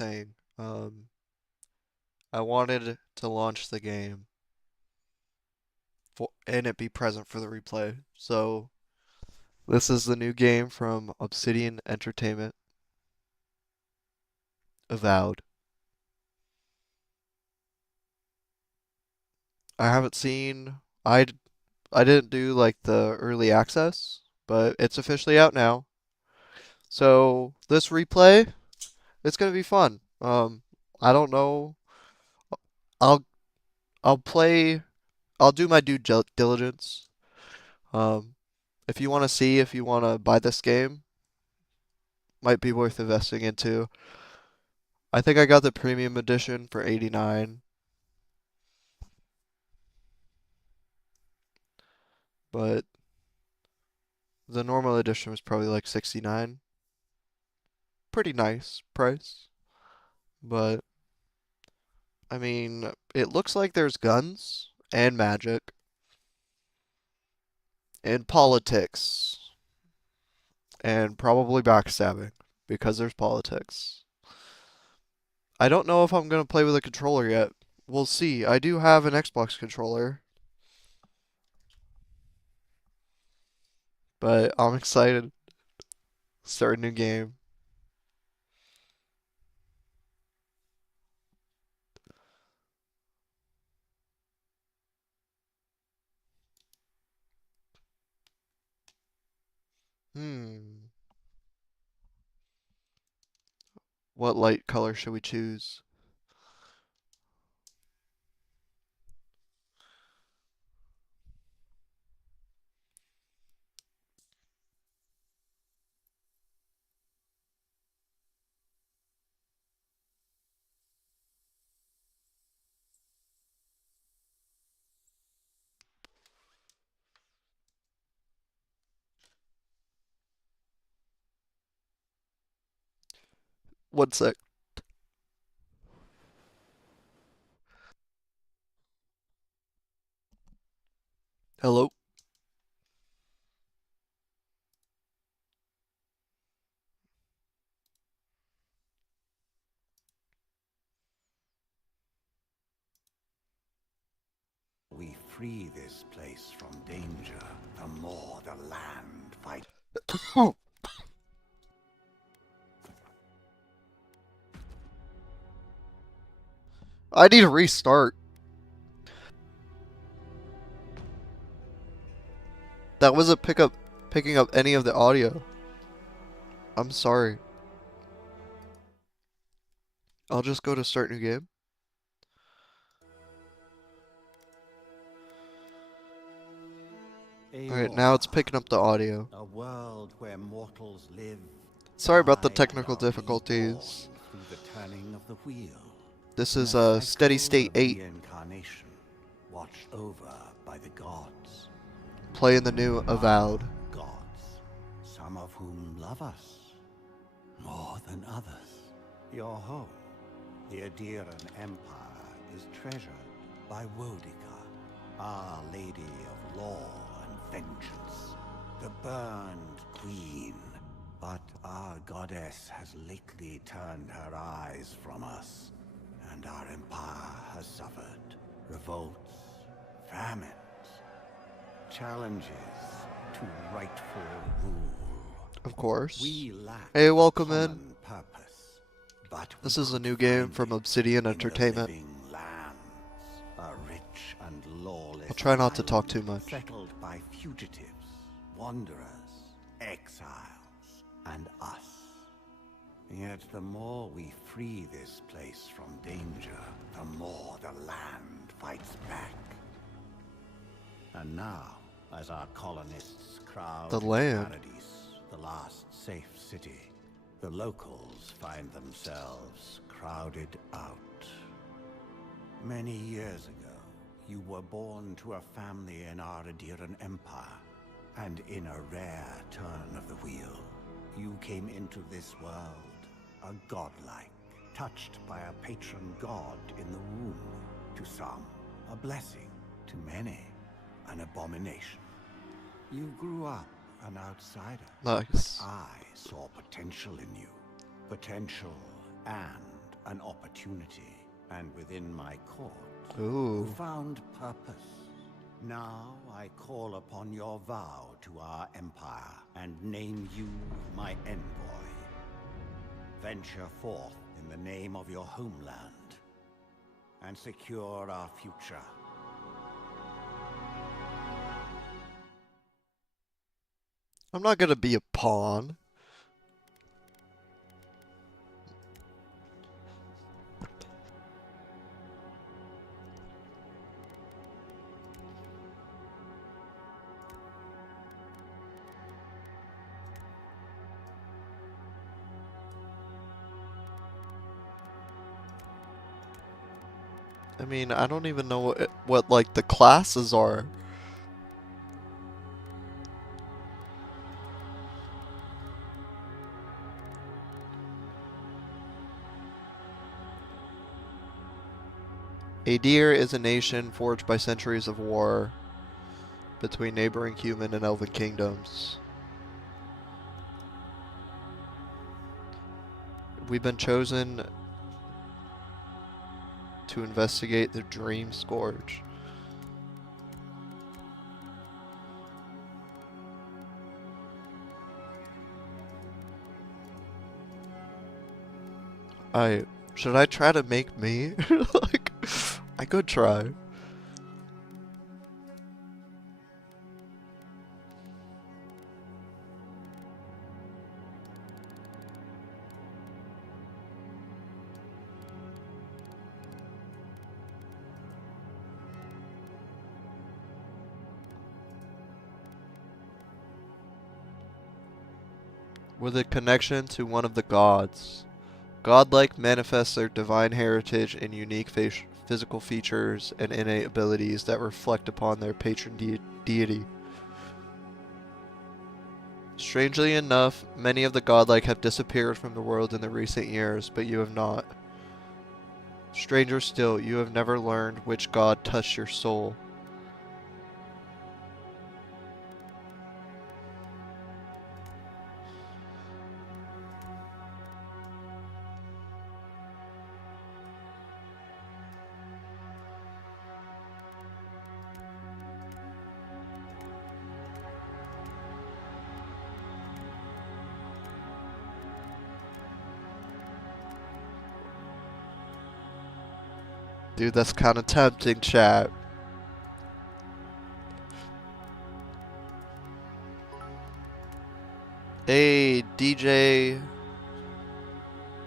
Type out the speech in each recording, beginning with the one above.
thing. I wanted to launch the game and it be present for the replay. So this is the new game from Obsidian Entertainment, Avowed. I haven't seen. I didn't do like the early access, but it's officially out now. So this replay, it's gonna be fun. I don't know. I'll I'll play. I'll do my due diligence. Um, if you want to see if you want to buy this game, might be worth investing into. I think I got the premium edition for 89, but the normal edition was probably like 69. Pretty nice price, but I mean, it looks like there's guns and magic and politics and probably backstabbing because there's politics. I don't know if I'm going to play with a controller yet. We'll see. I do have an Xbox controller, but I'm excited. Start a new game. Hmm. What light color should we choose? One sec. Hello? We free this place from danger, the more the land fights. I need to restart. That wasn't picking up any of the audio. I'm sorry. I'll just go to start new game. Alright, now it's picking up the audio. A world where mortals live, Sorry about the die, and technical are reborn difficulties. through the turning of the wheel. This In is a Steady cycle State of 8, reincarnation, watched over by the gods. playing the new Our Avowed. gods, some of whom love us more than others. Your home, the Adiran Empire, is treasured by Wodica, Our Lady of Law and Vengeance, the burned queen. But our goddess has lately turned her eyes from us, and our empire has suffered revolts, famines, challenges to rightful rule. Of course. We lack Hey, a welcome in. common purpose, but we This is a could new game find from it Obsidian in the Entertainment. living lands, a rich and lawless I'll try not to talk island too much. settled by fugitives, wanderers, exiles, and us. Yet the more we free this place from danger, the more the land fights back. And now, as our colonists crowd The into land. Paradise, the last safe city, the locals find themselves crowded out. Many years ago, you were born to a family in our Adiran Empire, and in a rare turn of the wheel, you came into this world a godlike, touched by a patron god in the womb. To some, a blessing; to many, an abomination. You grew up an outsider. Nice. I saw potential in you. Potential and an opportunity, and within my court, you Ooh. found purpose. Now I call upon your vow to our empire and name you my envoy. Venture forth in the name of your homeland and secure our future. I'm not gonna be a pawn. I mean, I don't even know what like the classes are. Adir is a nation forged by centuries of war between neighboring human and elven kingdoms. We've been chosen to investigate the Dream Scourge. Should I try to make me? Like, I could try. With a connection to one of the gods. Godlike manifests their divine heritage in unique physical features and innate abilities that reflect upon their patron deity. Strangely enough, many of the godlike have disappeared from the world in the recent years, but you have not. Stranger still, you have never learned which god touched your soul. Dude, that's kind of tempting, chat. Hey, DJ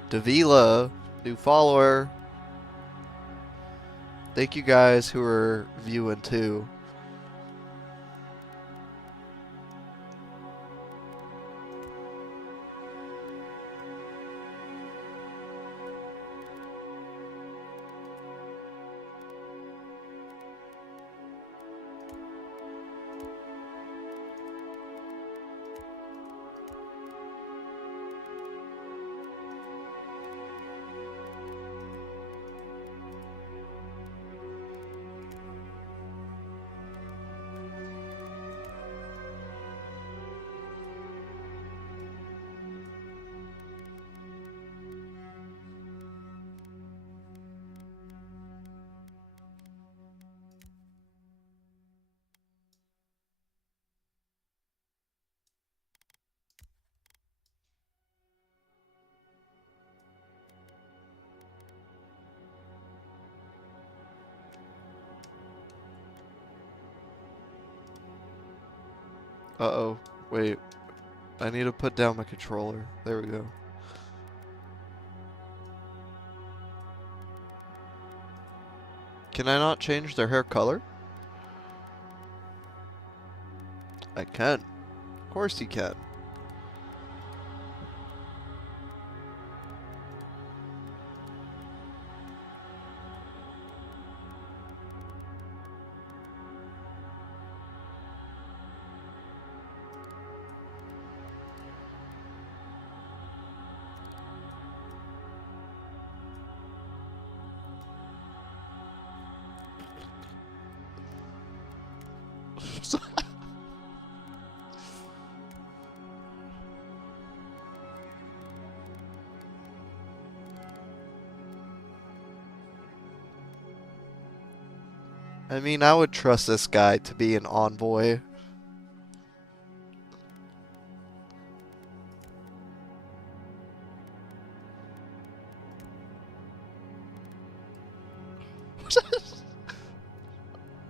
Davila, new follower. Thank you guys who are viewing too. Uh-oh. Wait. I need to put down my controller. There we go. Can I not change their hair color? I can. Of course you can. I mean, I would trust this guy to be an envoy.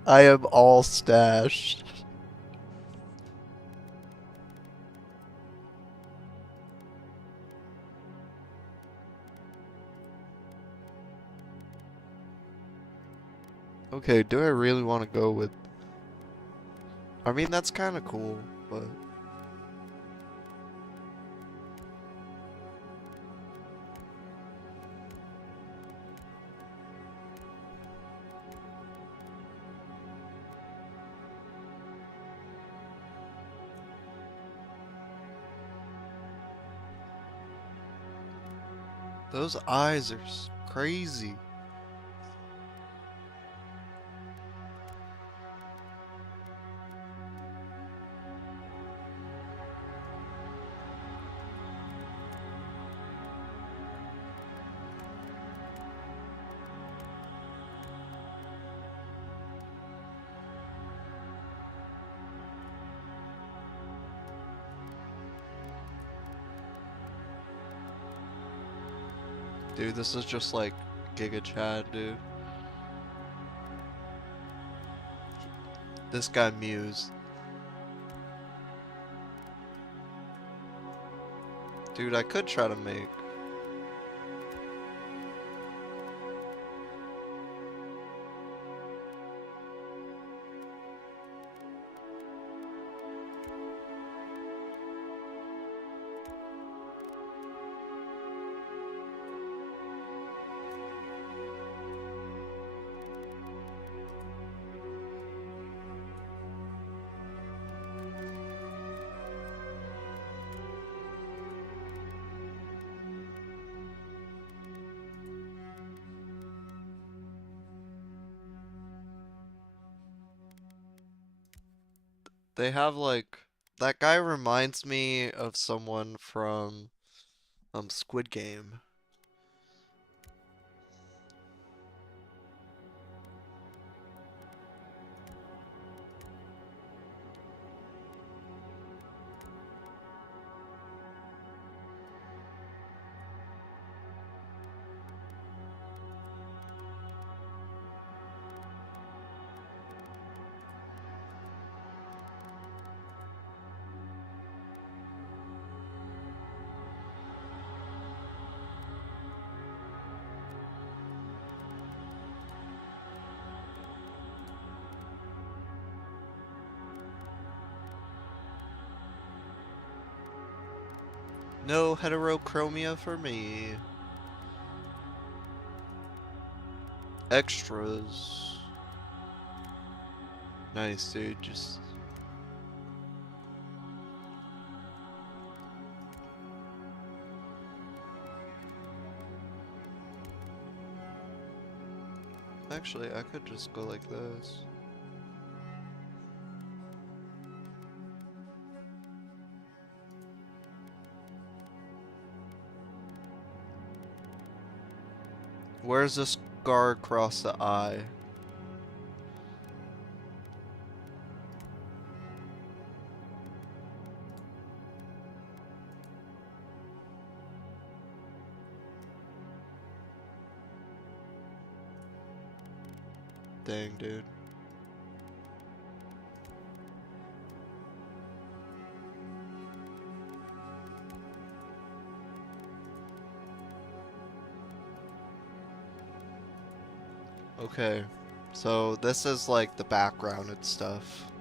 I am all stashed. Okay, do I really want to go with... I mean, that's kind of cool, but... Those eyes are crazy. Dude, this is just like Giga Chad, dude. This guy Muse. Dude, I could try to make... They have like... That guy reminds me of someone from Squid Game. No heterochromia for me. Extras. Nice, dude. Just... Actually, I could just go like this. Where's the scar across the eye? Dang, dude. Okay, so this is like the background and stuff.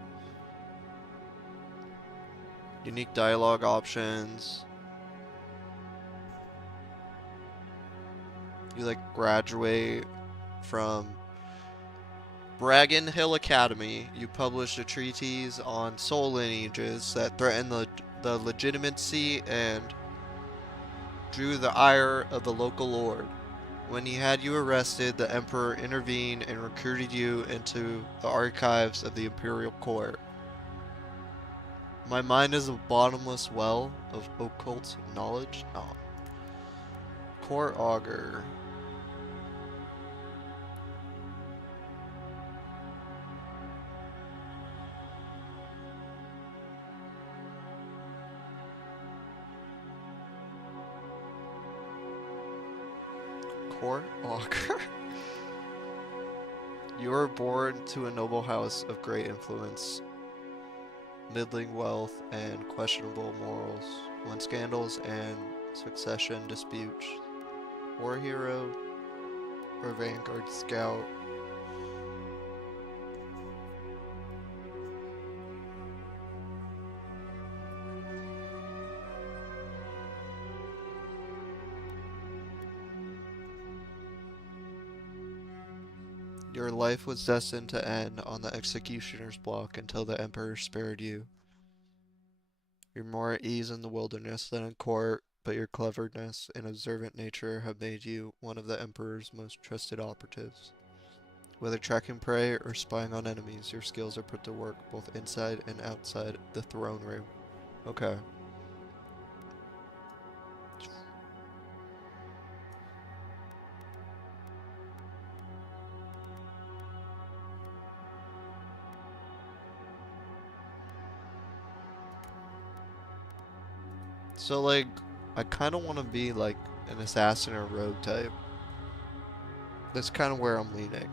Unique dialogue options. You like graduate from Bragan Hill Academy. You published a treatise on soul lineages that threaten the legitimacy and drew the ire of the local lord. When he had you arrested, the Emperor intervened and recruited you into the archives of the Imperial Court. My mind is a bottomless well of occult knowledge. Oh. Court Augur. court walker. You were born to a noble house of great influence, middling wealth, and questionable morals. When scandals and succession disputes, war hero or vanguard scout. Your life was destined to end on the executioner's block until the Emperor spared you. You're more at ease in the wilderness than in court, but your cleverness and observant nature have made you one of the Emperor's most trusted operatives. Whether tracking prey or spying on enemies, your skills are put to work both inside and outside the throne room. Okay. So, like, I kind of want to be, like, an assassin or rogue type. That's kind of where I'm leaning.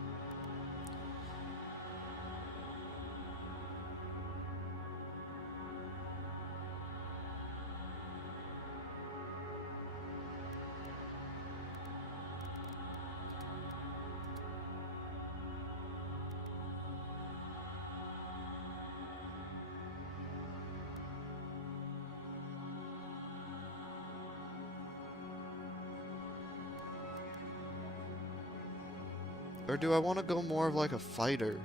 Or do I want to go more of like a fighter?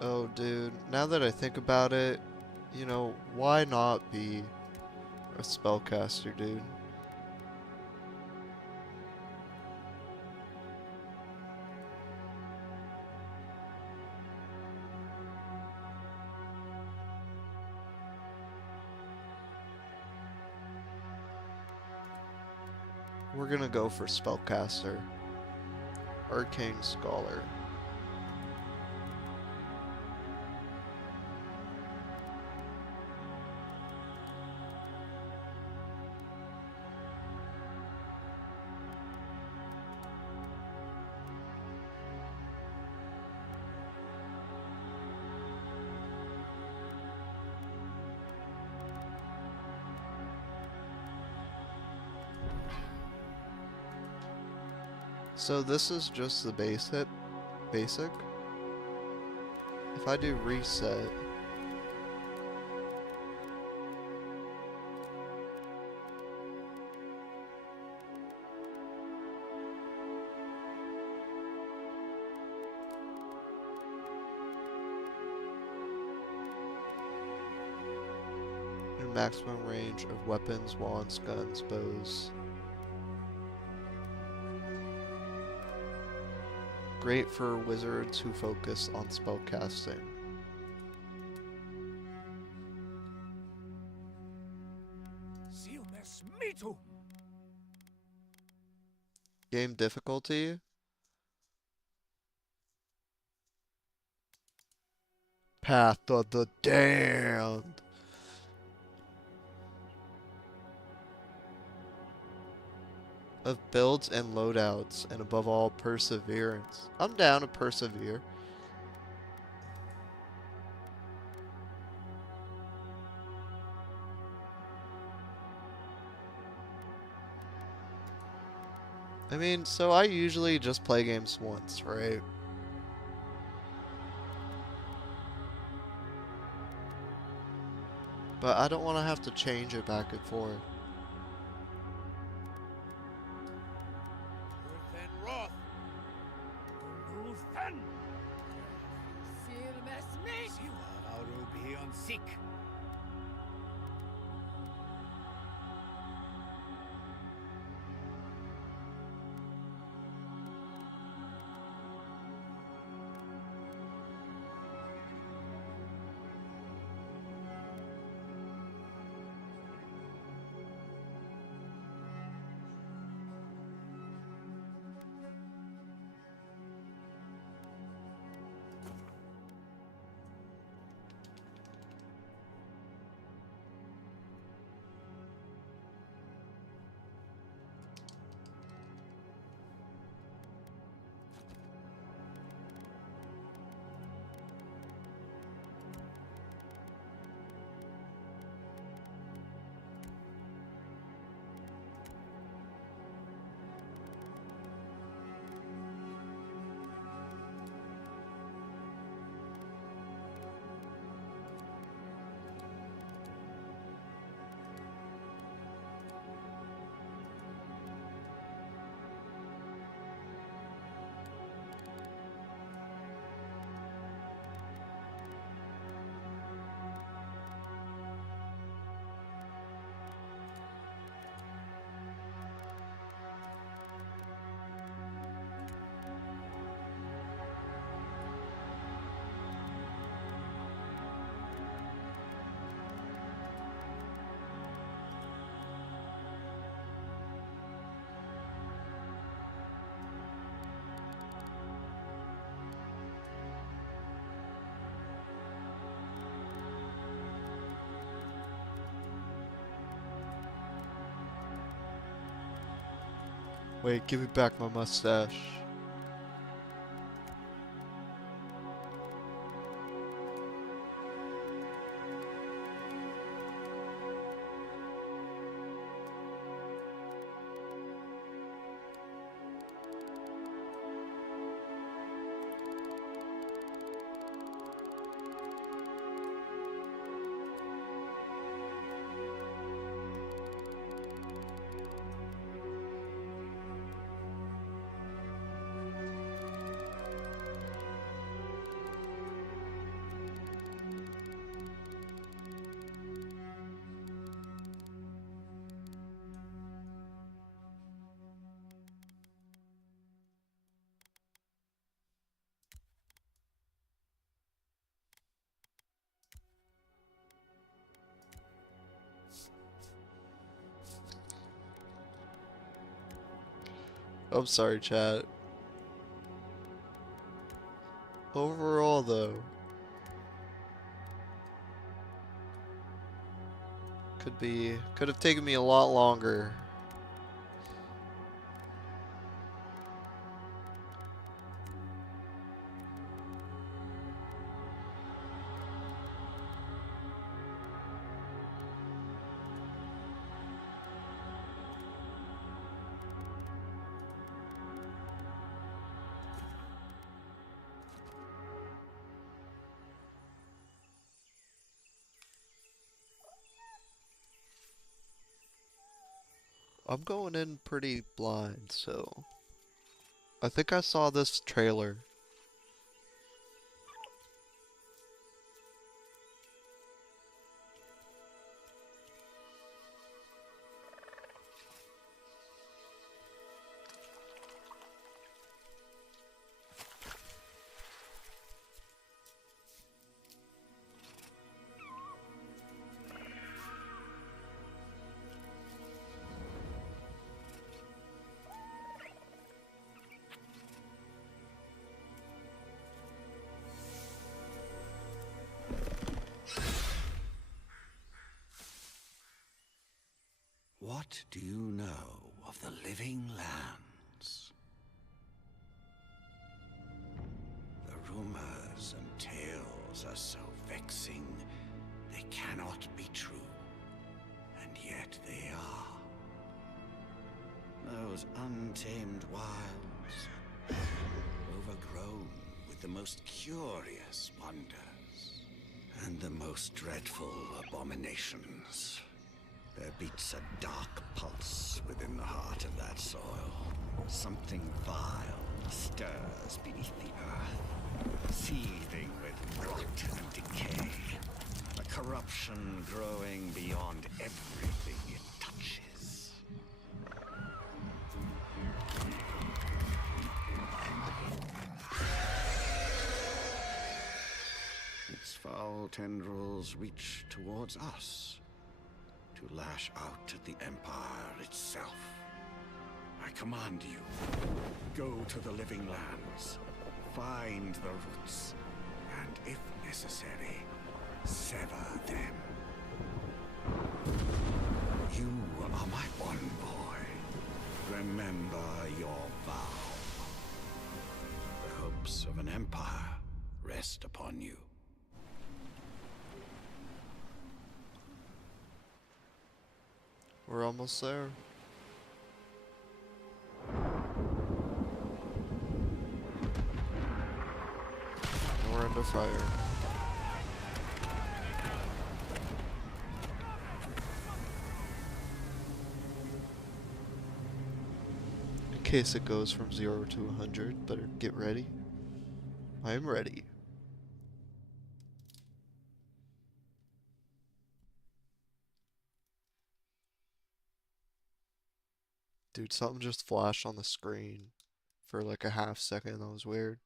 Oh, dude, now that I think about it, you know, why not be a spellcaster, dude? We're gonna go for spellcaster. Arcane Scholar. So this is just the basic. If I do reset, and maximum range of weapons, wands, guns, bows. Great for wizards who focus on spellcasting. Game difficulty. Path of the Damned. Of builds and loadouts, and above all, perseverance. I'm down to persevere. I mean, so I usually just play games once, right? But I don't want to have to change it back and forth. make. Wait, give me back my mustache. I'm sorry, chat. Overall, though, could have taken me a lot longer. I'm going in pretty blind, so I think I saw this trailer. What do you know of the living lands? The rumors and tales are so vexing, they cannot be true. And yet they are. Those untamed wilds, overgrown with the most curious wonders and the most dreadful abominations. There beats a dark pulse within the heart of that soil. Something vile stirs beneath the earth, seething with rot and decay. A corrupt corruption growing beyond everything it touches. Its foul tendrils reach towards us, to lash out at the Empire itself. I command you, go to the Living Lands, find the roots, and if necessary, sever them. You are my one boy. Remember your vow. The hopes of an empire rest upon you. We're almost there. We're under fire. In case it goes from 0 to 100, better get ready. I am ready. Dude, something just flashed on the screen for like a half second. That was weird.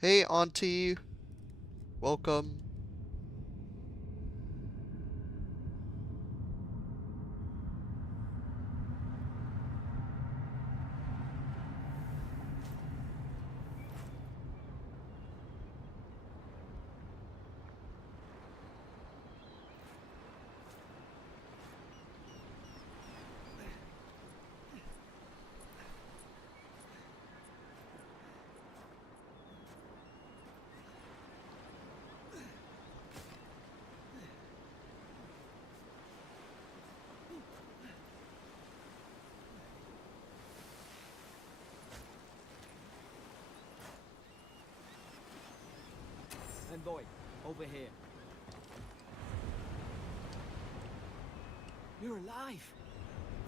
Hey, Auntie. Welcome. Envoy, over here. You're alive!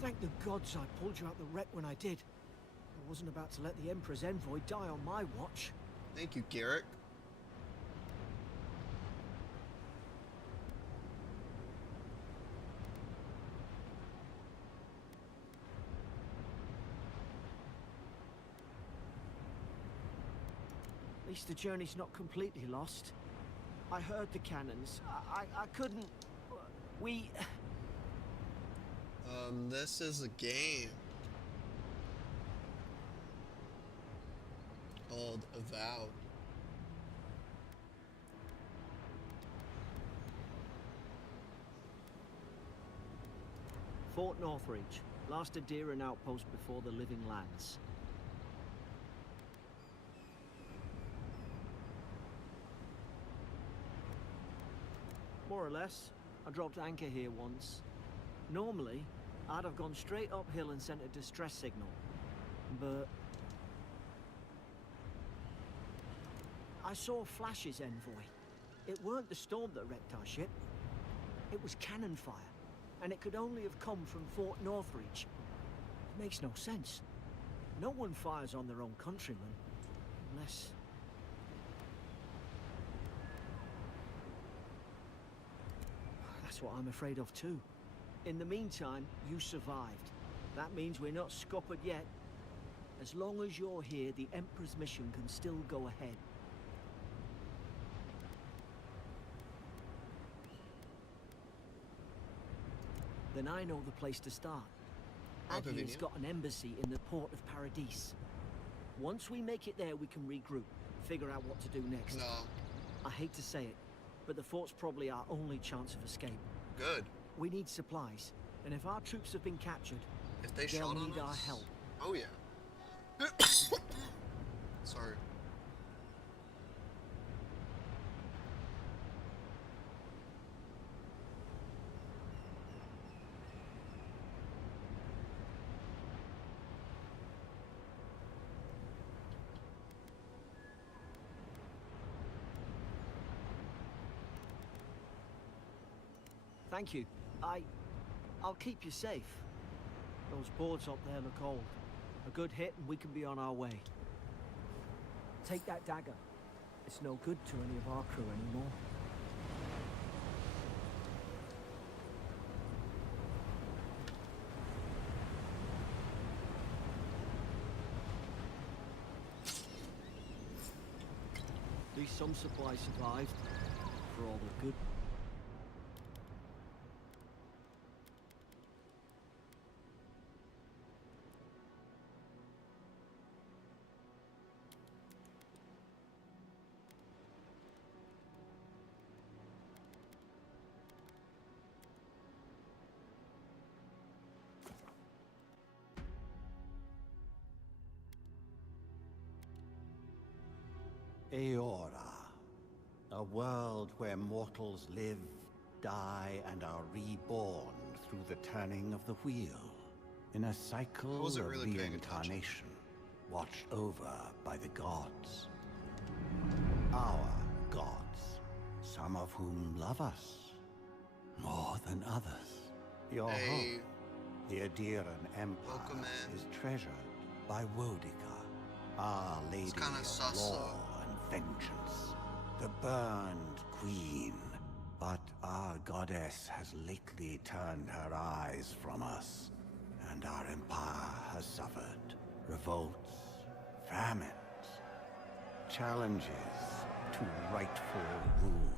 Thank the gods I pulled you out the wreck when I did. I wasn't about to let the Emperor's envoy die on my watch. Thank you, Garrick. At least the journey's not completely lost. I heard the cannons. I couldn't... We... This is a game called Avowed. Fort Northridge. Last Adira outpost before the Living Lands. More or less. I dropped anchor here once. Normally, I'd have gone straight uphill and sent a distress signal. But... I saw flashes, Envoy. It weren't the storm that wrecked our ship. It was cannon fire. And it could only have come from Fort Northridge. It makes no sense. No one fires on their own countrymen. Unless... That's what I'm afraid of too. In the meantime, you survived. That means we're not scuppered yet. As long as you're here, the Emperor's mission can still go ahead. Then I know the place to start. Agia's got an embassy in the port of Paradis. Once we make it there, we can regroup, figure out what to do next. No. I hate to say it, but the fort's probably our only chance of escape. Good. We need supplies, and if our troops have been captured, If they they'll shot on need our us. help. Oh yeah. Sorry. Thank you. I'll keep you safe. Those boards up there look old. A good hit and we can be on our way. Take that dagger. It's no good to any of our crew anymore. least some supplies survived. For all the good. Eora, a world where mortals live, die, and are reborn through the turning of the wheel, in a I cycle wasn't of really paying attention. reincarnation, watched over by the gods. Our gods, some of whom love us more than others. Your Hey, home, the Adiran Empire, welcome in. is treasured by Wodica, our Lady kinda of sus, Law and Vengeance, the burned queen. But our goddess has lately turned her eyes from us, and our empire has suffered revolts, famines, challenges to rightful rule.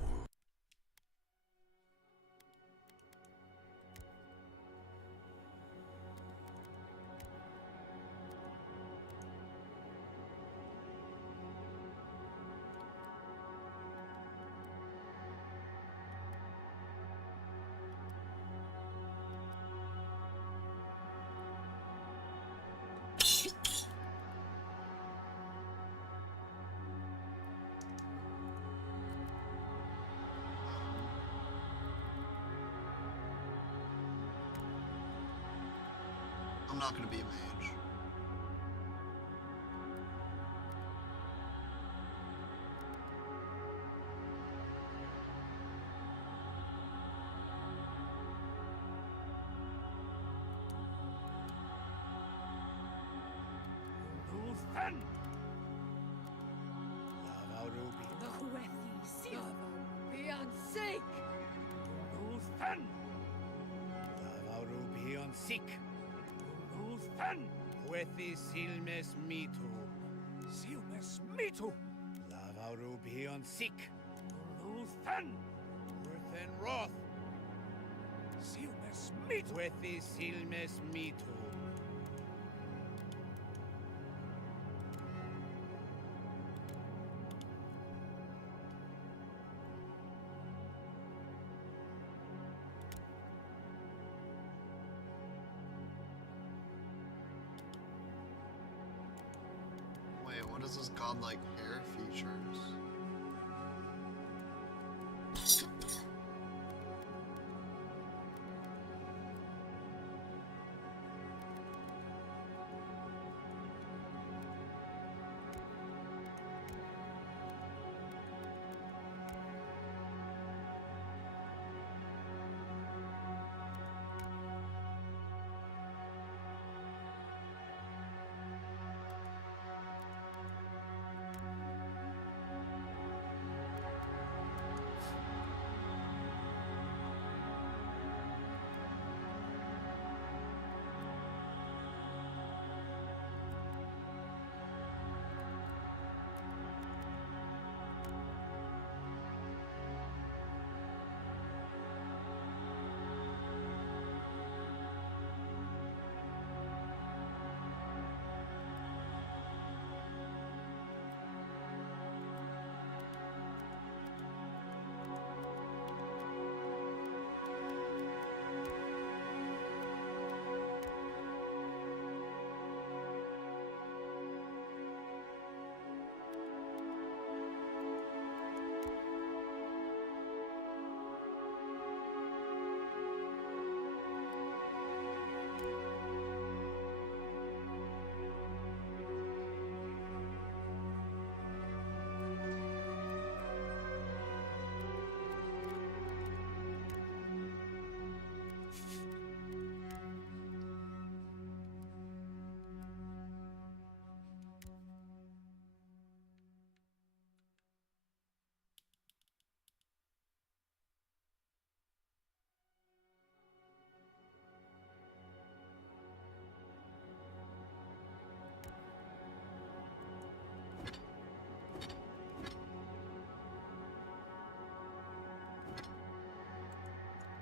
I'm not gonna be a mage. Silmes mitu. Silmes mitu. Lavaurubion sik. Luthan. Worthen roth. Silmes mitu. Wethi silmes mitu. Wait, what is this godlike hair features?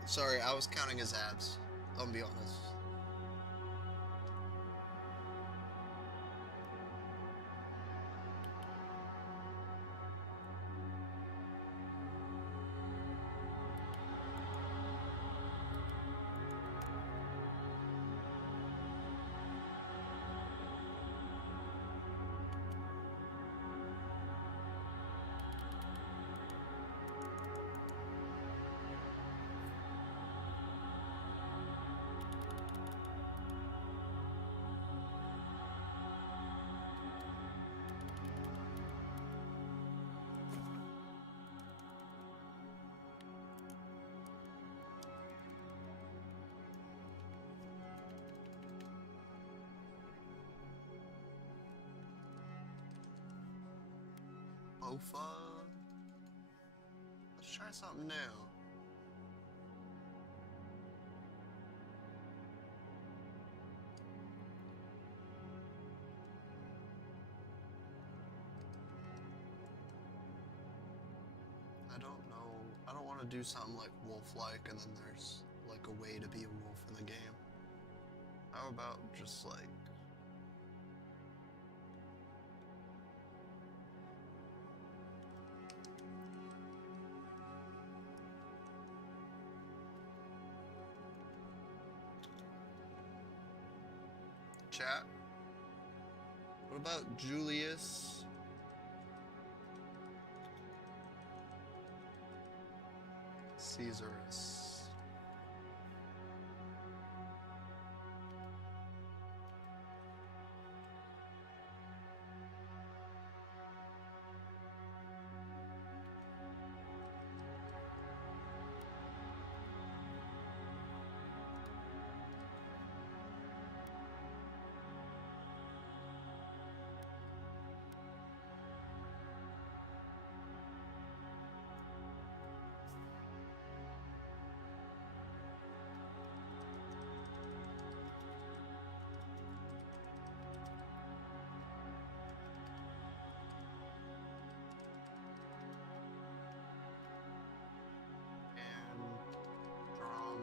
Sorry, I was counting his abs. I'll be honest. Ofa. Let's try something new. I don't know. I don't want to do something like wolf-like and then there's like a way to be a wolf in the game. How about just like chat? What about Julius Caesarus?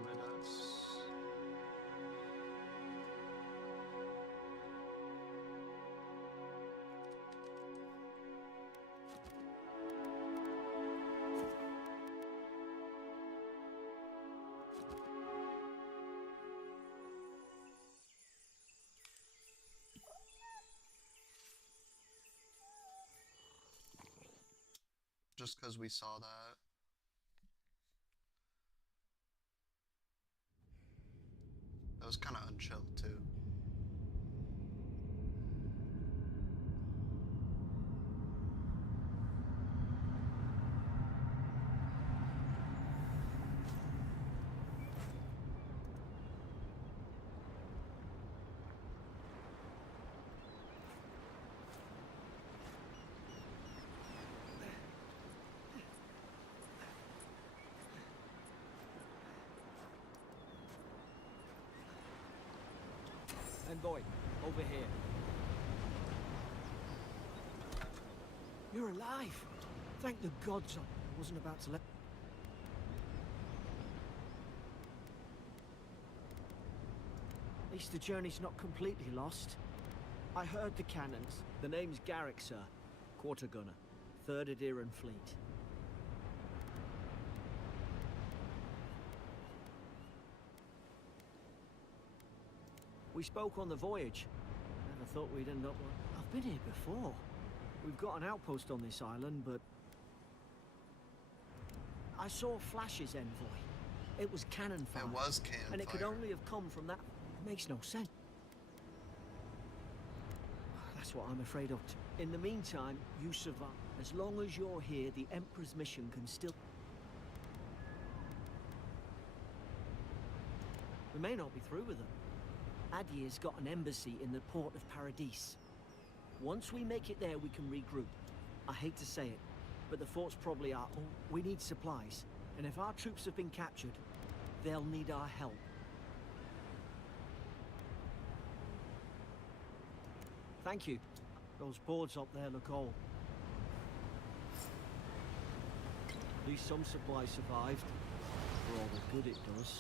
Andromedus. Just because we saw that. That was kind of unchilled too. Envoy, over here. You're alive! Thank the gods I wasn't about to let... At least the journey's not completely lost. I heard the cannons. The name's Garrick, sir. Quarter gunner. 3rd Adheran Fleet. We spoke on the voyage. Never thought we'd end up... I've been here before. We've got an outpost on this island, but... I saw flashes, Envoy. It was cannon fire. It was cannon and it could fire. only have come from that... It makes no sense. That's what I'm afraid of. In the meantime, you survive. As long as you're here, the Emperor's mission can still... We may not be through with them. Adir's got an embassy in the port of Paradis. Once we make it there, we can regroup. I hate to say it, but the forts probably are... Oh, we need supplies. And if our troops have been captured, they'll need our help. Thank you. Those boards up there look old. At least some supplies survived. For all the good it does.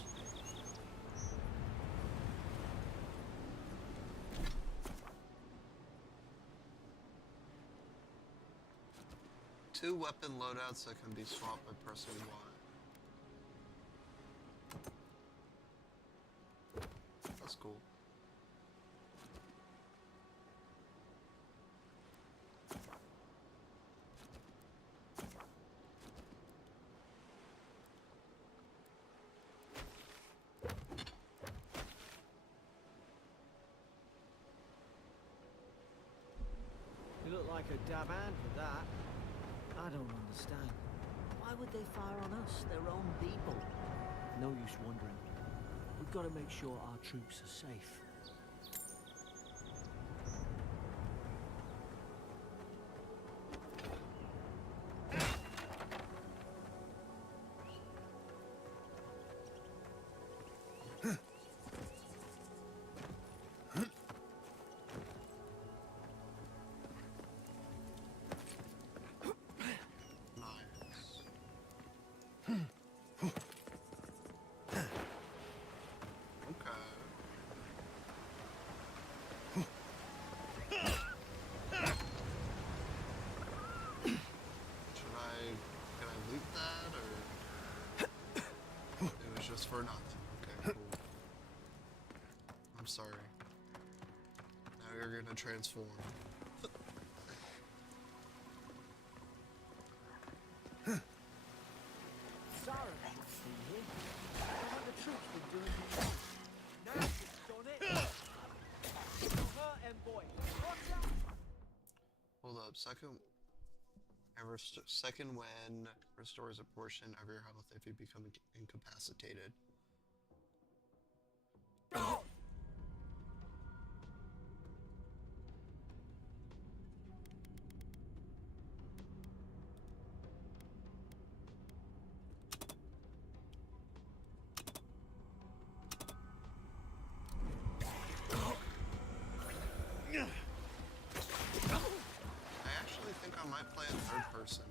Two weapon loadouts that can be swapped by pressing Y. That's cool. You look like a dab hand with that. I don't understand. Why would they fire on us, their own people? No use wondering. We've got to make sure our troops are safe. Just for nothing. Okay, cool. I'm sorry. Now you're gonna transform. Sarah should be here. What the troops been doing here? Now it's done it. Hurt envoy. Watch out. Hold up. Second when restores a portion of your health if you become incapacitated. I actually think I might play in third person.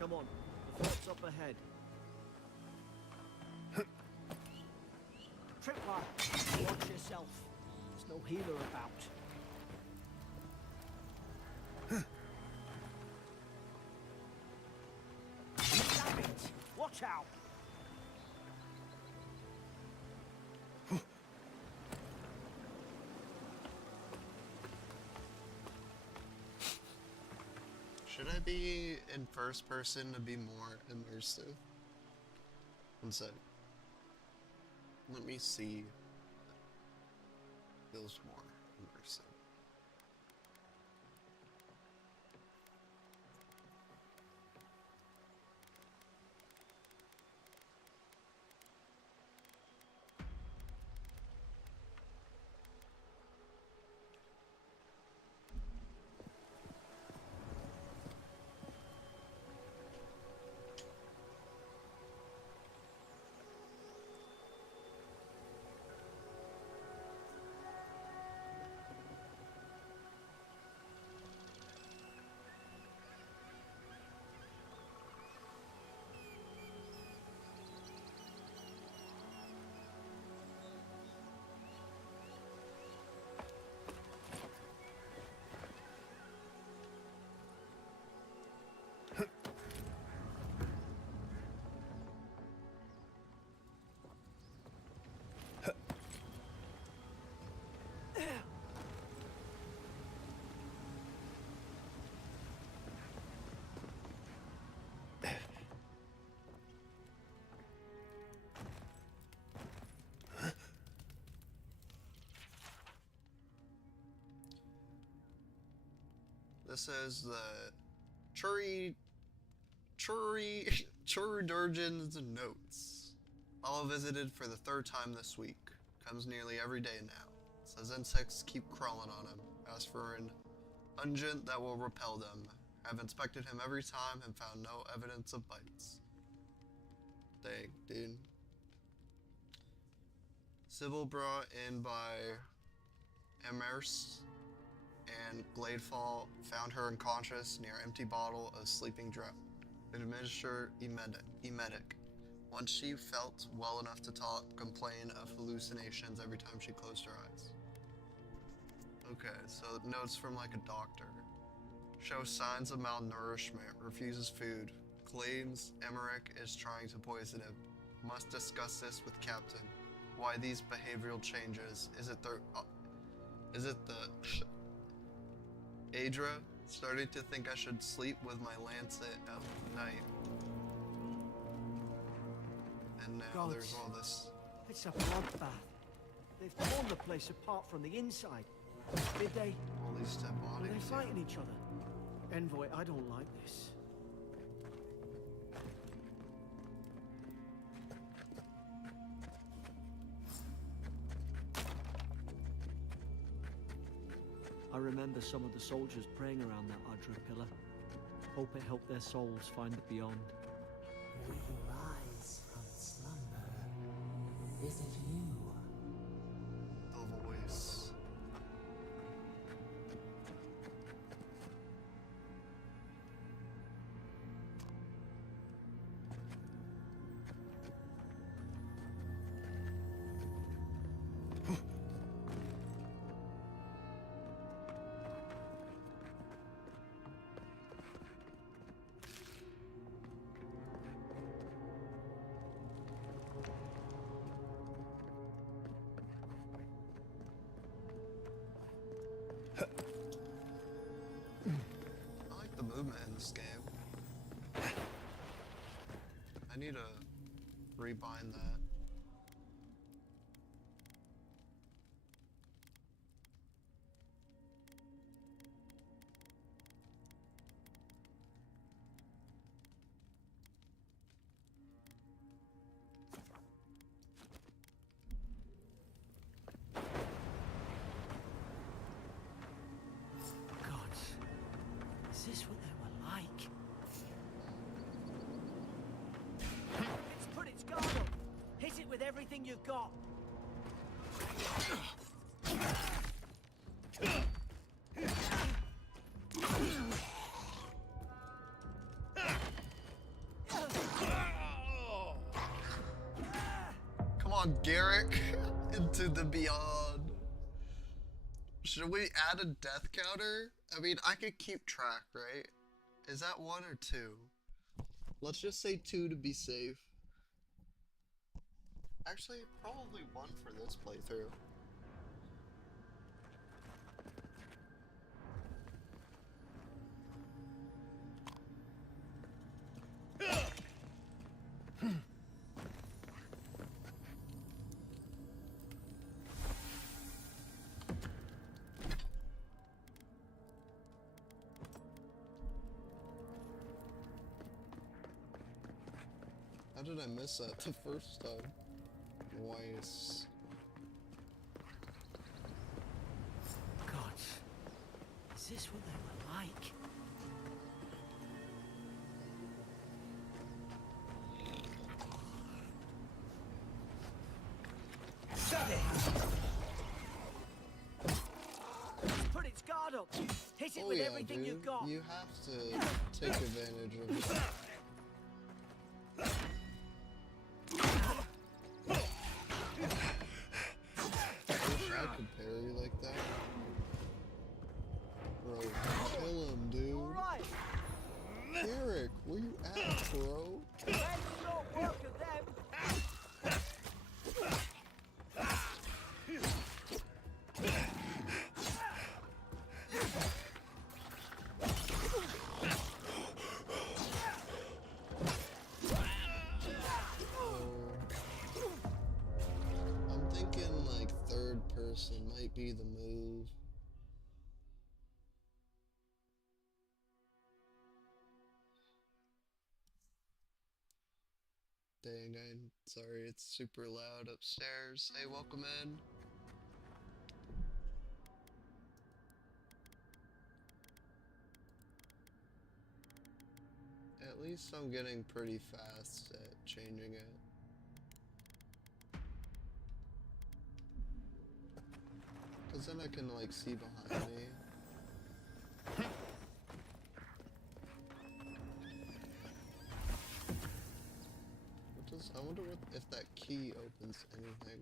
Come on, the fort's up ahead. Tripwire, watch yourself. There's no healer about. Damn it! Watch out! Should I be in first person to be more immersive? One sec. Let me see. Feels more immersive. This is the Churridurgeon's notes. All visited for the 3rd time this week. Comes nearly every day now. Says insects keep crawling on him. Asks for an unguent that will repel them. Have inspected him every time and found no evidence of bites. Dang, dude. Sybil brought in by Amherst and Gladefall found her unconscious near empty bottle of sleeping drug. Administer emetic. Once she felt well enough to talk, complained of hallucinations every time she closed her eyes. Okay, so notes from like a doctor. Shows signs of malnourishment, refuses food, claims Emmerich is trying to poison him. Must discuss this with Captain. Why these behavioral changes? Is it the Adra starting to think I should sleep with my lancet at night? And now God, there's all this. it's a bloodbath. They've torn the place apart from the inside. Did they? All these dead Were bodies. they fighting each other? Envoy, I don't like this. I remember some of the soldiers praying around that Adra pillar. Hope it helped their souls find the beyond. We rise from slumber. Is it you? The voice. I like the movement in this game. I need to rebind that. God, is this what they were like? It's put its guard up. Hit it with everything you've got. Come on, Garrick, into the beyond. Should we add a death counter? I mean, I could keep track, right? Is that 1 or 2? Let's just say 2 to be safe. Actually, probably 1 for this playthrough. How did I miss that the first time? Twice. God, is this what they were like? It's put its guard up. Hit it Oh with yeah, everything dude. you've got. You have to take advantage of it. I wish I could parry like that. Bro, kill him, dude. All right. Eric, where you at, bro? Let's not work at them. I'm thinking like 3rd person might be the move. Sorry, it's super loud upstairs. Hey, welcome in. At least I'm getting pretty fast at changing it. Cause then I can like see behind me. I wonder if that key opens anything.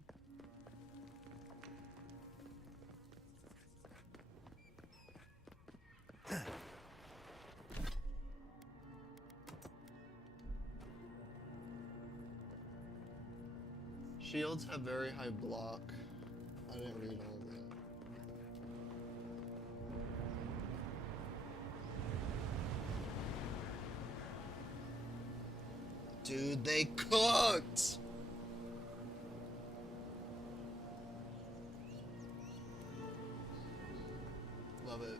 Shields have very high block. I didn't read all of that. Dude, they cooked! Love it.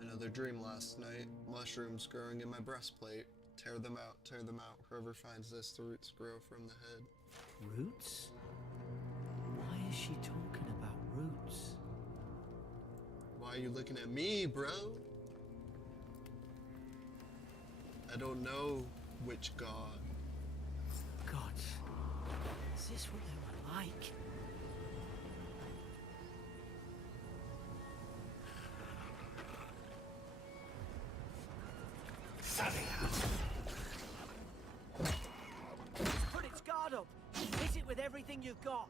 Another dream last night. Mushrooms growing in my breastplate. Tear them out, tear them out. Whoever finds this, the roots grow from the head. Roots? Why is she talking about roots? Why are you looking at me, bro? I don't know which god. God, is this what they were like? Put its guard up. Hit it with everything you've got.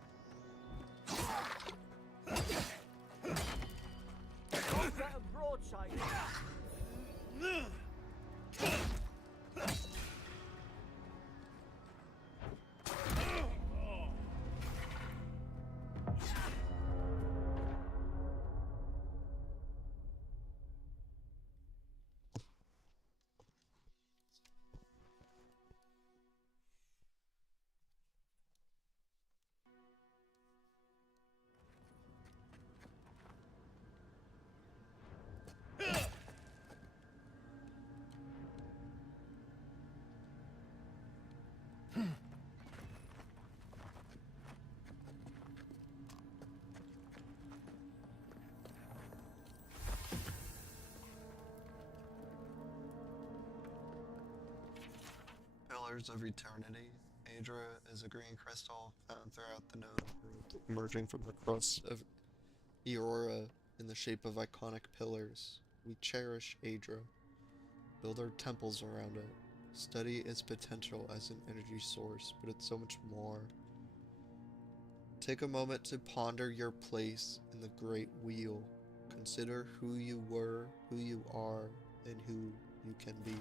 Don't let 'em broadside. Pillars of Eternity. Adra is a green crystal found throughout the known world, emerging from the crust of Eora in the shape of iconic pillars. We cherish Adra, build our temples around it, study its potential as an energy source, but it's so much more. Take a moment to ponder your place in the Great Wheel. Consider who you were, who you are, and who you can be.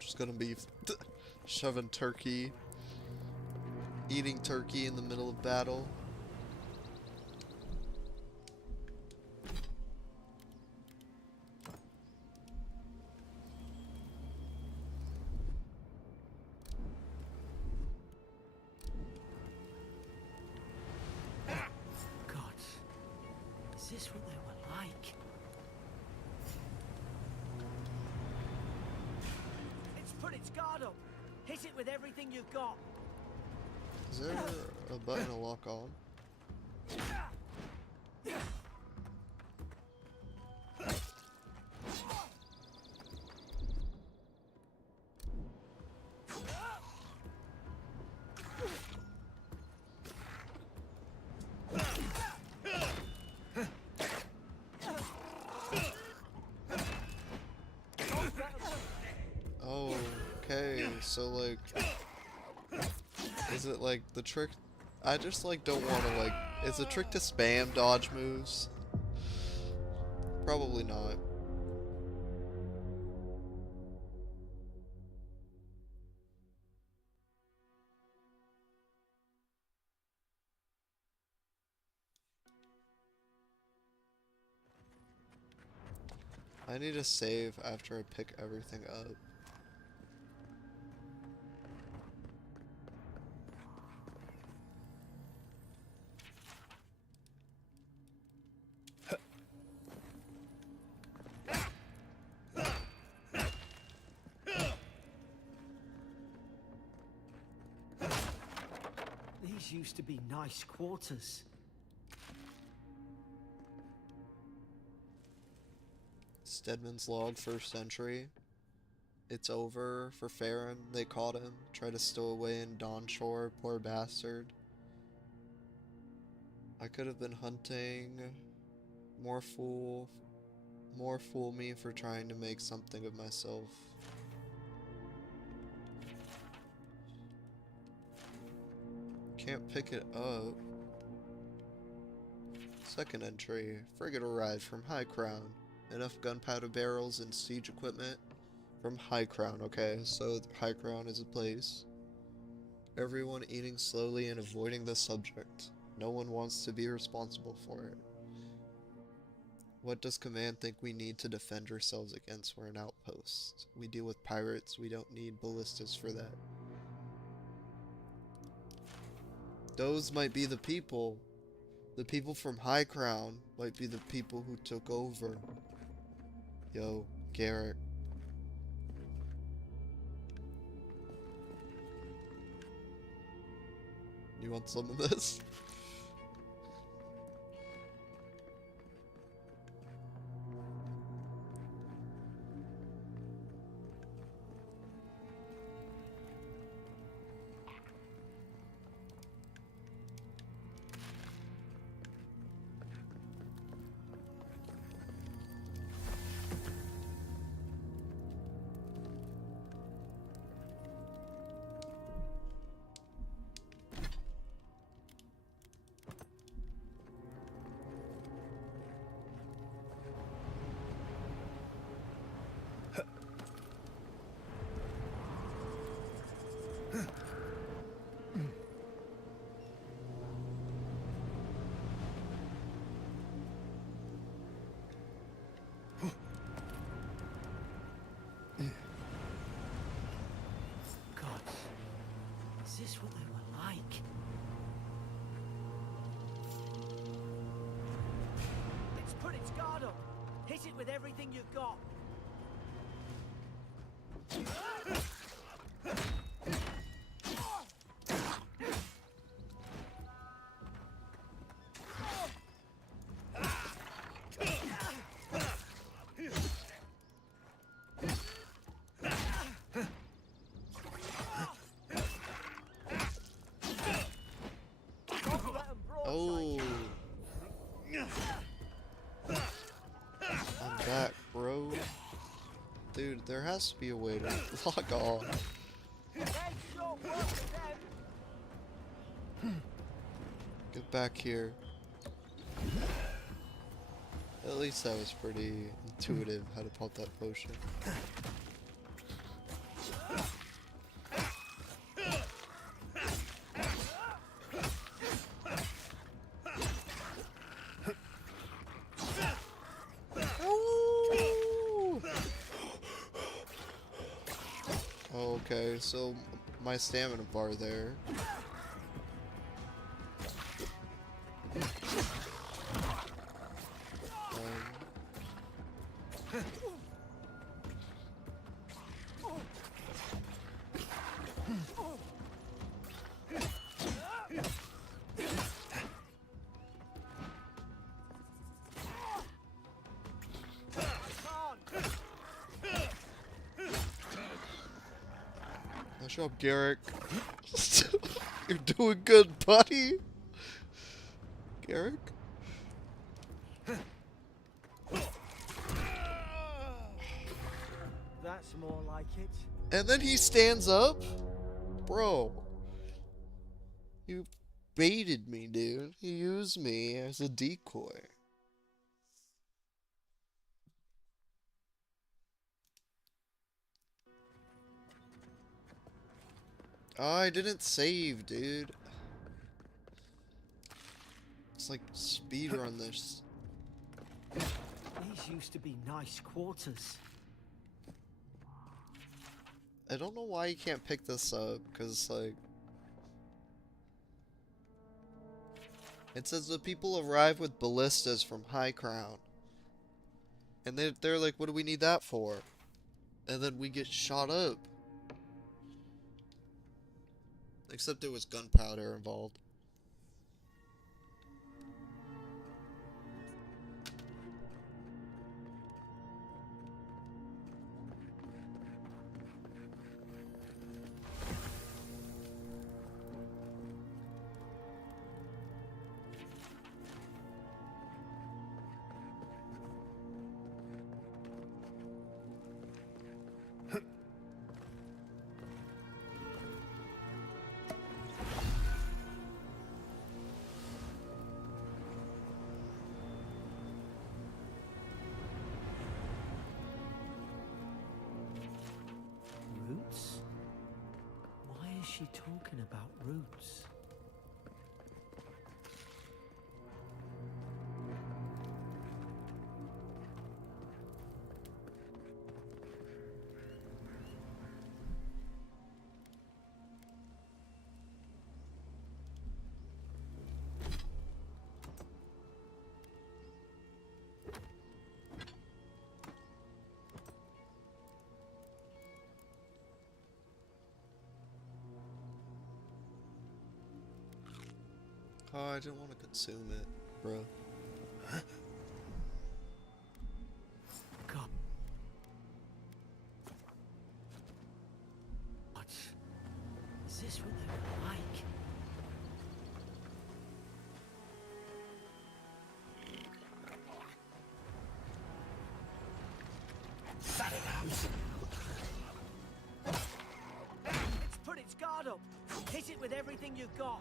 Just gonna be shoving turkey, eating turkey in the middle of battle. God, is this what they were like? It's put its guard up. Hit it with everything you've got. Is there a button to lock on? Oh, okay, so like, is it like the trick? I just like don't want to like, is the trick to spam dodge moves? Probably not. I need to save after I pick everything up. These used to be nice quarters. Stedman's log, 1st century. It's over for Farron. They caught him. Tried to stow away in Dawnshore. Poor bastard. I could have been hunting. More fool me for trying to make something of myself. Can't pick it up. 2nd entry. Frigate arrived from High Crown. Enough gunpowder barrels and siege equipment from High Crown. Okay, so High Crown is a place. Everyone eating slowly and avoiding the subject. No one wants to be responsible for it. What does Command think we need to defend ourselves against? We're an outpost. We deal with pirates. We don't need ballistas for that. Those might be the people. The people from High Crown might be the people who took over. Yo, Garrett. You want some of this? God, is this what they were like? It's put its guard up. Hit it with everything you've got. Oh. I'm back, bro. Dude, there has to be a way to log on. Get back here. At least that was pretty intuitive how to pop that potion. Okay, so my stamina bar there. Nice job, Garrick. You're doing good, buddy. Garrick? That's more like it. And then he stands up? Bro. You baited me, dude. You used me as a decoy. Oh, I didn't save, dude. It's like speedrun this. These These used to be nice quarters. I don't know why you can't pick this up, because, like... It says the people arrive with ballistas from High Crown. And they're like, what do we need that for? And then we get shot up. Except there was gunpowder involved. Roots? Why is she talking about roots? Oh, I didn't want to consume it, bro. God. Is this what they were like? It's put its guard up. Hit it with everything you've got.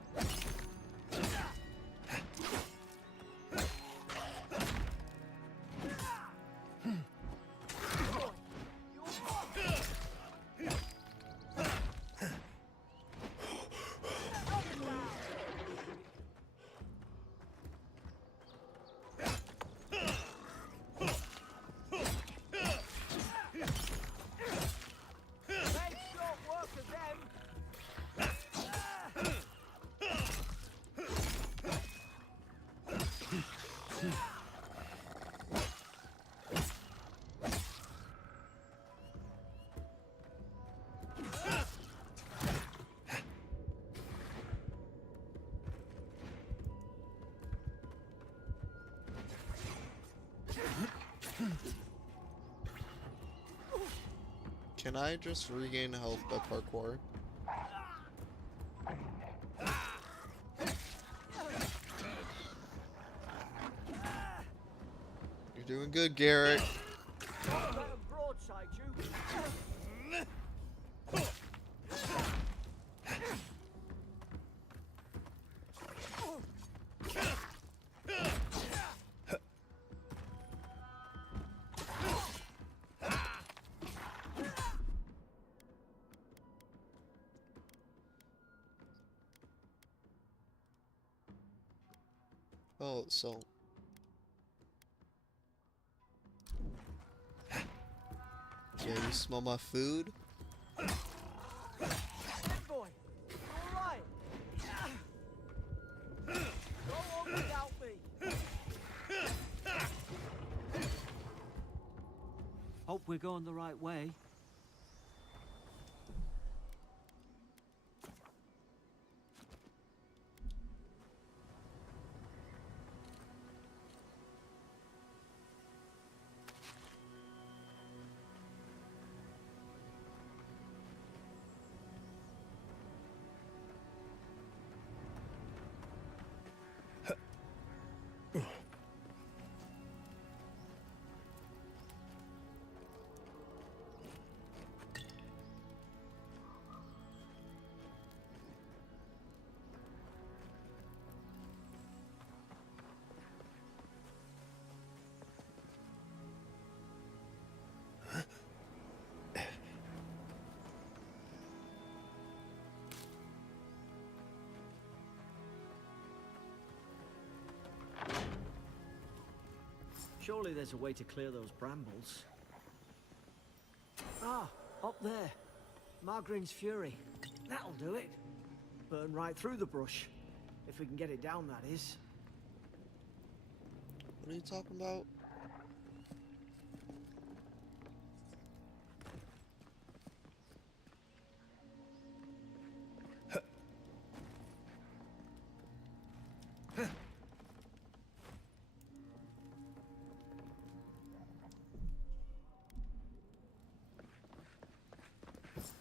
Can I just regain health by parkour? You're doing good, Garrett. Let 'em broadside you. Oh, so... Yeah, you smell my food? Boy, you alright? Go on without me. Hope we're going the right way. Surely there's a way to clear those brambles. Ah, up there. Margarine's Fury. That'll do it. Burn right through the brush. If we can get it down, that is. What are you talking about?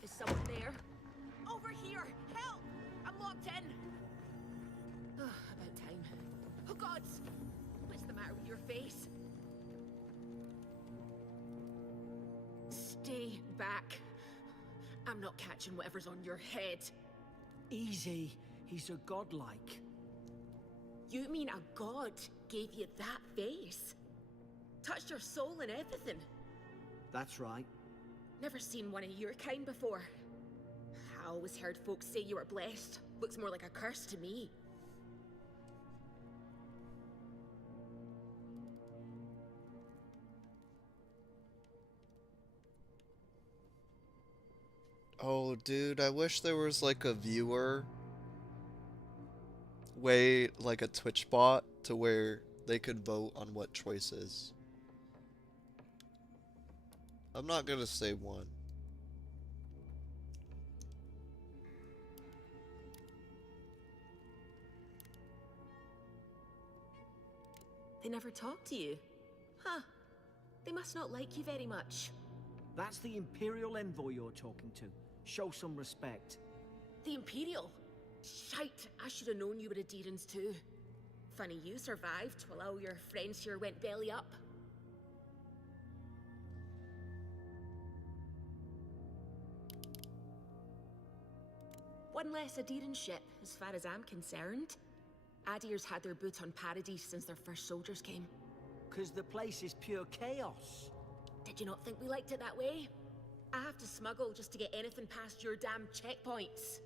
Is someone there? Over here! Help! I'm locked in! About time. Oh gods! What's the matter with your face? Stay back. I'm not catching whatever's on your head. Easy. He's a godlike. You mean a god gave you that face? Touched your soul and everything? That's right. Never seen one of your kind before. I always heard folks say you were blessed. Looks more like a curse to me. Oh, dude, I wish there was like a viewer way, like a Twitch bot, to where they could vote on what choices. I'm not gonna say one. They never talk to you? Huh. They must not like you very much. That's the Imperial Envoy you're talking to. Show some respect. The Imperial? Shite, I should have known you were Adherents too. Funny you survived while all your friends here went belly up. One less Adherent ship, as far as I'm concerned. Adir's had their boot on Paradise since their first soldiers came. 'Cause the place is pure chaos. Did you not think we liked it that way? I have to smuggle just to get anything past your damn checkpoints.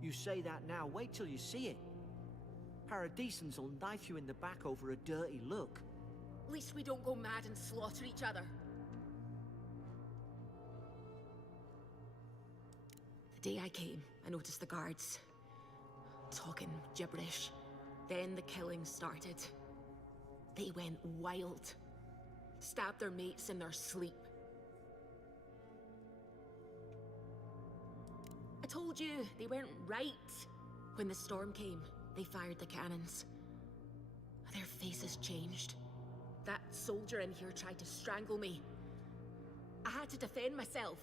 You say that now, wait till you see it. Paradisans will knife you in the back over a dirty look. At least we don't go mad and slaughter each other. The day I came, I noticed the guards talking gibberish. Then the killing started. They went wild. Stabbed their mates in their sleep. I told you, they weren't right. When the storm came, they fired the cannons. Their faces changed. That soldier in here tried to strangle me. I had to defend myself.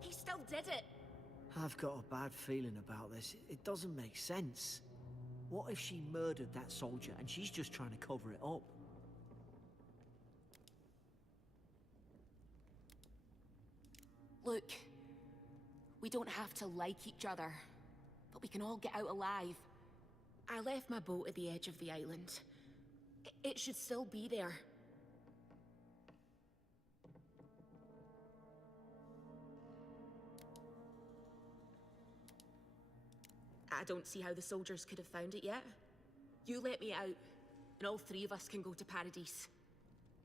He still did it. I've got a bad feeling about this. It doesn't make sense. What if she murdered that soldier and she's just trying to cover it up? Look, we don't have to like each other, but we can all get out alive. I left my boat at the edge of the island. It should still be there. I don't see how the soldiers could have found it yet. You let me out, and all three of us can go to Paradise.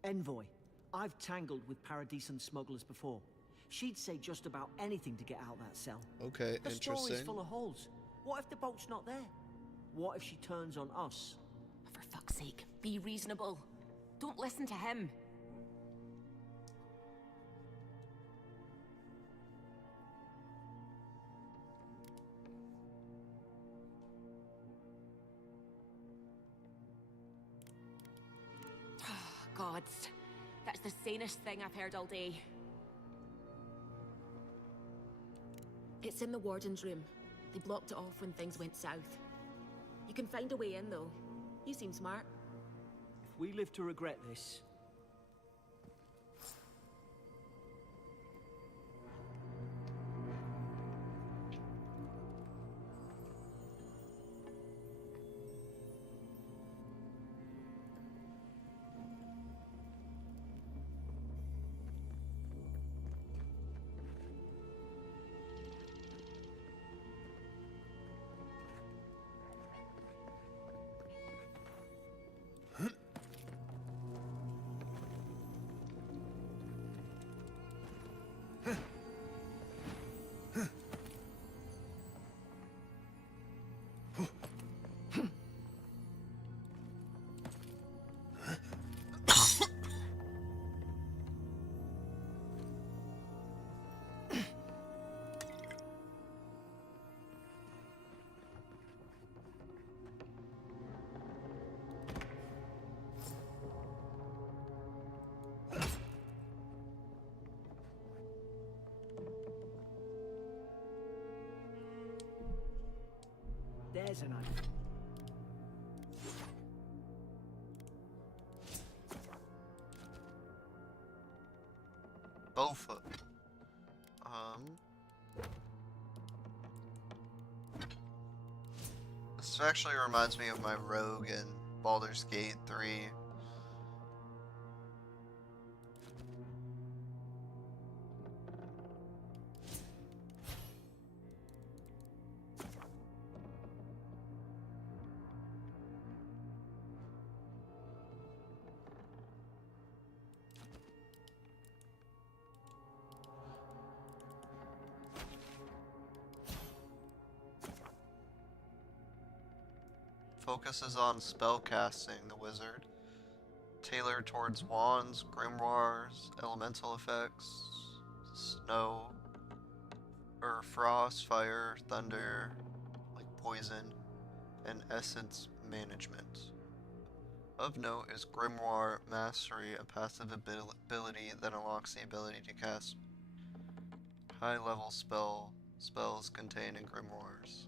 Envoy, I've tangled with Paradisan smugglers before. She'd say just about anything to get out that cell. Okay, The story's interesting. full of holes. What if the boat's not there? What if she turns on us? For fuck's sake, be reasonable. Don't listen to him. Gods, that's the sanest thing I've heard all day. It's in the warden's room. They blocked it off when things went south. You can find a way in, though. You seem smart. If we live to regret this, there's an idea. Bowfoot. This actually reminds me of my rogue in Baldur's Gate 3. Focuses on spellcasting, the wizard. Tailored towards wands, grimoires, elemental effects, snow, or frost, fire, thunder, like poison, and essence management. Of note is Grimoire Mastery, a passive ability that unlocks the ability to cast high-level spells contained in grimoires.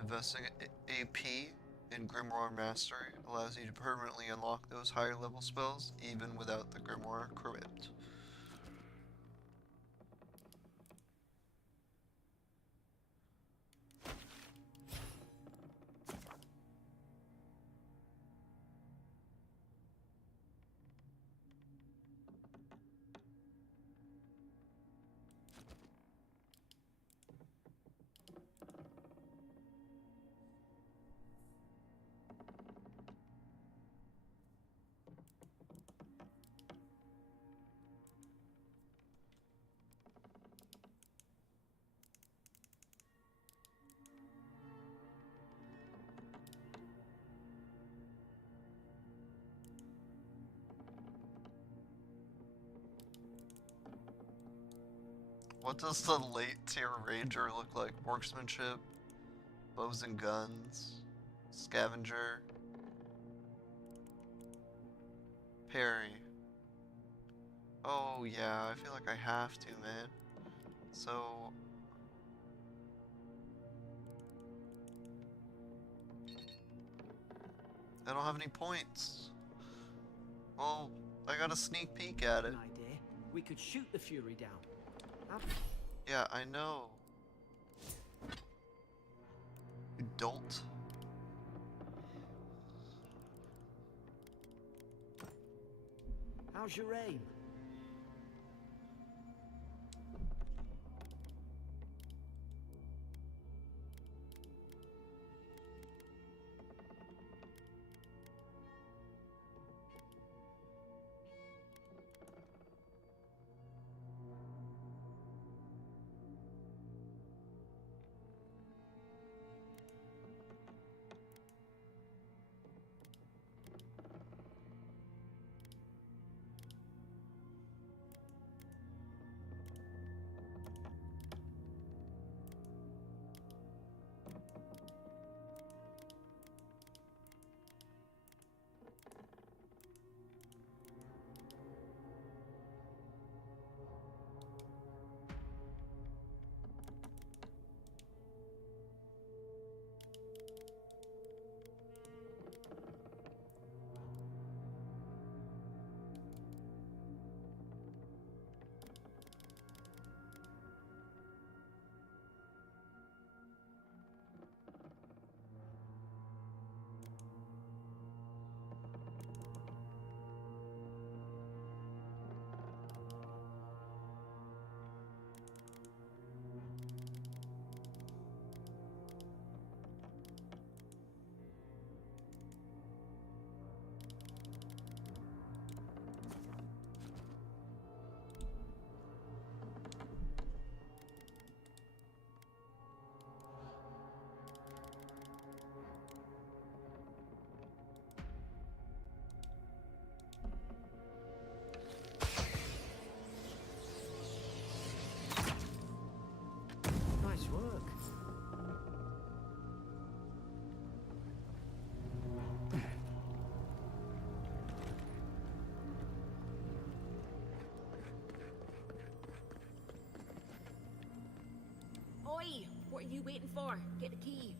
Investing AP in Grimoire Mastery allows you to permanently unlock those higher level spells even without the Grimoire Crypt. What does the late tier ranger look like? Marksmanship, bows and guns, scavenger, parry. Oh yeah, I feel like I have to, man. So I don't have any points. Well, I got a sneak peek at it. An idea. We could shoot the Fury down. Yeah, I know. You dolt. How's your aim? What are you waiting for? Get the key.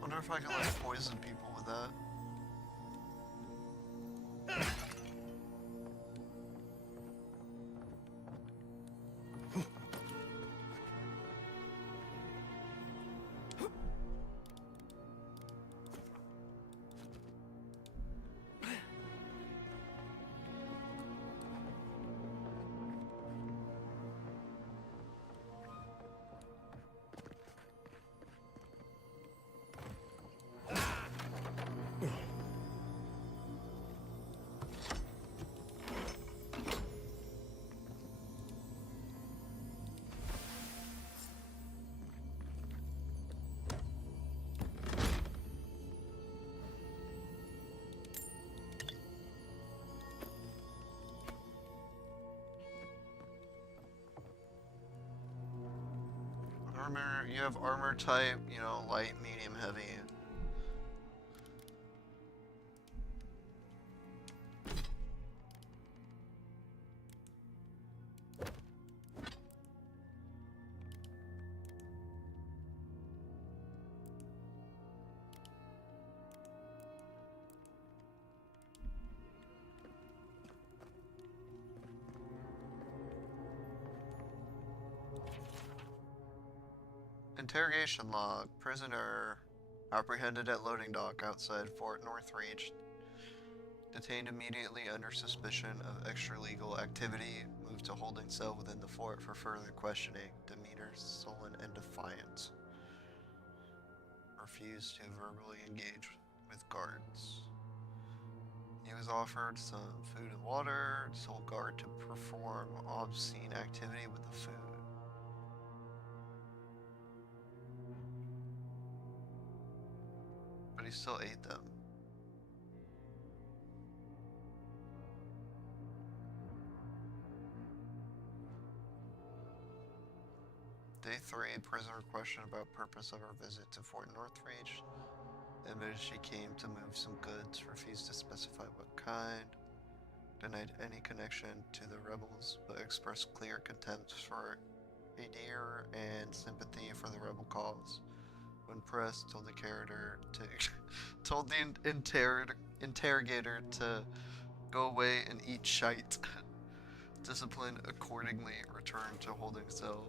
Wonder if I can like poison people with that. Armor, you have armor type, you know, light, medium, heavy. Interrogation log. Prisoner apprehended at loading dock outside Fort Northreach. Detained immediately under suspicion of extra-legal activity. Moved to holding cell within the fort for further questioning. Demeanor sullen and defiant. Refused to verbally engage with guards. He was offered some food and water. Told guard to perform obscene activity with the food. But he still ate them. Day 3, prisoner questioned about purpose of her visit to Fort Northreach. Admitted she came to move some goods, refused to specify what kind. Denied any connection to the rebels, but expressed clear contempt for Adir and sympathy for the rebel cause. When pressed, told the told the interrogator to go away and eat shite. Discipline accordingly returned to holding cell.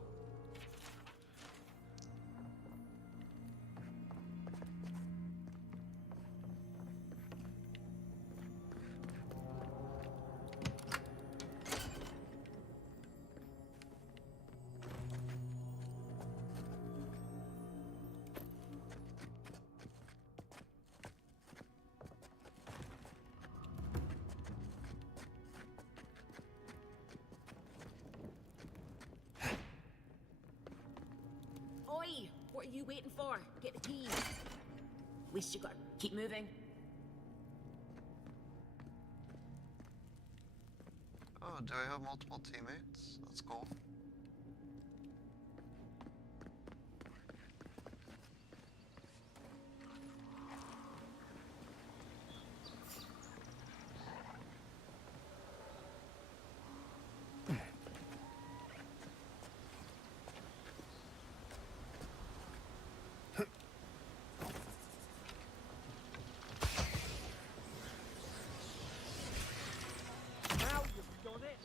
Oi! What are you waiting for? Get the key. At least you gotta keep moving. Oh, do I have multiple teammates? That's cool. Now you've done it.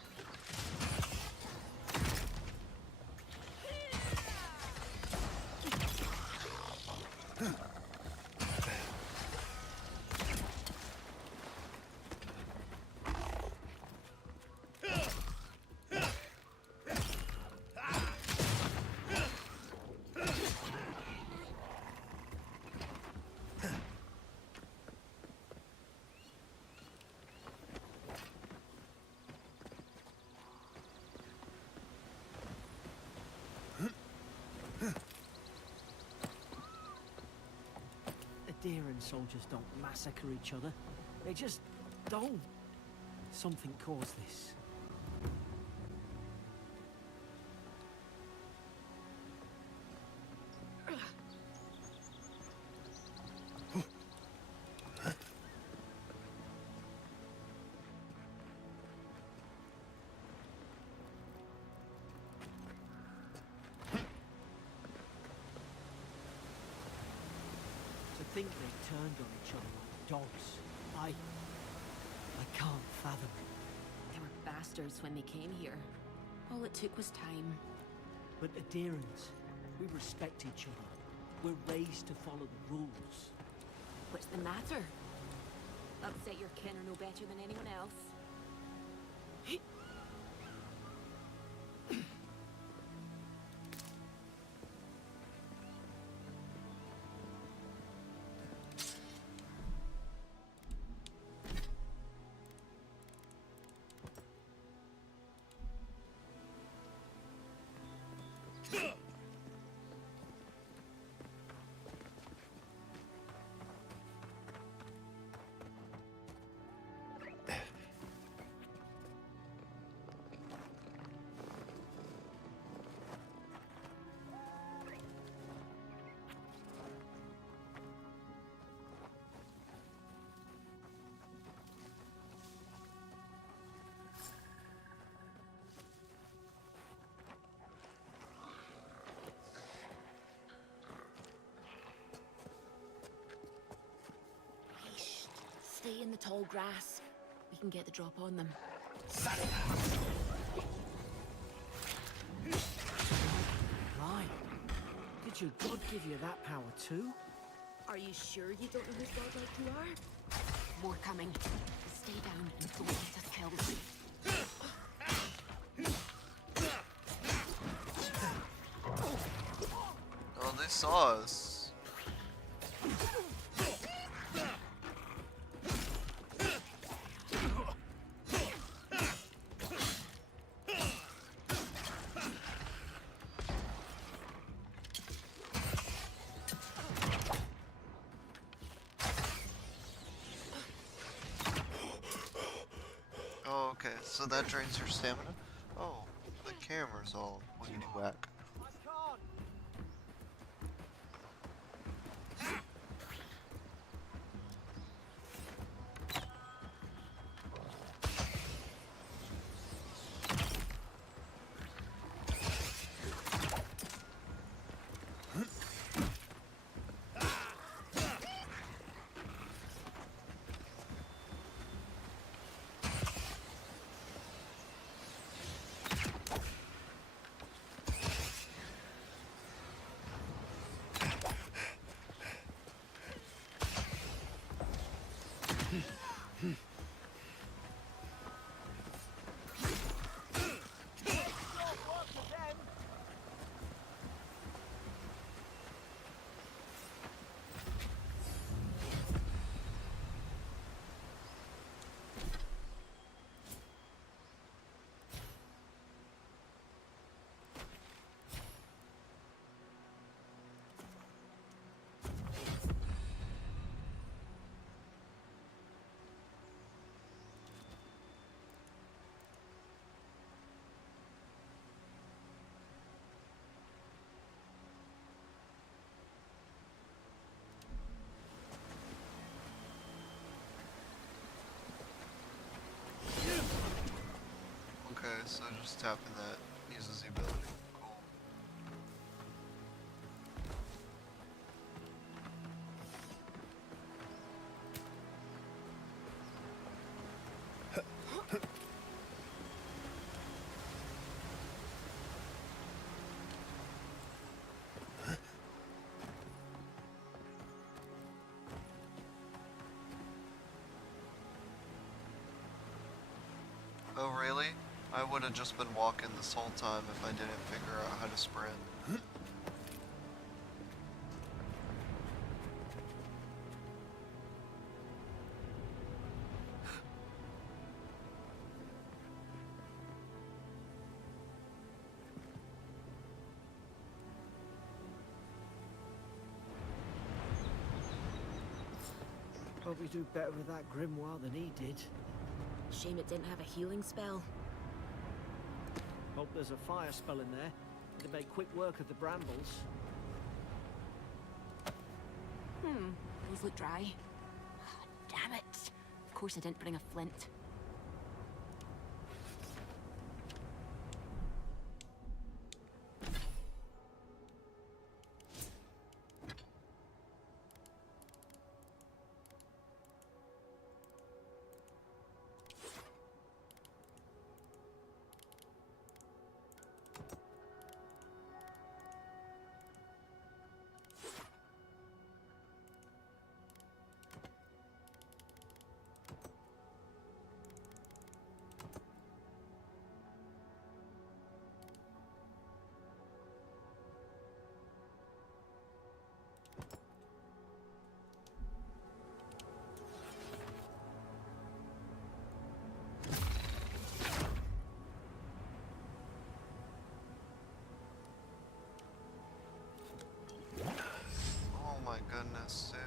Adyran soldiers don't massacre each other. They just don't. Something caused this. To think they turned on each other like dogs. I can't fathom it. They were bastards when they came here. All it took was time. But Adyrans, we respect each other. We're raised to follow the rules. What's the matter? Upset your kin are no better than anyone else. Stay in the tall grass. We can get the drop on them. Right. Did your god give you that power too? Are you sure you don't know whose godlike you are? More coming. Stay down and don't let us kill them. Oh, they saw us. Oh, okay, so that drains your stamina? Oh, the camera's all wiggity whack. Okay, so just tapping that uses the ability. Cool. Oh, really? I would have just been walking this whole time if I didn't figure out how to sprint. Hope you do better with that grimoire than he did. Shame it didn't have a healing spell. Hope there's a fire spell in there to make quick work of the brambles. Those look dry. Damn it. Of course I didn't bring a flint. Oh my goodness, dude.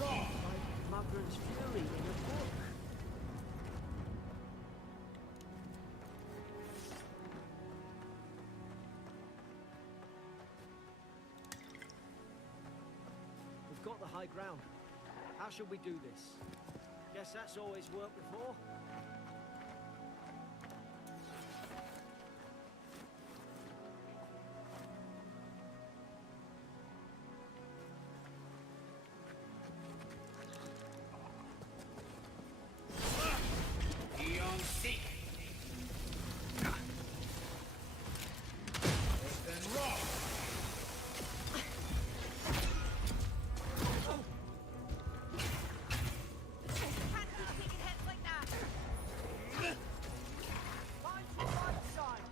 Like Mugren's Fury in a book. We've got the high ground. How should we do this? Guess that's always worked before. Beyond sick. Then rock. Can't keep taking hits like that! Find the right side.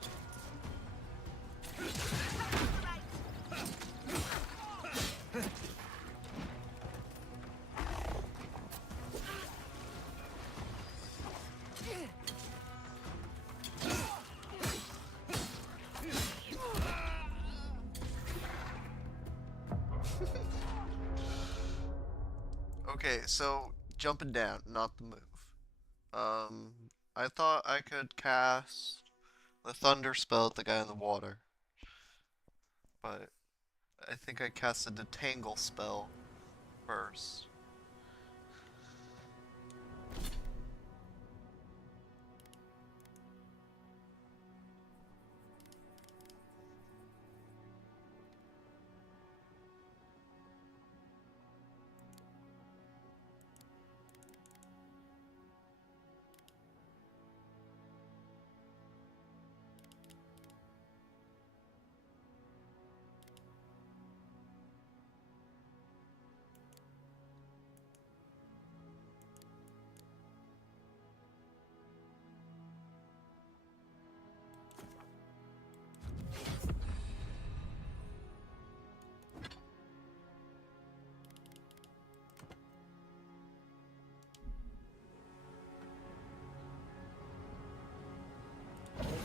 Okay, so jumping down, not the move. I thought I could cast the thunder spell at the guy in the water, but I think I cast a detangle spell first.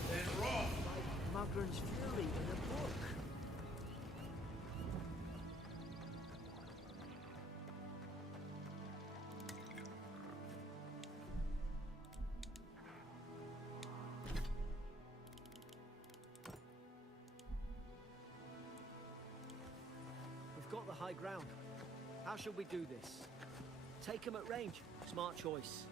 Then rock. Like Mugren's Fury in a book. We've got the high ground. How should we do this? Take him at range. Smart choice.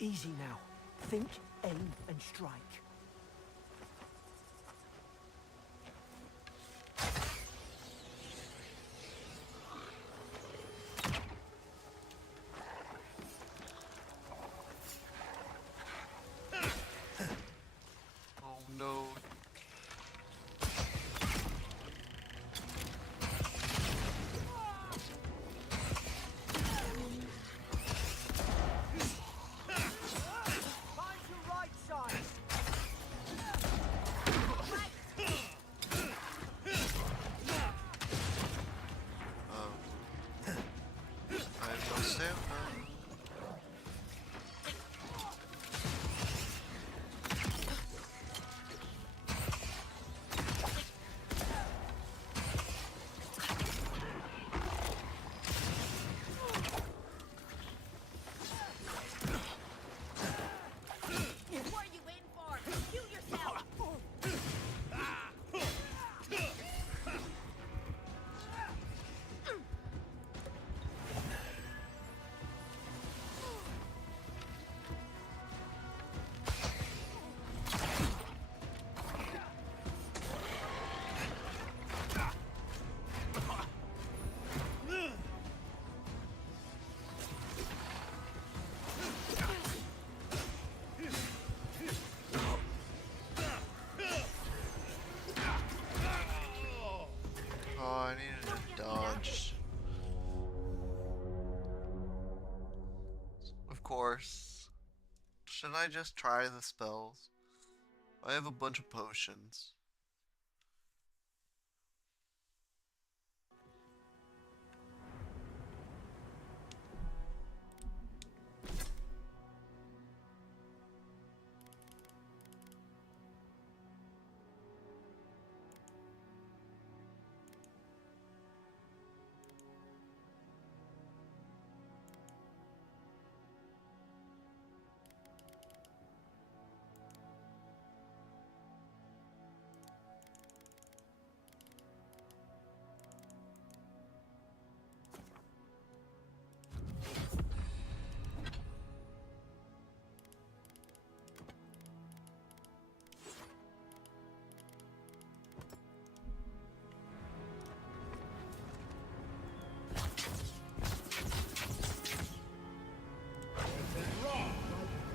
Easy now. Think, aim, and strike. Shouldn't I just try the spells? I have a bunch of potions.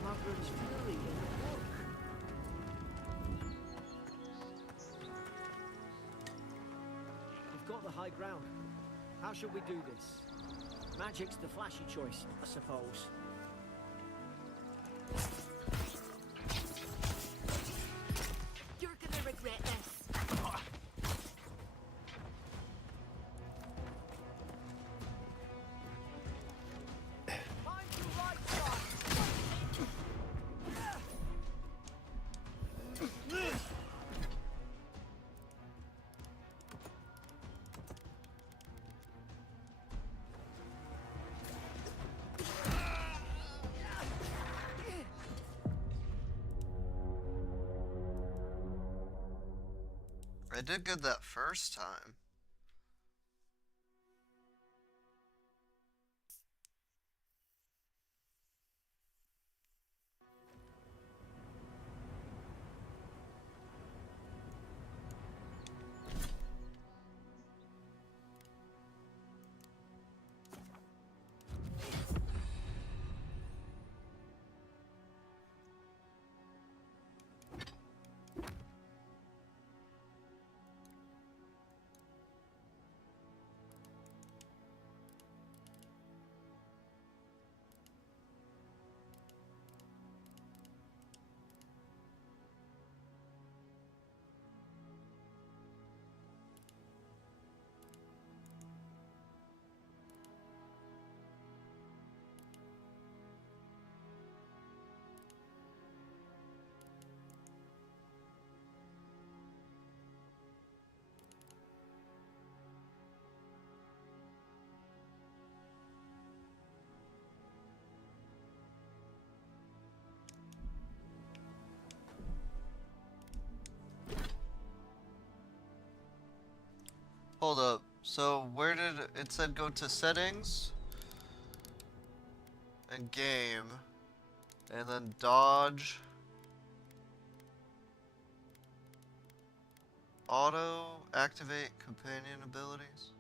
Margaret's fury in the book. We've got the high ground. How should we do this? Magic's the flashy choice, I suppose. You're gonna regret this. Time to right side. I did good that first time. Hold up. So where did it said go to settings and game and then dodge auto activate companion abilities?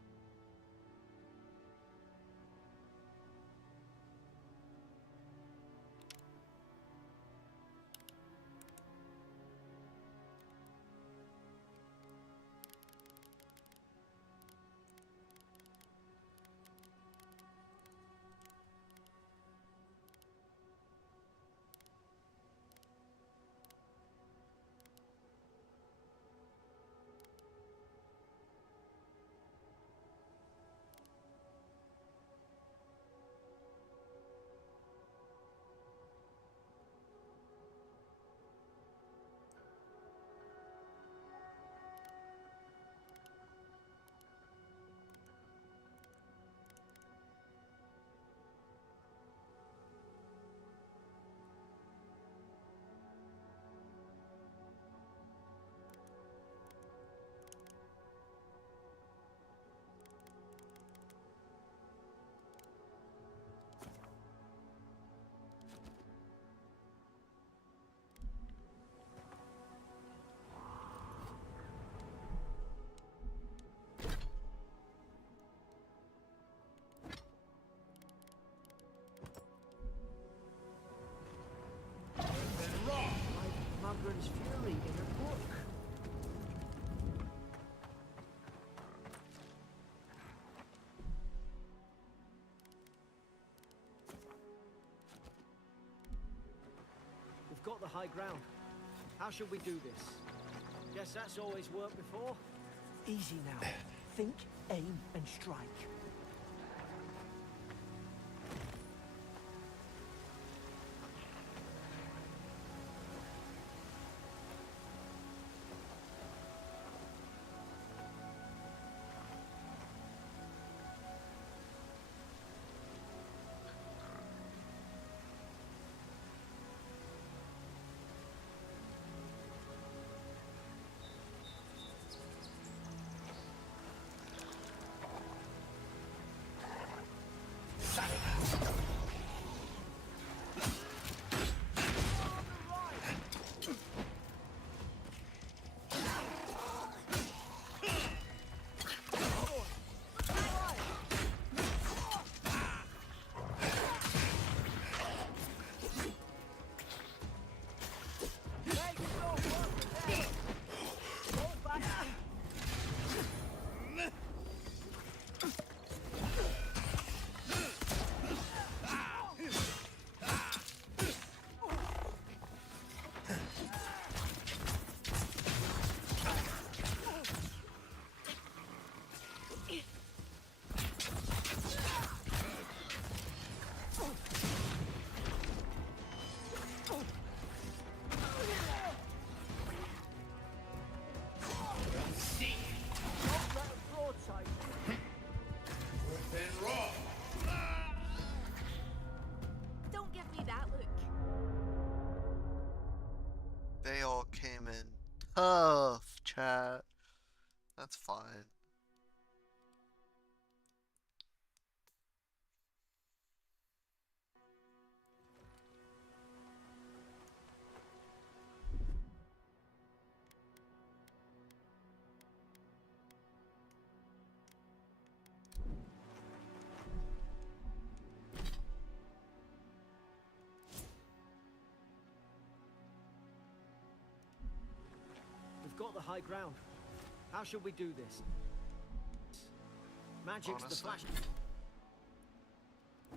the high ground. How should we do this? Guess that's always worked before. Easy now. Think, aim, and strike. Don't give me that look. They all came in tough, chat. That's fine. We've got the high ground. How should we do this? Magic's the Honestly. flash.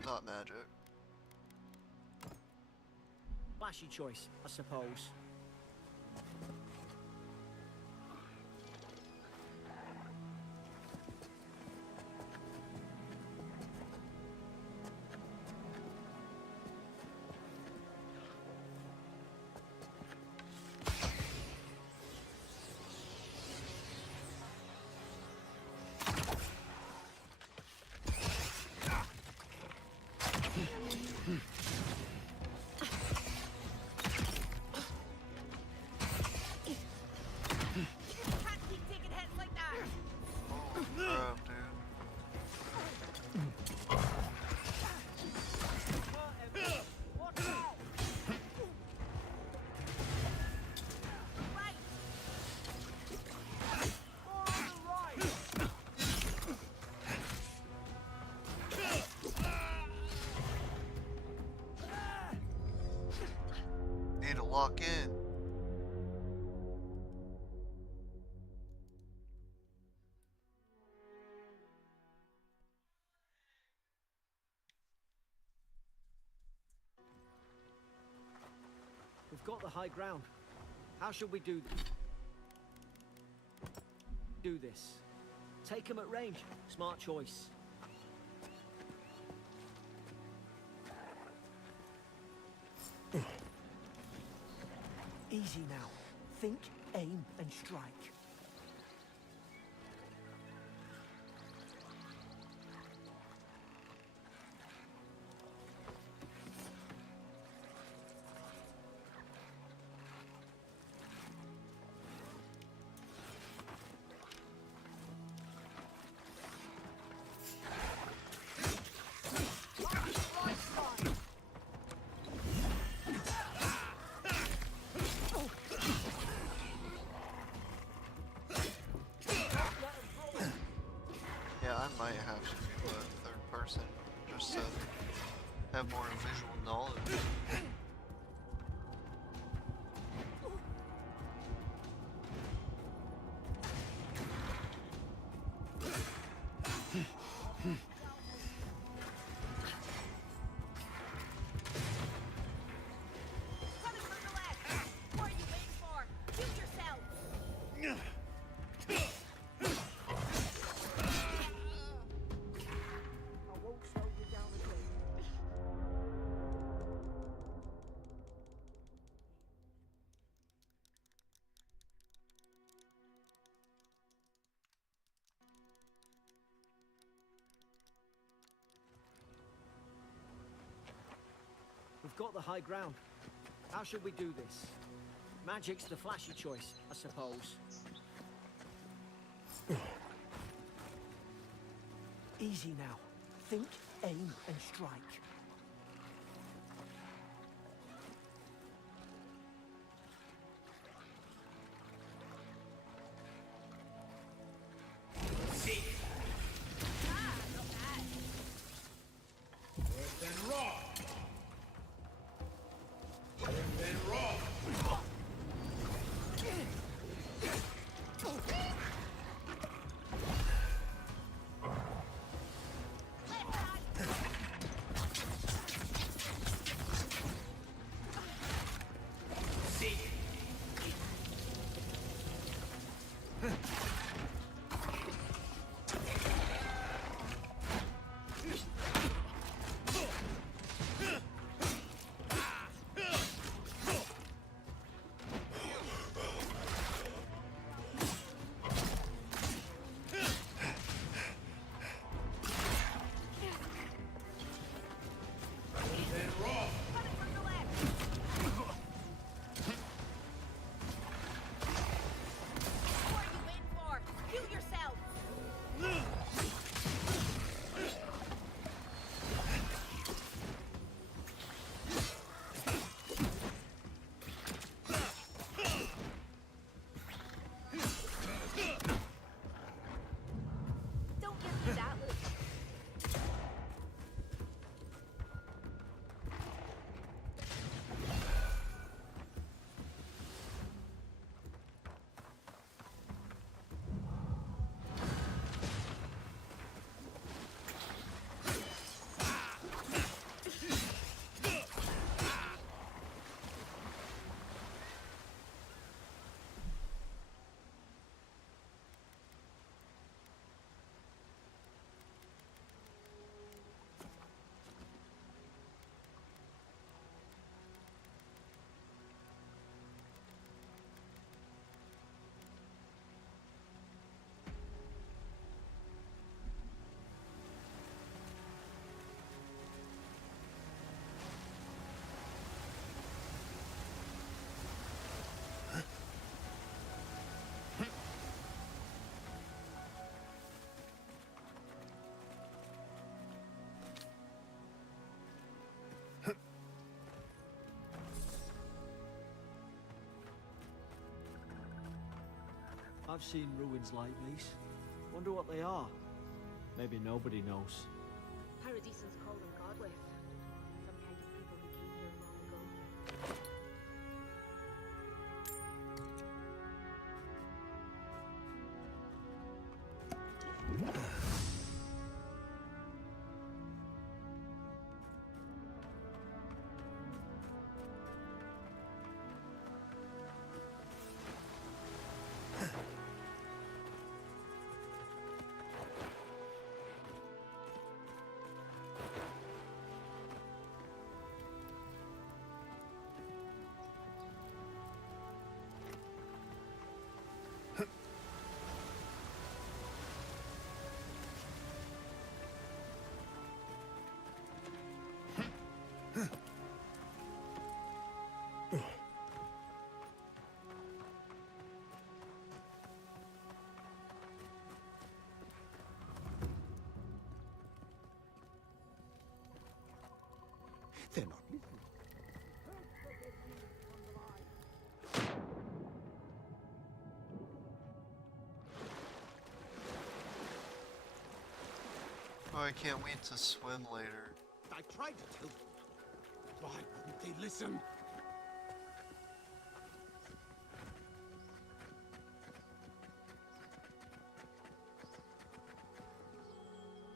Not magic. Flashy choice, I suppose. Can't keep taking hits like that. Crap, dude. Watch out! Right. On the right! Need to lock in. We've got the high ground. How should we do this? Take him at range. Smart choice. Easy now. Think, aim, and strike. Yeah, I might have to do a third person just to have more visual knowledge. Coming from the left. We've got the high ground. How should we do this? Magic's the flashy choice, I suppose. Easy now. Think, aim, and strike. Seek. Ah, not bad. Worse than raw. Worse than raw. Seek. Worse than raw. Coming from the left. What are you waiting for? Heal yourself. Don't give me that look. I've seen ruins like these. Wonder what they are. Maybe nobody knows. Paradisans call them godless. Some kind of people who came here long ago. They're not listening. Oh, I can't wait to swim later. I tried to tell them. Why wouldn't they listen?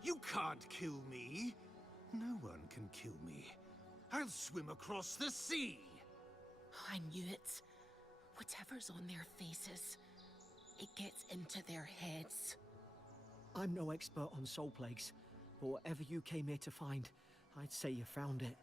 You can't kill me. No one can kill me. I'll swim across the sea. Oh, I knew it. Whatever's on their faces, it gets into their heads. I'm no expert on soul plagues, but whatever you came here to find, I'd say you found it.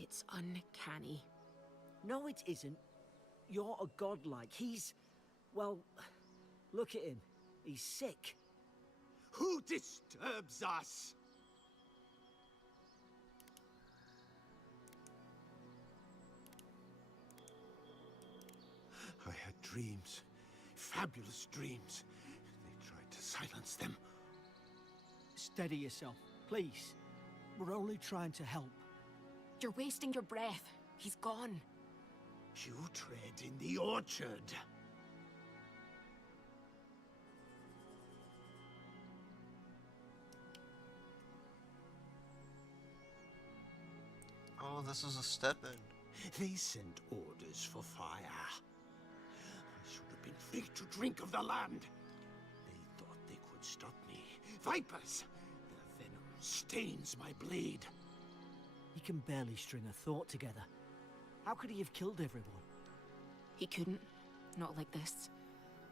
It's It's uncanny. No, it isn't. You're a godlike. He's... well, look at him. He's sick. Who disturbs us? I had dreams. Fabulous dreams. They tried to silence them. Steady yourself, please. We're only trying to help. You're wasting your breath. He's gone. You tread in the orchard. Oh, this is a step-in. They sent orders for fire. I should have been free to drink of the land. They thought they could stop me. Vipers! Their venom stains my blade. He can barely string a thought together. How could he have killed everyone? He couldn't. Not like this.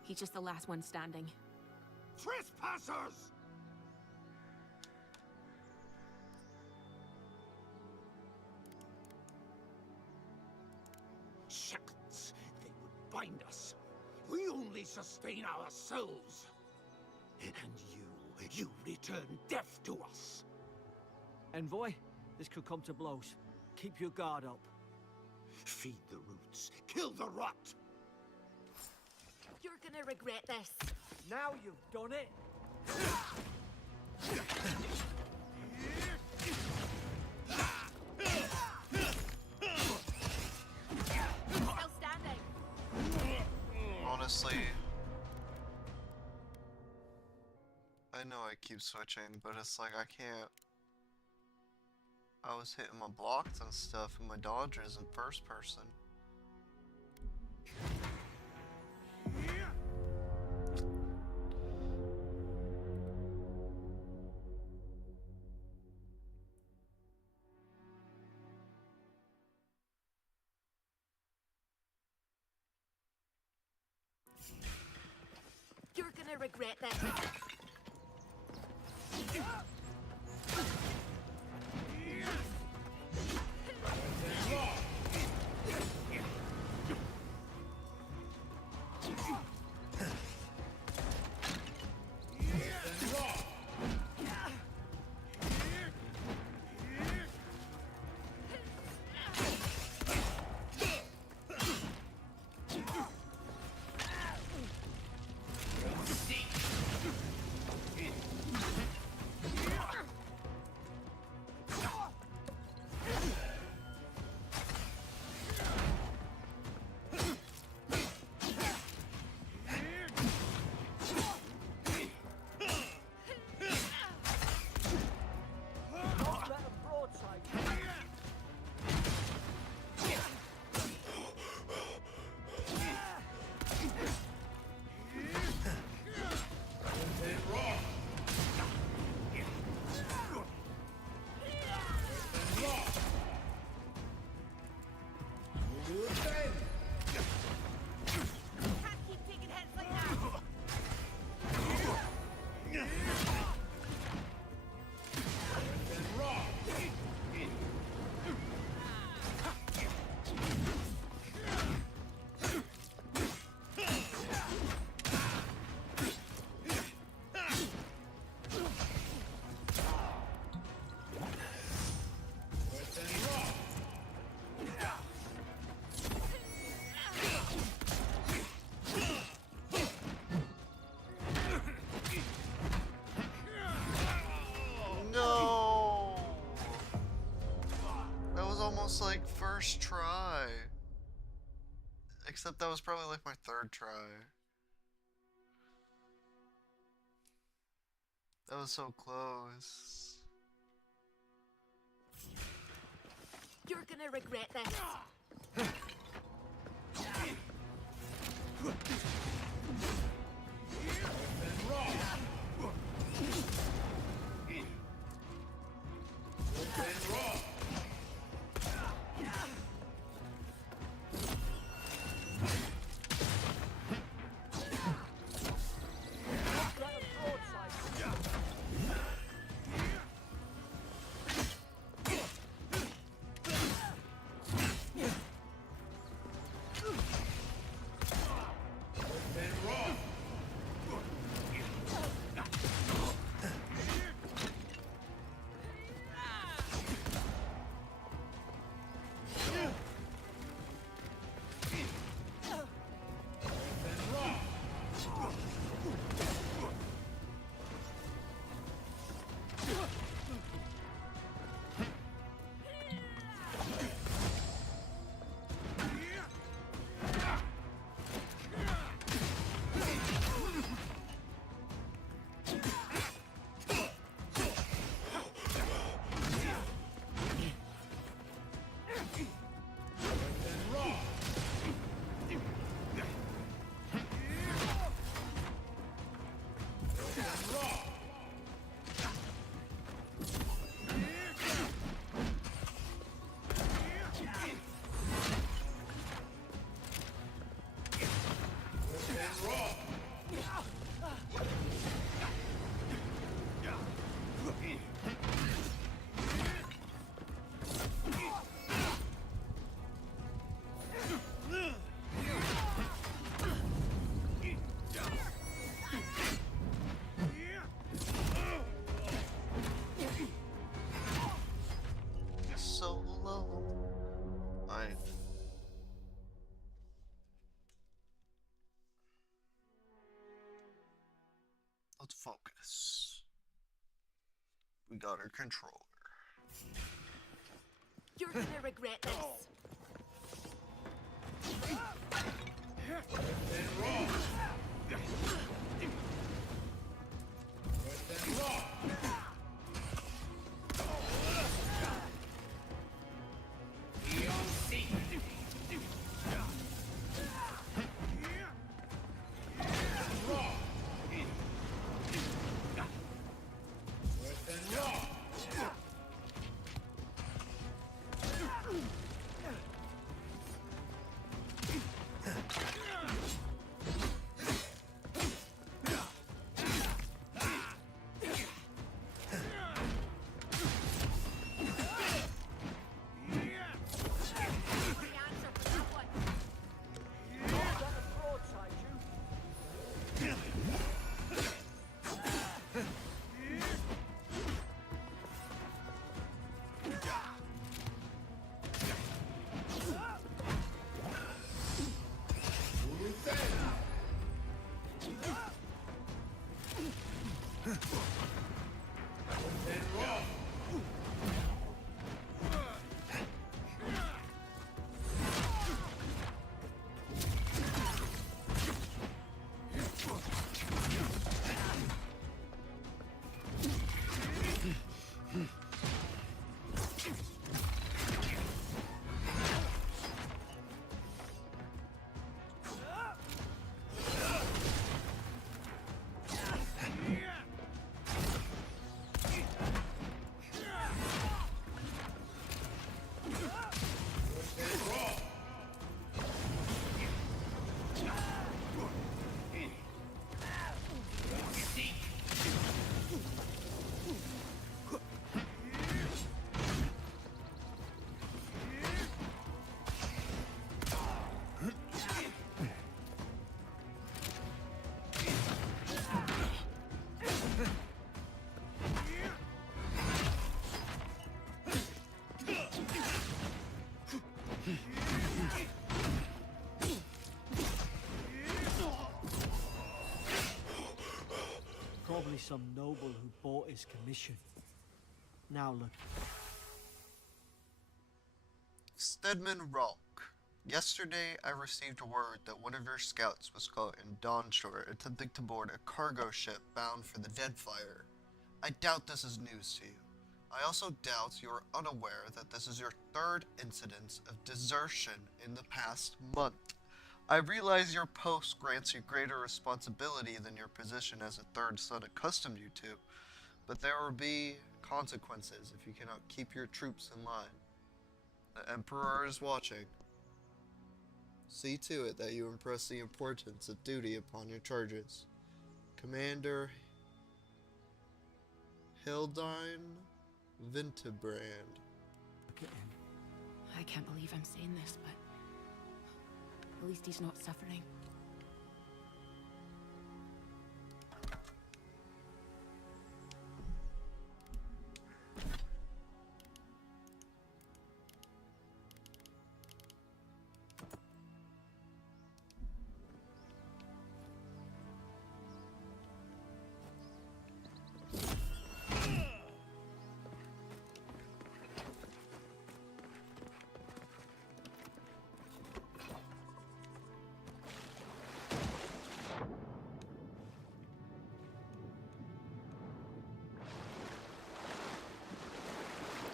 He's just the last one standing. Trespassers! Shucks, they would bind us. We only sustain ourselves. And you return death to us. Envoy, this could come to blows. Keep your guard up. Feed the roots, kill the rot. You're gonna regret this. Now you've done it. Still standing. Honestly, I know I keep switching, but it's like I can't. I was hitting my blocks and stuff and my dodges in first person. You're gonna regret this. Don't let a broadside. Then rock. Then rock. We'll do it then. Can't keep taking hits like that. Then rock. Then rock. No! That was almost like first try. Except that was probably like my third try. That was so close. You're gonna regret this. Then rock. Then rock. Don't let a broadside. Let's focus. We got our controller. You're gonna regret this. Then wrong. Then wrong. Beyond sea. Wrong. Then wrong. The answer for that one. Got a broadside, you. Then wrong. Probably some noble who bought his commission. Now look. Stedman Rolk. Yesterday, I received word that one of your scouts was caught in Dawnshore attempting to board a cargo ship bound for the Deadfire. I doubt this is news to you. I also doubt you are unaware that this is your third incidence of desertion in the past month. I realize your post grants you greater responsibility than your position as a third son accustomed you to, but there will be consequences if you cannot keep your troops in line. The Emperor is watching. See to it that you impress the importance of duty upon your charges. Commander Hildine Vintebrand. Look at him. I can't believe I'm saying this, but at least he's not suffering.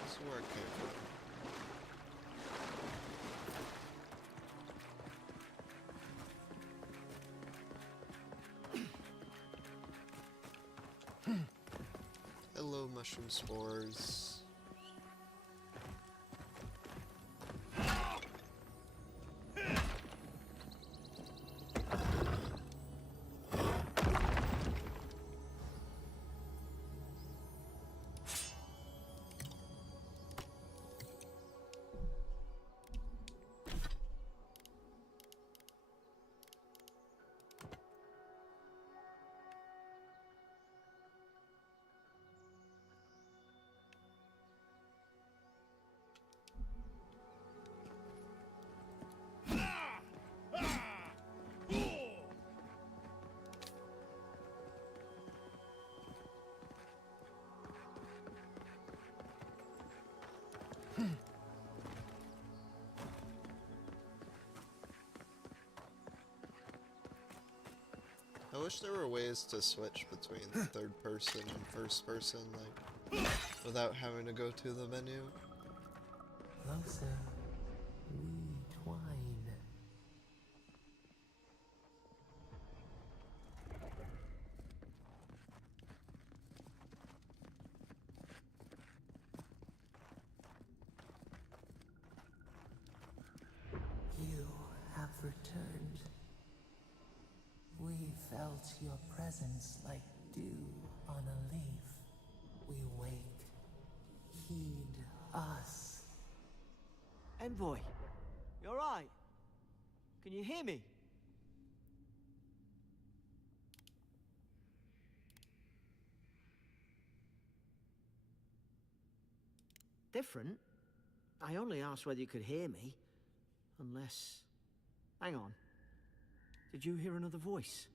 This is where it came from. Hello, mushroom spores. wish there were ways to switch between third person and first person, like, without having to go to the menu. Closer, we twine. You have returned. We felt your presence like dew on a leaf. We wake. Heed us. Envoy, you alright? Can you hear me? Different? I only asked whether you could hear me. Unless... Hang on. Did you hear another voice?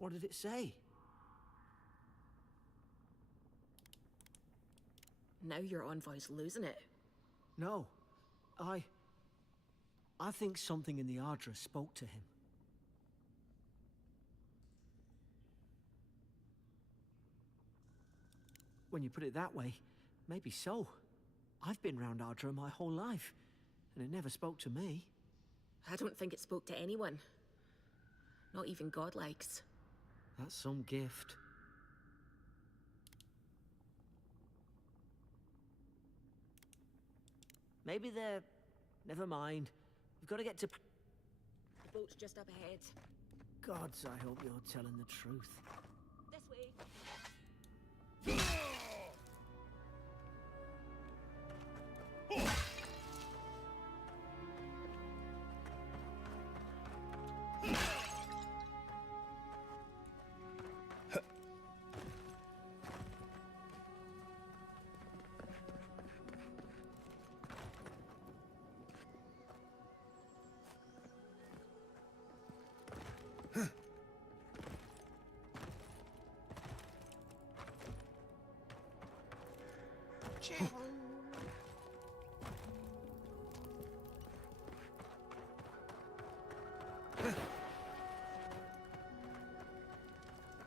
What did it say? Now your envoy's losing it. No. I think something in the Ardra spoke to him. When you put it that way, maybe so. I've been round Ardra my whole life, and it never spoke to me. I don't think it spoke to anyone. Not even godlikes. That's some gift. Maybe they're... Never mind. We've got to get to... The boat's just up ahead. Gods, I hope you're telling the truth. This way.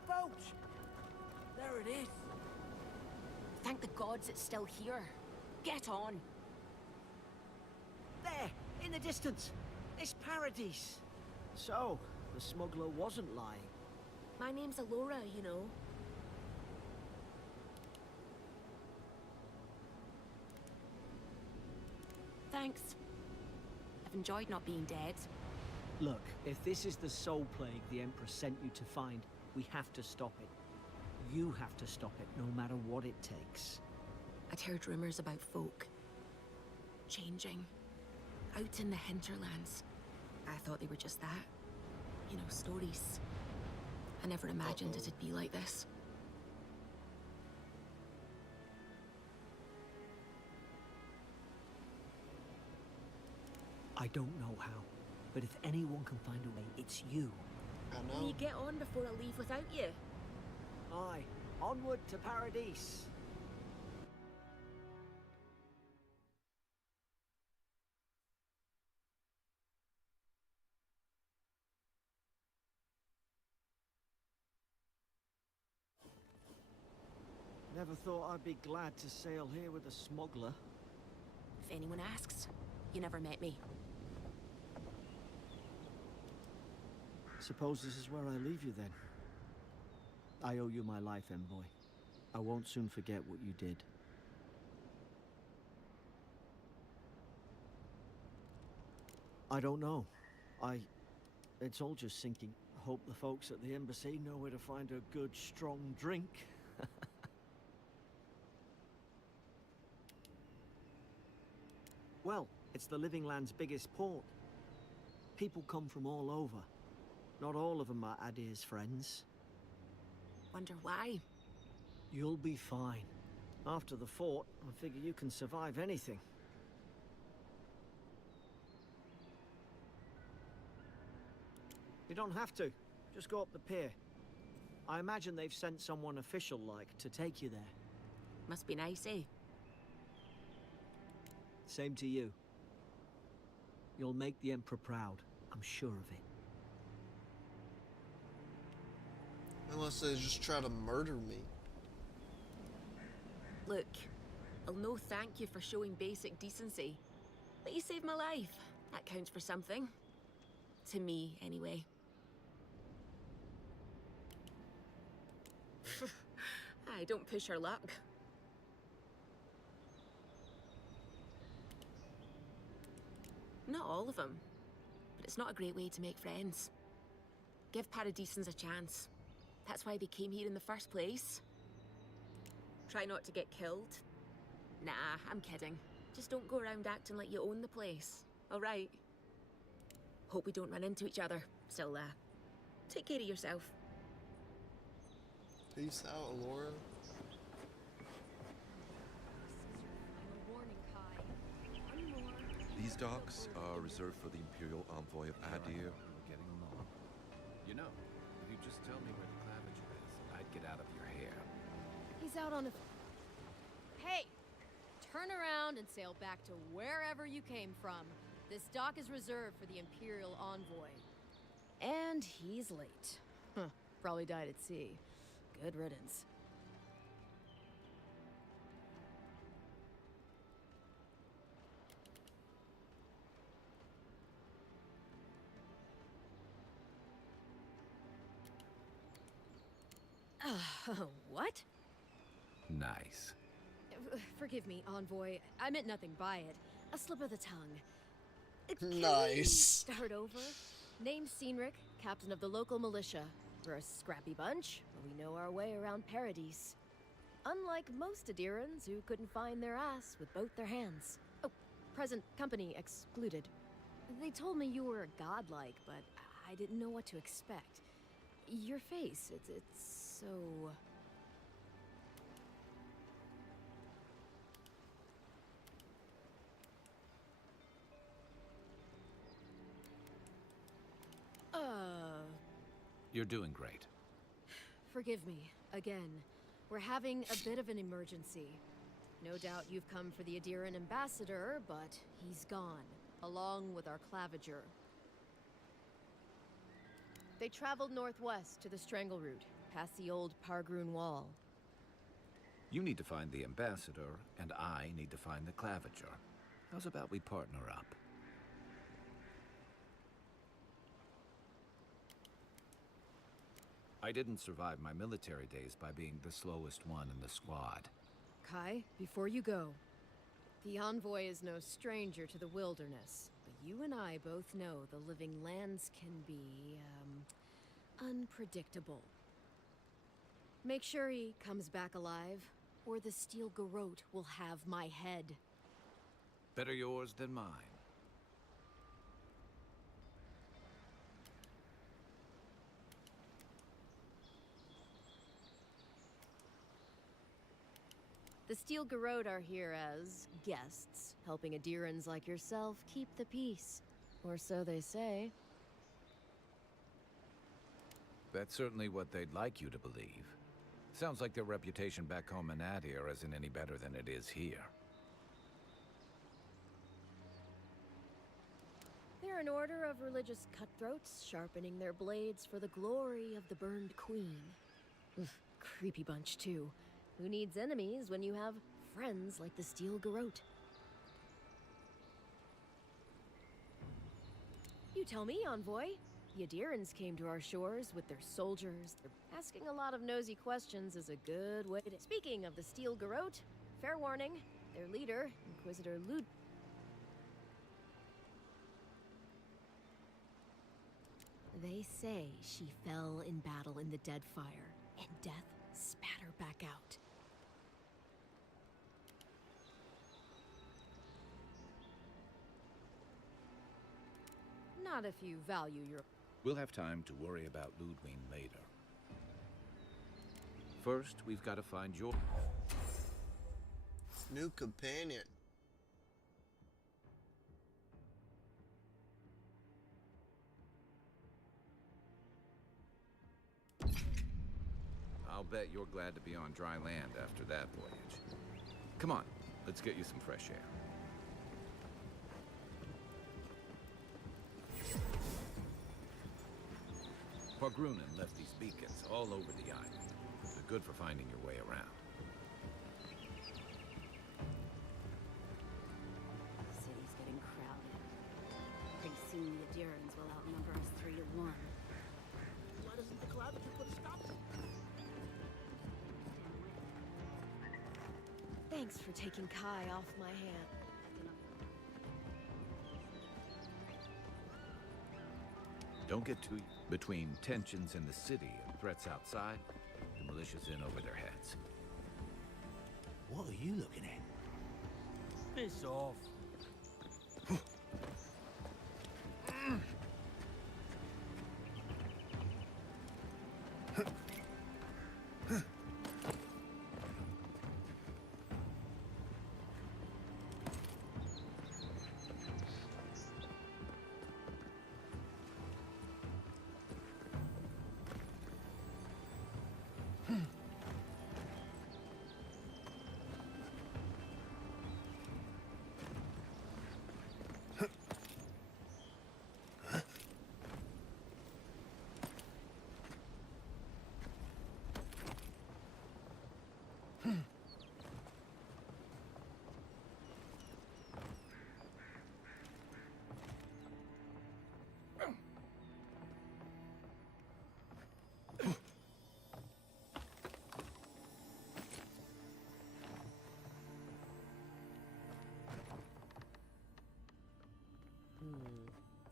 Boat! There it is. Thank the gods it's still here. Get on. There, in the distance. It's Paradise. So, the smuggler wasn't lying. My name's Alora, you know. Thanks. I've enjoyed not being dead. Look, if this is the soul plague the Emperor sent you to find, we have to stop it. You have to stop it, no matter what it takes. I'd heard rumors about folk changing out in the hinterlands. I thought they were just that. You know, stories. I never imagined it'd be like this. I don't know how, but if anyone can find a way, it's you. I Will know. you get on before I leave without you? Aye, onward to Paradise. Never thought I'd be glad to sail here with a smuggler. If anyone asks, you never met me. Suppose this is where I leave you then. I owe you my life, Envoy. I won't soon forget what you did. I don't know. It's all just sinking. I hope the folks at the embassy know where to find a good, strong drink. Well, it's the Living Land's biggest port. People come from all over. Not all of them are Adir's friends. Wonder why? You'll be fine. After the fort, I figure you can survive anything. You don't have to. Just go up the pier. I imagine they've sent someone official-like to take you there. Must be nice, eh? Same to you. You'll make the Emperor proud. I'm sure of it. Unless they just try to murder me. Look, I'll no thank you for showing basic decency. But you saved my life. That counts for something. To me, anyway. Aye, don't push her luck. Not all of them, but it's not a great way to make friends. Give Paradisans a chance. That's why they came here in the first place. Try not to get killed. Nah, I'm kidding. Just don't go around acting like you own the place, alright? Hope we don't run into each other, so take care of yourself. Peace out, Laura. These docks are reserved for the Imperial Envoy of Adir. We're getting along. You know, if you just tell me where the claviger is, I'd get out of your hair. He's out on a... Hey! Turn around and sail back to wherever you came from. This dock is reserved for the Imperial Envoy. And he's late. Huh. Probably died at sea. Good riddance. What? Nice. Forgive me, Envoy. I meant nothing by it. A slip of the tongue. Can we Nice. start over? Name's Cynric, captain of the local militia. We're a scrappy bunch, but we know our way around Paradise. Unlike most Adirans who couldn't find their ass with both their hands. Oh, present company excluded. They told me you were godlike, but I didn't know what to expect. Your face, it's so... You're doing great. Forgive me, again. We're having a bit of an emergency. No doubt you've come for the Adiran ambassador, but he's gone, along with our claviger. They traveled northwest to the Strangle Route, past the old Pargroon Wall. You need to find the ambassador, and I need to find the claviger. How's about we partner up? I didn't survive my military days by being the slowest one in the squad. Kai, before you go, the Envoy is no stranger to the wilderness, but you and I both know the living lands can be, unpredictable. Make sure he comes back alive, or the Steel Garrote will have my head. Better yours than mine. The Steel Garrote are here as guests, helping Adirans like yourself keep the peace. Or so they say. That's certainly what they'd like you to believe. Sounds like their reputation back home in Adir isn't any better than it is here. They're an order of religious cutthroats, sharpening their blades for the glory of the burned queen. Ugh, creepy bunch, too. Who needs enemies when you have friends like the Steel Garrote? You tell me, Envoy. The Adirans came to our shores with their soldiers. Asking a lot of nosy questions is a good way to... Speaking of the Steel Garrote, fair warning, their leader, Inquisitor Lud... They say she fell in battle in the Deadfire, and death spat her back out. Not if you value your... We'll have time to worry about Ludwig later. First, we've got to find your... New companion. I'll bet you're glad to be on dry land after that voyage. Come on, let's get you some fresh air. Pargrunen left these beacons all all over the island. They're good for finding your way around. The city's getting crowded. Pretty soon the Adirans will outnumber us 3 to 1. Why doesn't the Collaborative put a stop to it? Thanks for taking Kai off my hand. Don't get too between tensions in the city and threats outside. The militia's in over their heads. What are you looking at? Piss off.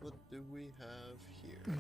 What do we have here?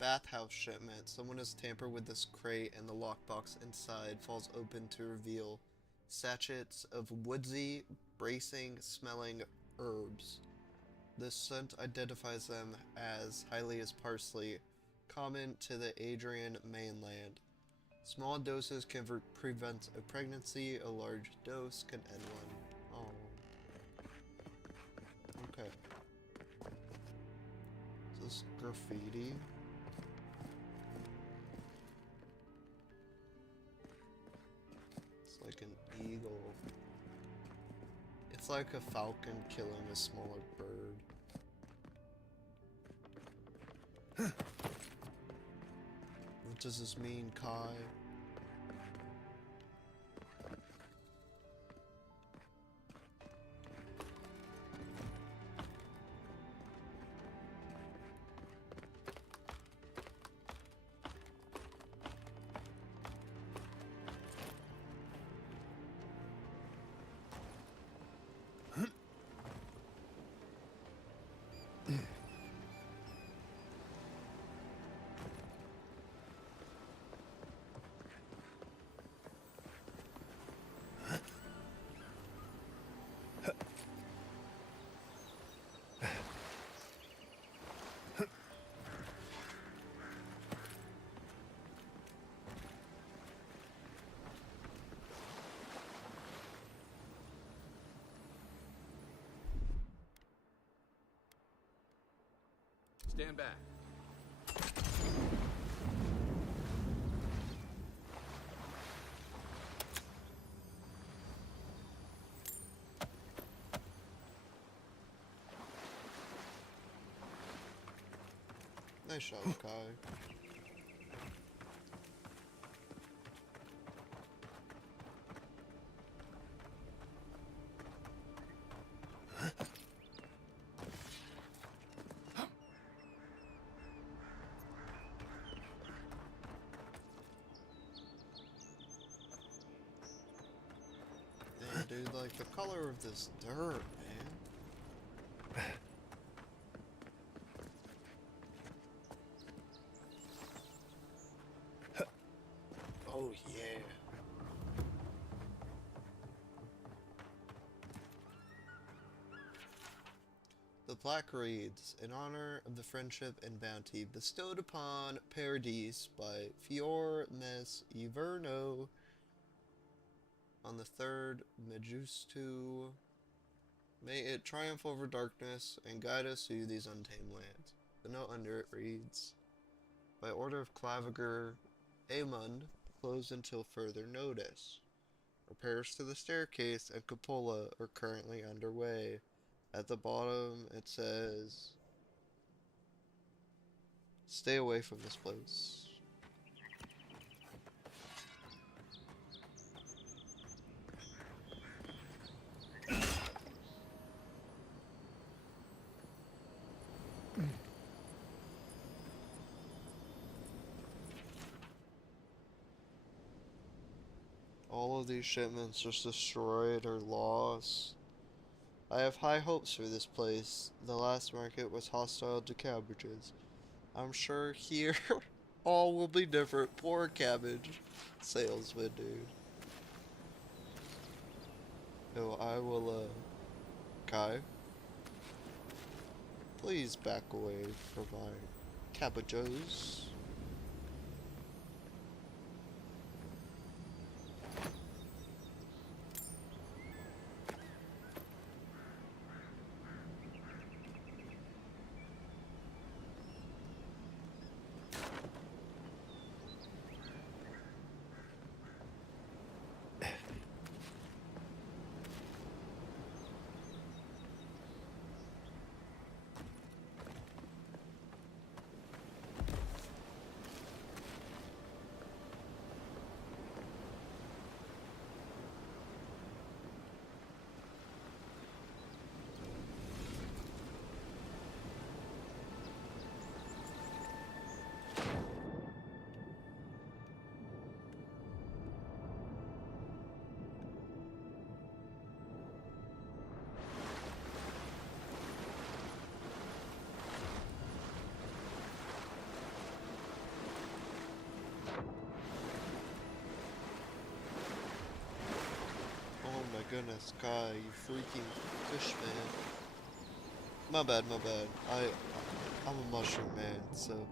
Bathhouse shipment. Someone has tampered with this crate and the lockbox inside falls open to reveal sachets of woodsy, bracing smelling herbs. This scent identifies them as highly as parsley, common to the Adrian mainland. Small doses can prevent a pregnancy, a large dose can end one. Oh. Okay. Is this graffiti? It's like an eagle. It's like a falcon killing a smaller bird. What does this mean, Kai? Stand back. Nice shot, Kai. Yeah, dude, like the color of this dirt, man. Oh yeah. The plaque reads, in honor of the friendship and bounty bestowed upon Paradise by Fior Mes Iverno on the third Mejustu, may it triumph over darkness and guide us through these untamed lands. The note under it reads, by order of Claviger, Aemund, closed until further notice. Repairs to the staircase and cupola are currently underway. At the bottom it says, stay away from this place. All of these shipments just destroyed or lost. I have high hopes for this place. The last market was hostile to cabbages. I'm sure here all will be different. Poor cabbage salesman, dude. So I will, Kai, please back away from my cabbages. Goodness, Kai, you freaking fish man. My bad, my bad. I'm a mushroom man, so.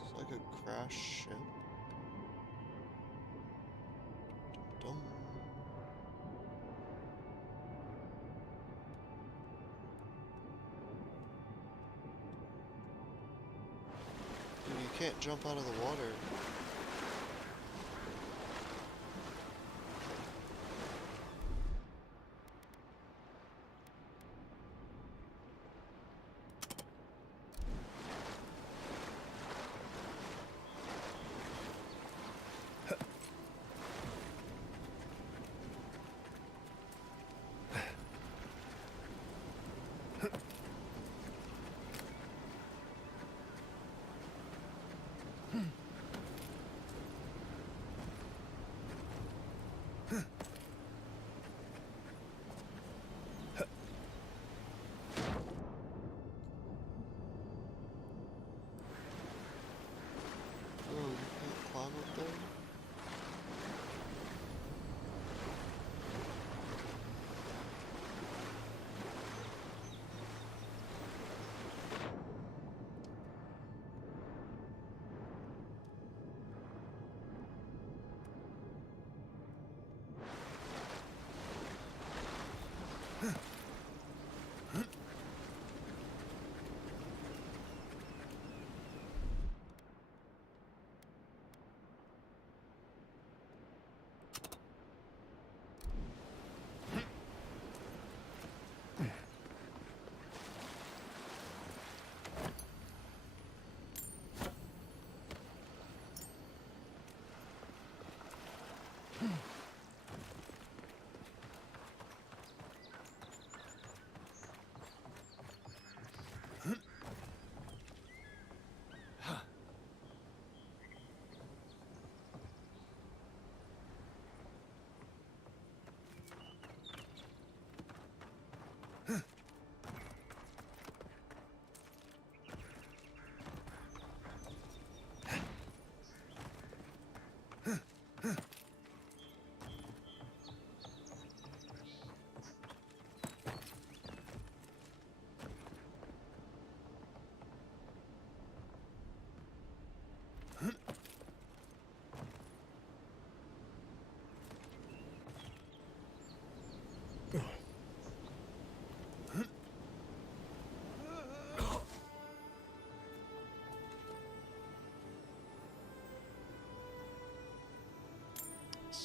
It's like a crash ship. Dum. Dude, you can't jump out of the water.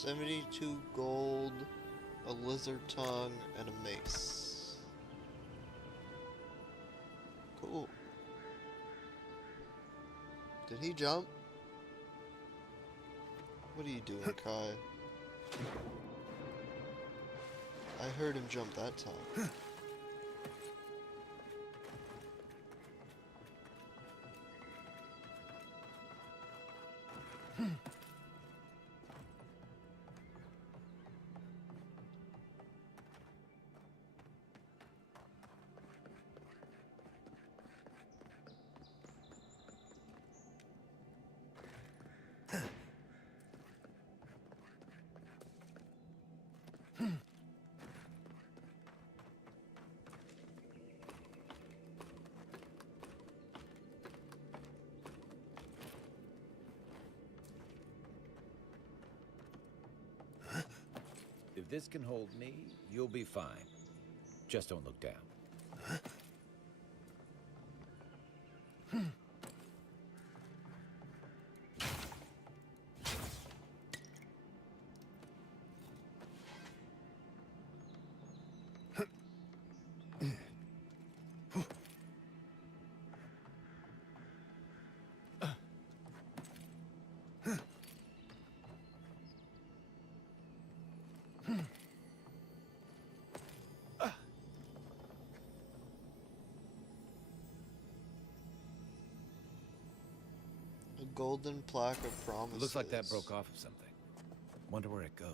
72 gold, a lizard tongue, and a mace. Cool. Did he jump? What are you doing, Kai? I heard him jump that time. If this can hold me, you'll be fine. Just don't look down. A golden plaque of promises. Looks like that broke off of something. Wonder where it goes.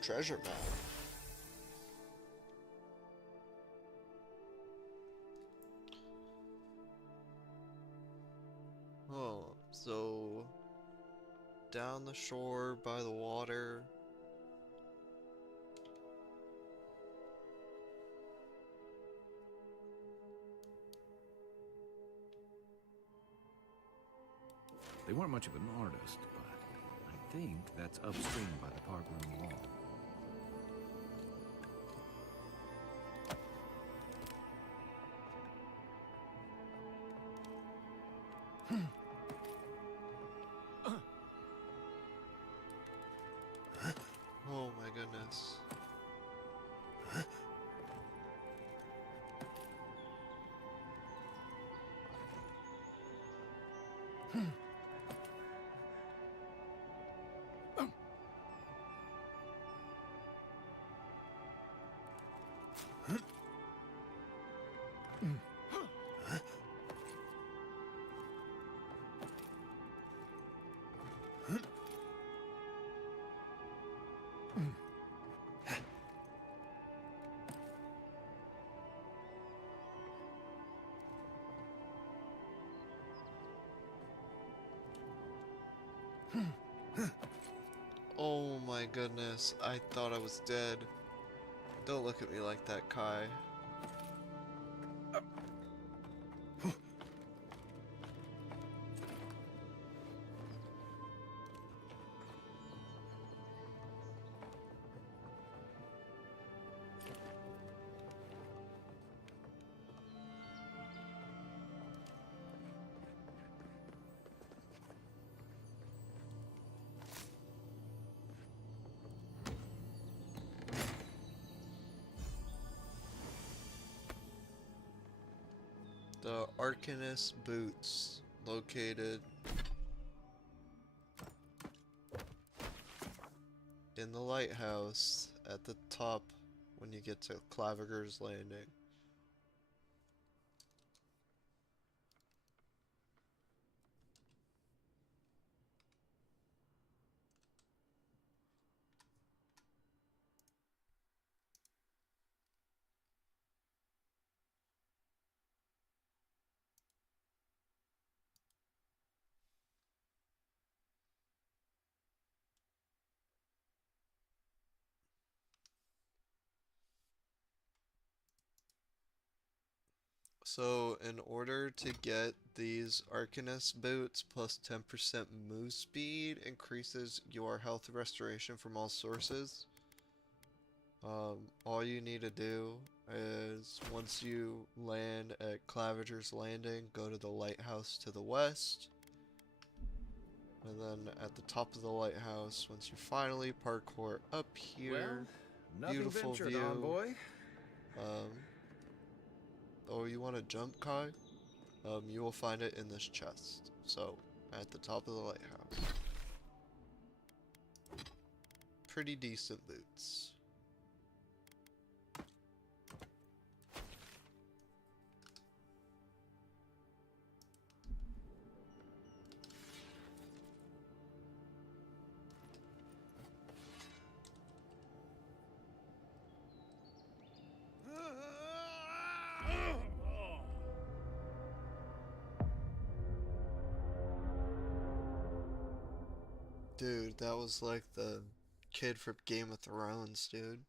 Treasure map. Oh, so down the shore by the water. They weren't much of an artist, but I think that's upstream by the park room wall. Oh my goodness. Oh my goodness, I thought I was dead. Don't look at me like that, Kai. The Arcanist Boots, located in the lighthouse at the top when you get to Claviger's Landing. So, in order to get these Arcanist boots plus 10% move speed increases your health restoration from all sources. All you need to do is once you land at Claviger's Landing, go to the lighthouse to the west. And then at the top of the lighthouse, once you finally parkour up here, Well, nothing beautiful ventured, view. envoy. Oh, you want to jump, Kai? You will find it in this chest. So, at the top of the lighthouse. Pretty decent boots. Dude, that was like the kid from Game of Thrones, dude.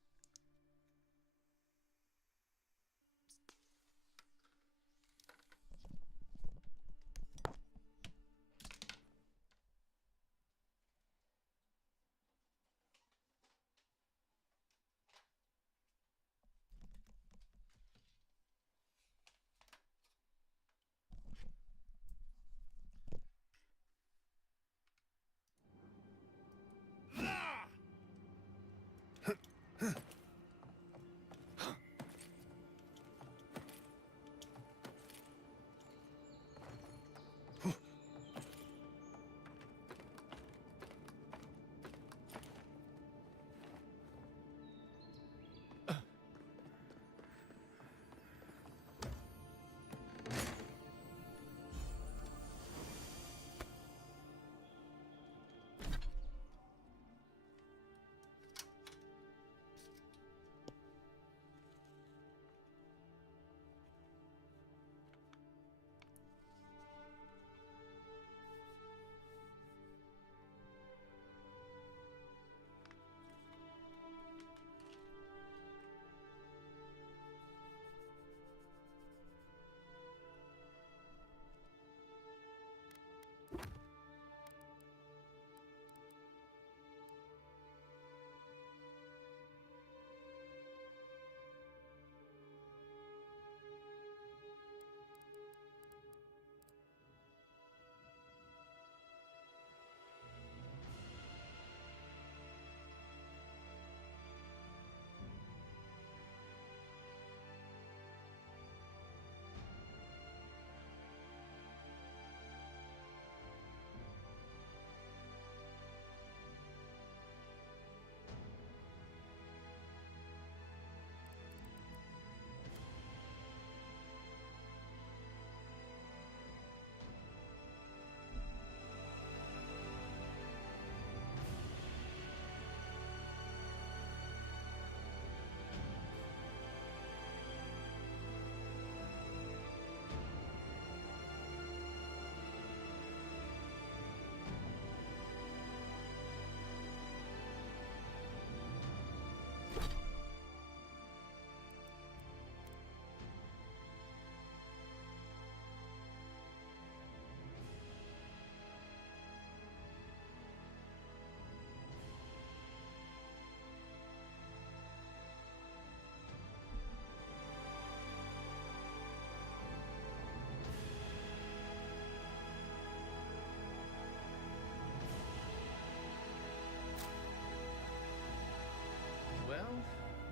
Well,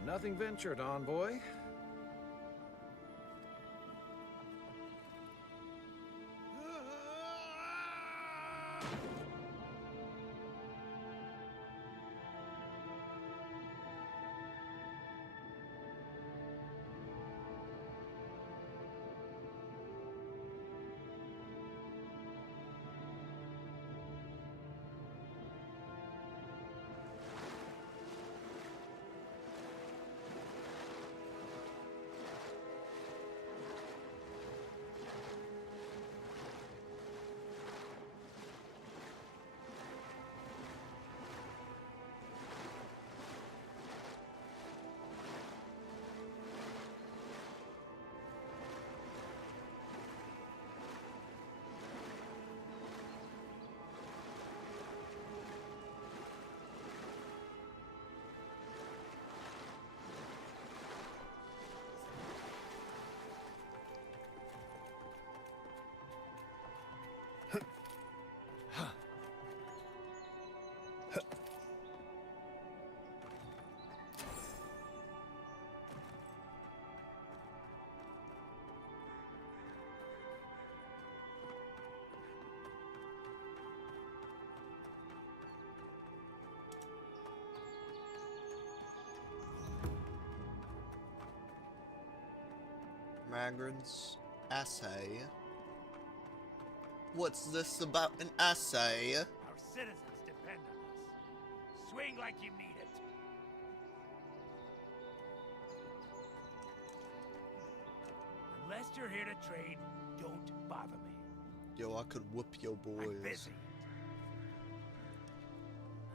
nothing ventured, envoy. Magrin's essay. What's this about an essay? Our citizens depend on us. Swing like you mean it. Unless you're here to trade, don't bother me. Yo, I could whoop your boys. I'm busy.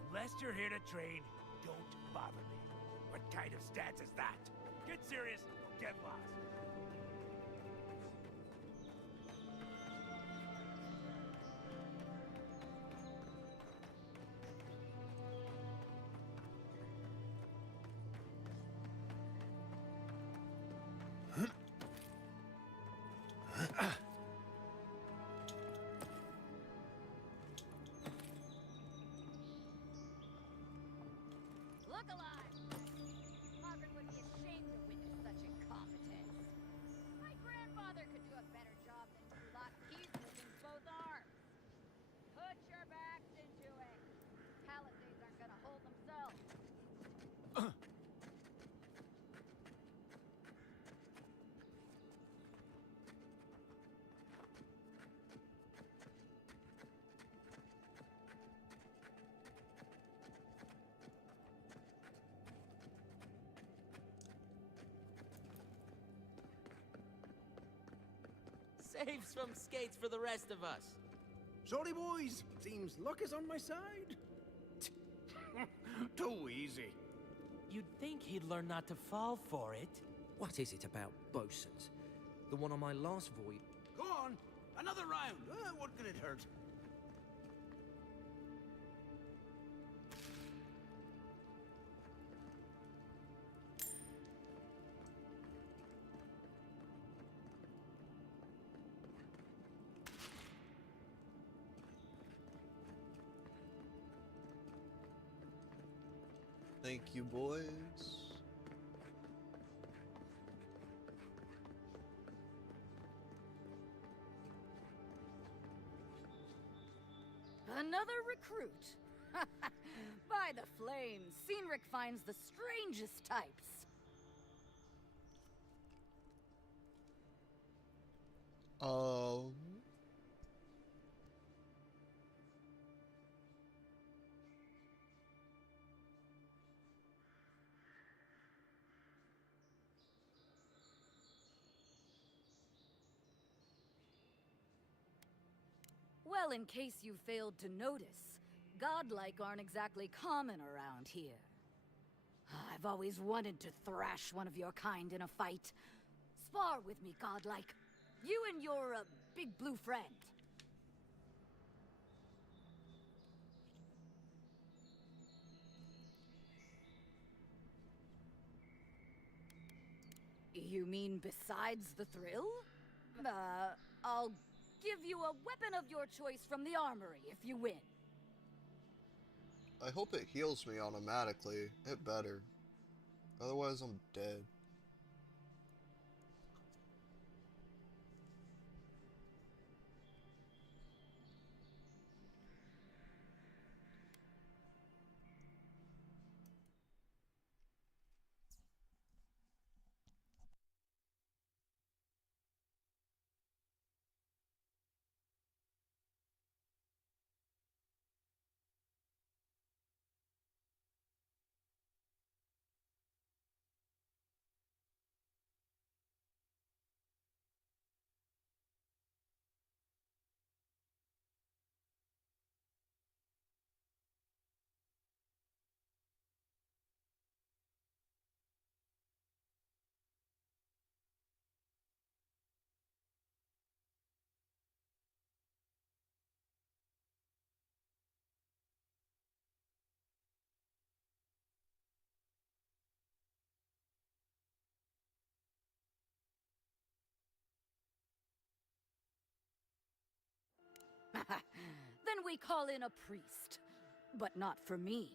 Unless you're here to trade, don't bother me. What kind of stance is that? Get serious or get lost. Look alive! Margaret would be ashamed to witness such incompetence. My grandfather could do a better job than you lot. He's missing both arms. Put your backs into it. Palisades aren't gonna hold themselves. Saves from skates for the rest of us. Sorry, boys. Seems luck is on my side. Too easy. You'd think he'd learn not to fall for it. What is it about bosuns? The one on my last voyage. Go on. Another round. What could it hurt? Thank you, boys. Another recruit. By the flames, Cynric finds the strangest types. Um. Well, in case you failed to notice, godlike aren't exactly common around here. I've always wanted to thrash one of your kind in a fight. Spar with me, godlike. You and your, big blue friend. You mean besides the thrill? I'll give you a weapon of your choice from the armory if you win. I hope it heals me automatically. It better. Otherwise, I'm dead. Then we call in a priest. But not for me.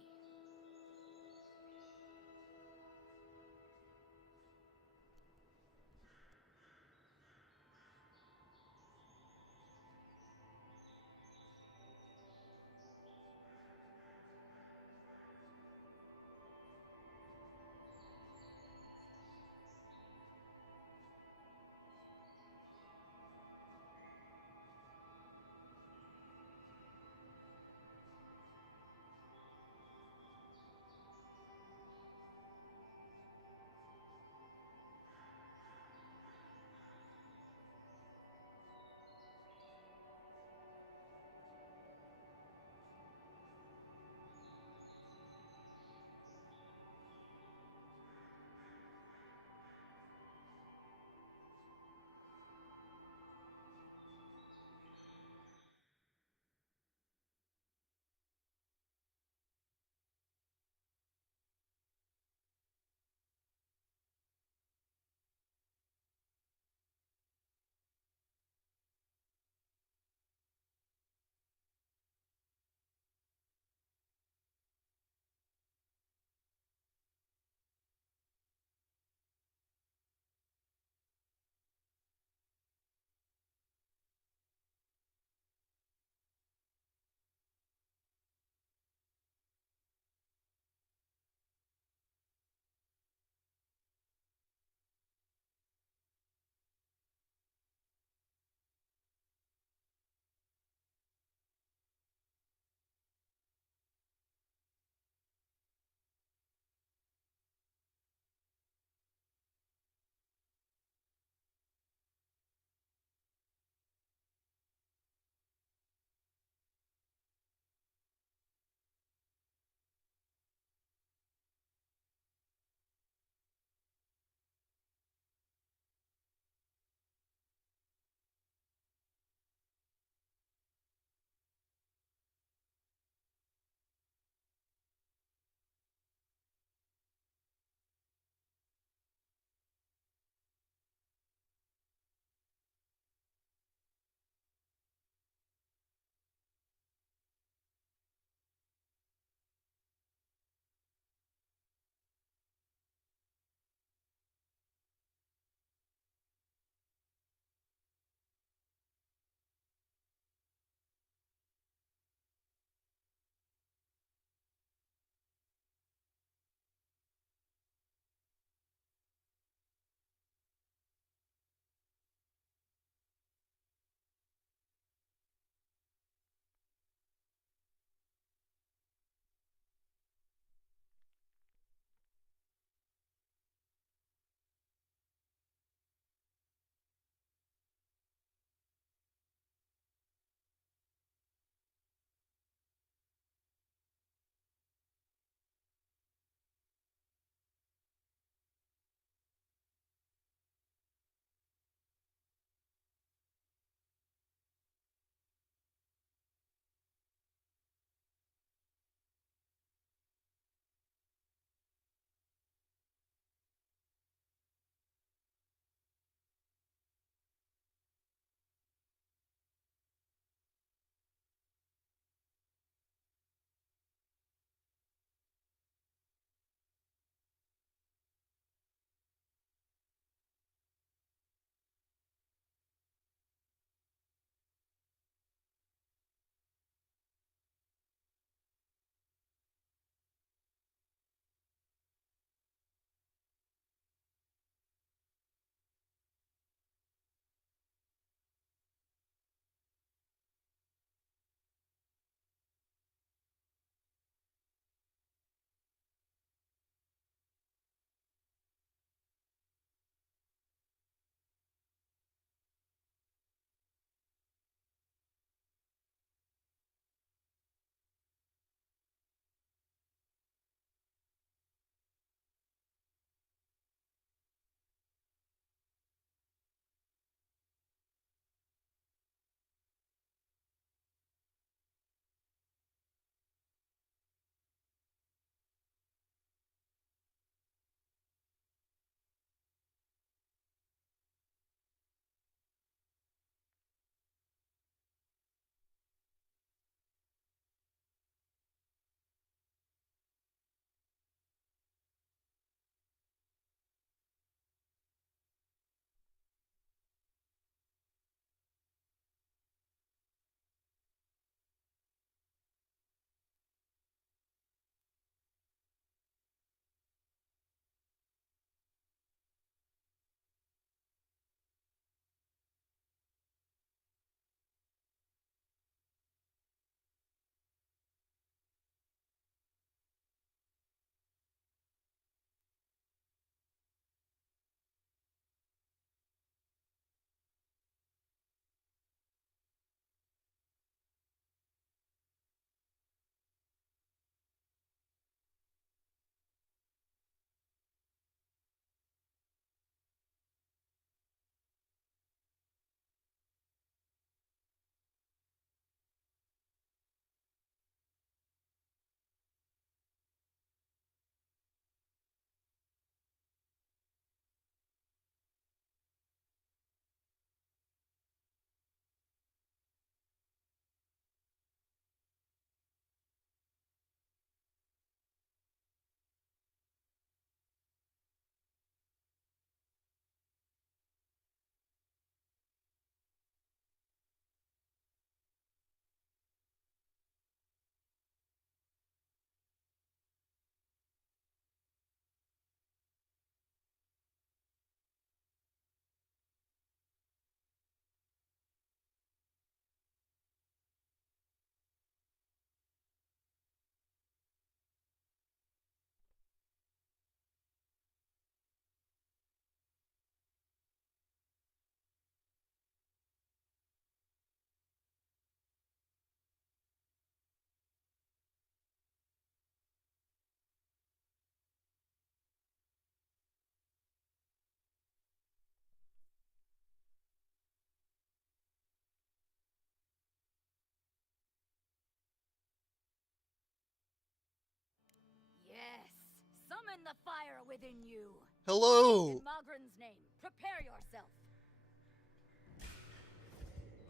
Summon the fire within you. Hello. In Mogren's name, prepare yourself.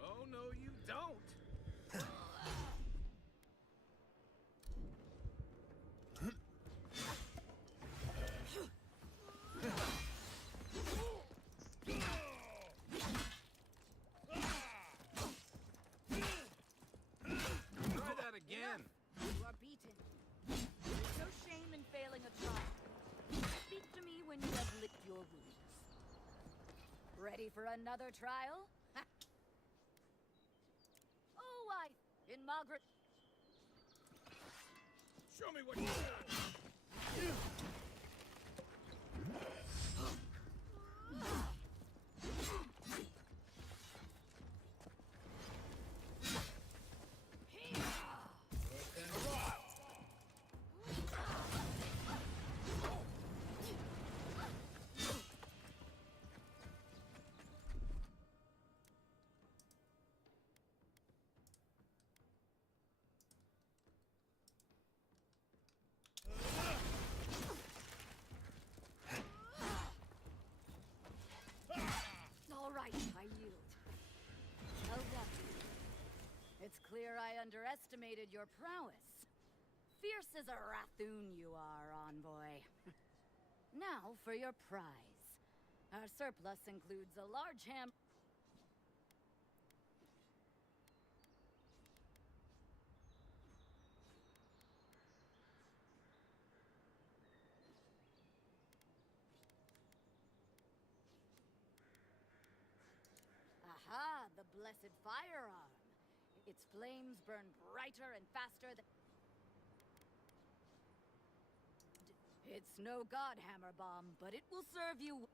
Oh, no, you don't. Try that again. You are beaten. There's no shame in failing a trial. Speak to me when you have licked your wounds. Ready for another trial? Oh, in Margaret. Show me what you know. All right, I yield. Well done. It's clear I underestimated your prowess. Fierce as a Rathoon you are, envoy. Now for your prize. Our surplus includes a large ham. Aha, the blessed firearm. Its flames burn brighter and faster than... It's no god hammer bomb, but it will serve you...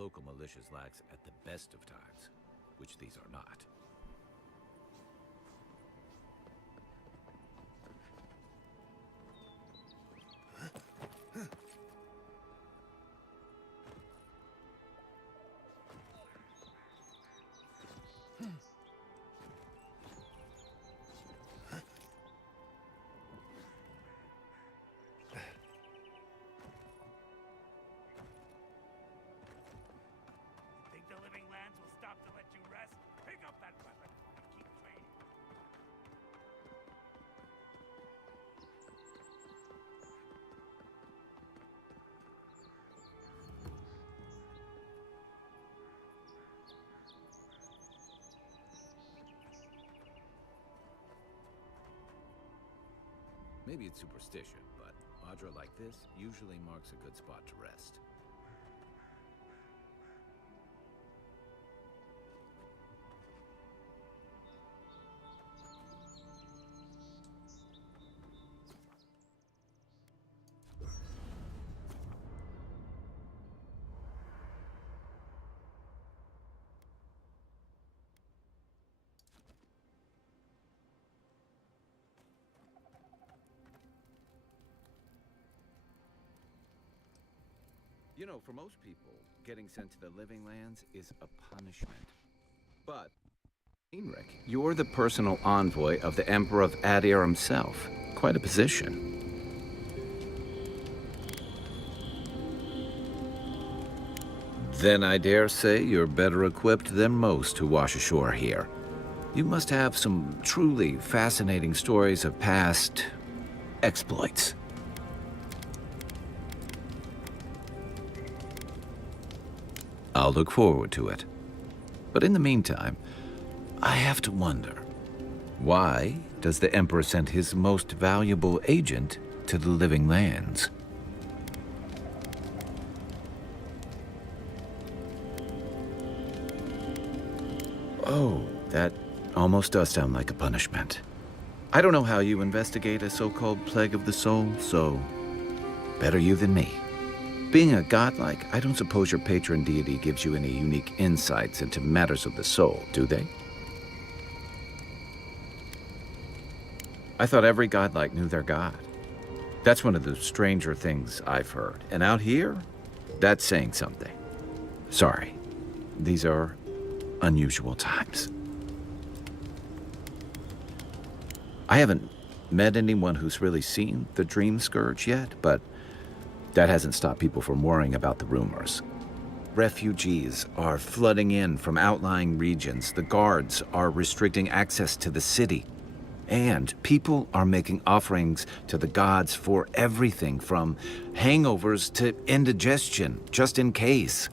local militia's lacks at the best of times, which these are not. Think the living lands will stop to let you rest? Pick up that weapon and keep training. Maybe it's superstition, but Audra like this usually marks a good spot to rest. You know, for most people, getting sent to the Living Lands is a punishment. But, Heinrich, you're the personal envoy of the Emperor of Adir himself. Quite a position. Then I dare say you're better equipped than most who wash ashore here. You must have some truly fascinating stories of past exploits. I'll look forward to it. But in the meantime, I have to wonder, why does the Emperor send his most valuable agent to the Living Lands? Oh, that almost does sound like a punishment. I don't know how you investigate a so-called plague of the soul, so better you than me. Being a godlike, I don't suppose your patron deity gives you any unique insights into matters of the soul, do they? I thought every godlike knew their god. That's one of the stranger things I've heard. And out here, that's saying something. Sorry, these are unusual times. I haven't met anyone who's really seen the Dream Scourge yet, but that hasn't stopped people from worrying about the rumors. Refugees are flooding in from outlying regions. The guards are restricting access to the city. And people are making offerings to the gods for everything from hangovers to indigestion, just in case.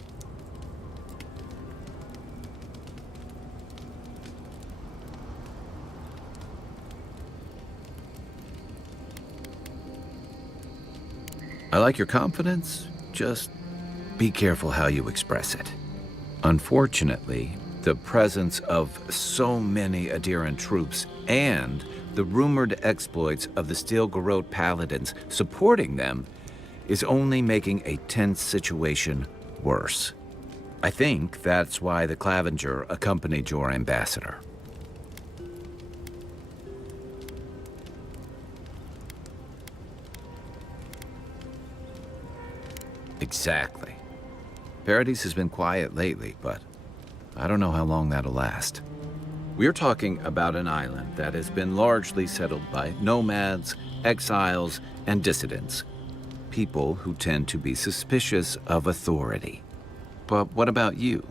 I like your confidence, just be careful how you express it. Unfortunately, the presence of so many Adiran troops and the rumored exploits of the Steel Garrote paladins supporting them is only making a tense situation worse. I think that's why the Clavenger accompanied your ambassador. Exactly. Paradise has been quiet lately, but I don't know how long that'll last. We're talking about an island that has been largely settled by nomads, exiles, and dissidents. People who tend to be suspicious of authority. But what about you?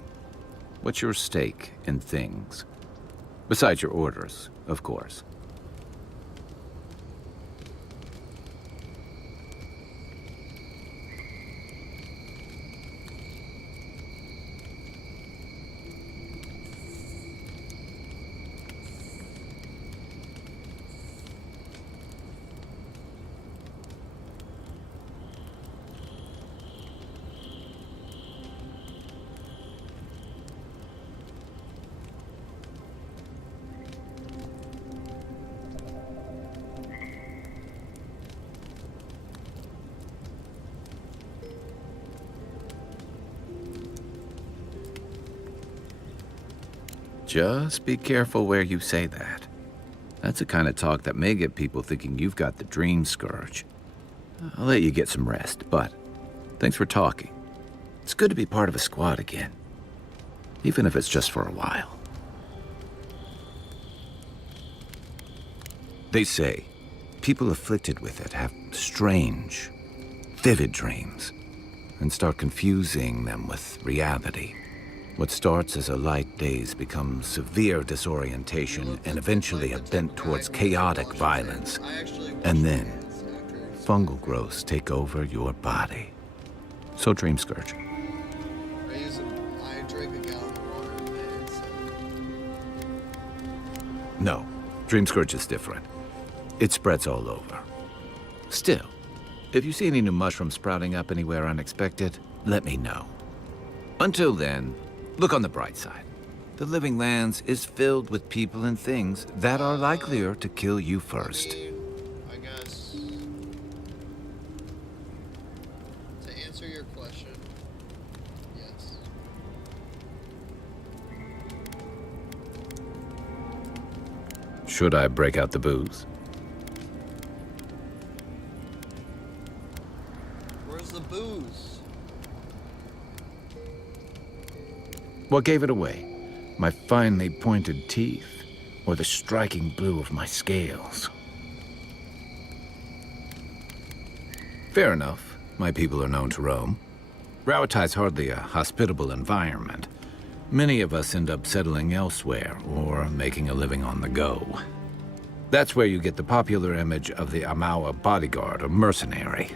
What's your stake in things? Besides your orders, of course. Just be careful where you say that. That's the kind of talk that may get people thinking you've got the dream scourge. I'll let you get some rest, but thanks for talking. It's good to be part of a squad again, even if it's just for a while. They say people afflicted with it have strange, vivid dreams and start confusing them with reality. What starts as a light daze becomes severe disorientation and eventually a bent towards chaotic violence. And then, fungal growths take over your body. So dream scourge. I drink a gallon of water a day, so... No, dream scourge is different. It spreads all over. Still, if you see any new mushrooms sprouting up anywhere unexpected, let me know. Until then, look on the bright side. The Living Lands is filled with people and things that are likelier to kill you first. I guess... To answer your question, yes. Should I break out the booze? Where's the booze? What gave it away? My finely pointed teeth, or the striking blue of my scales? Fair enough. My people are known to roam. Rauatai's hardly a hospitable environment. Many of us end up settling elsewhere, or making a living on the go. That's where you get the popular image of the Amawa bodyguard or mercenary.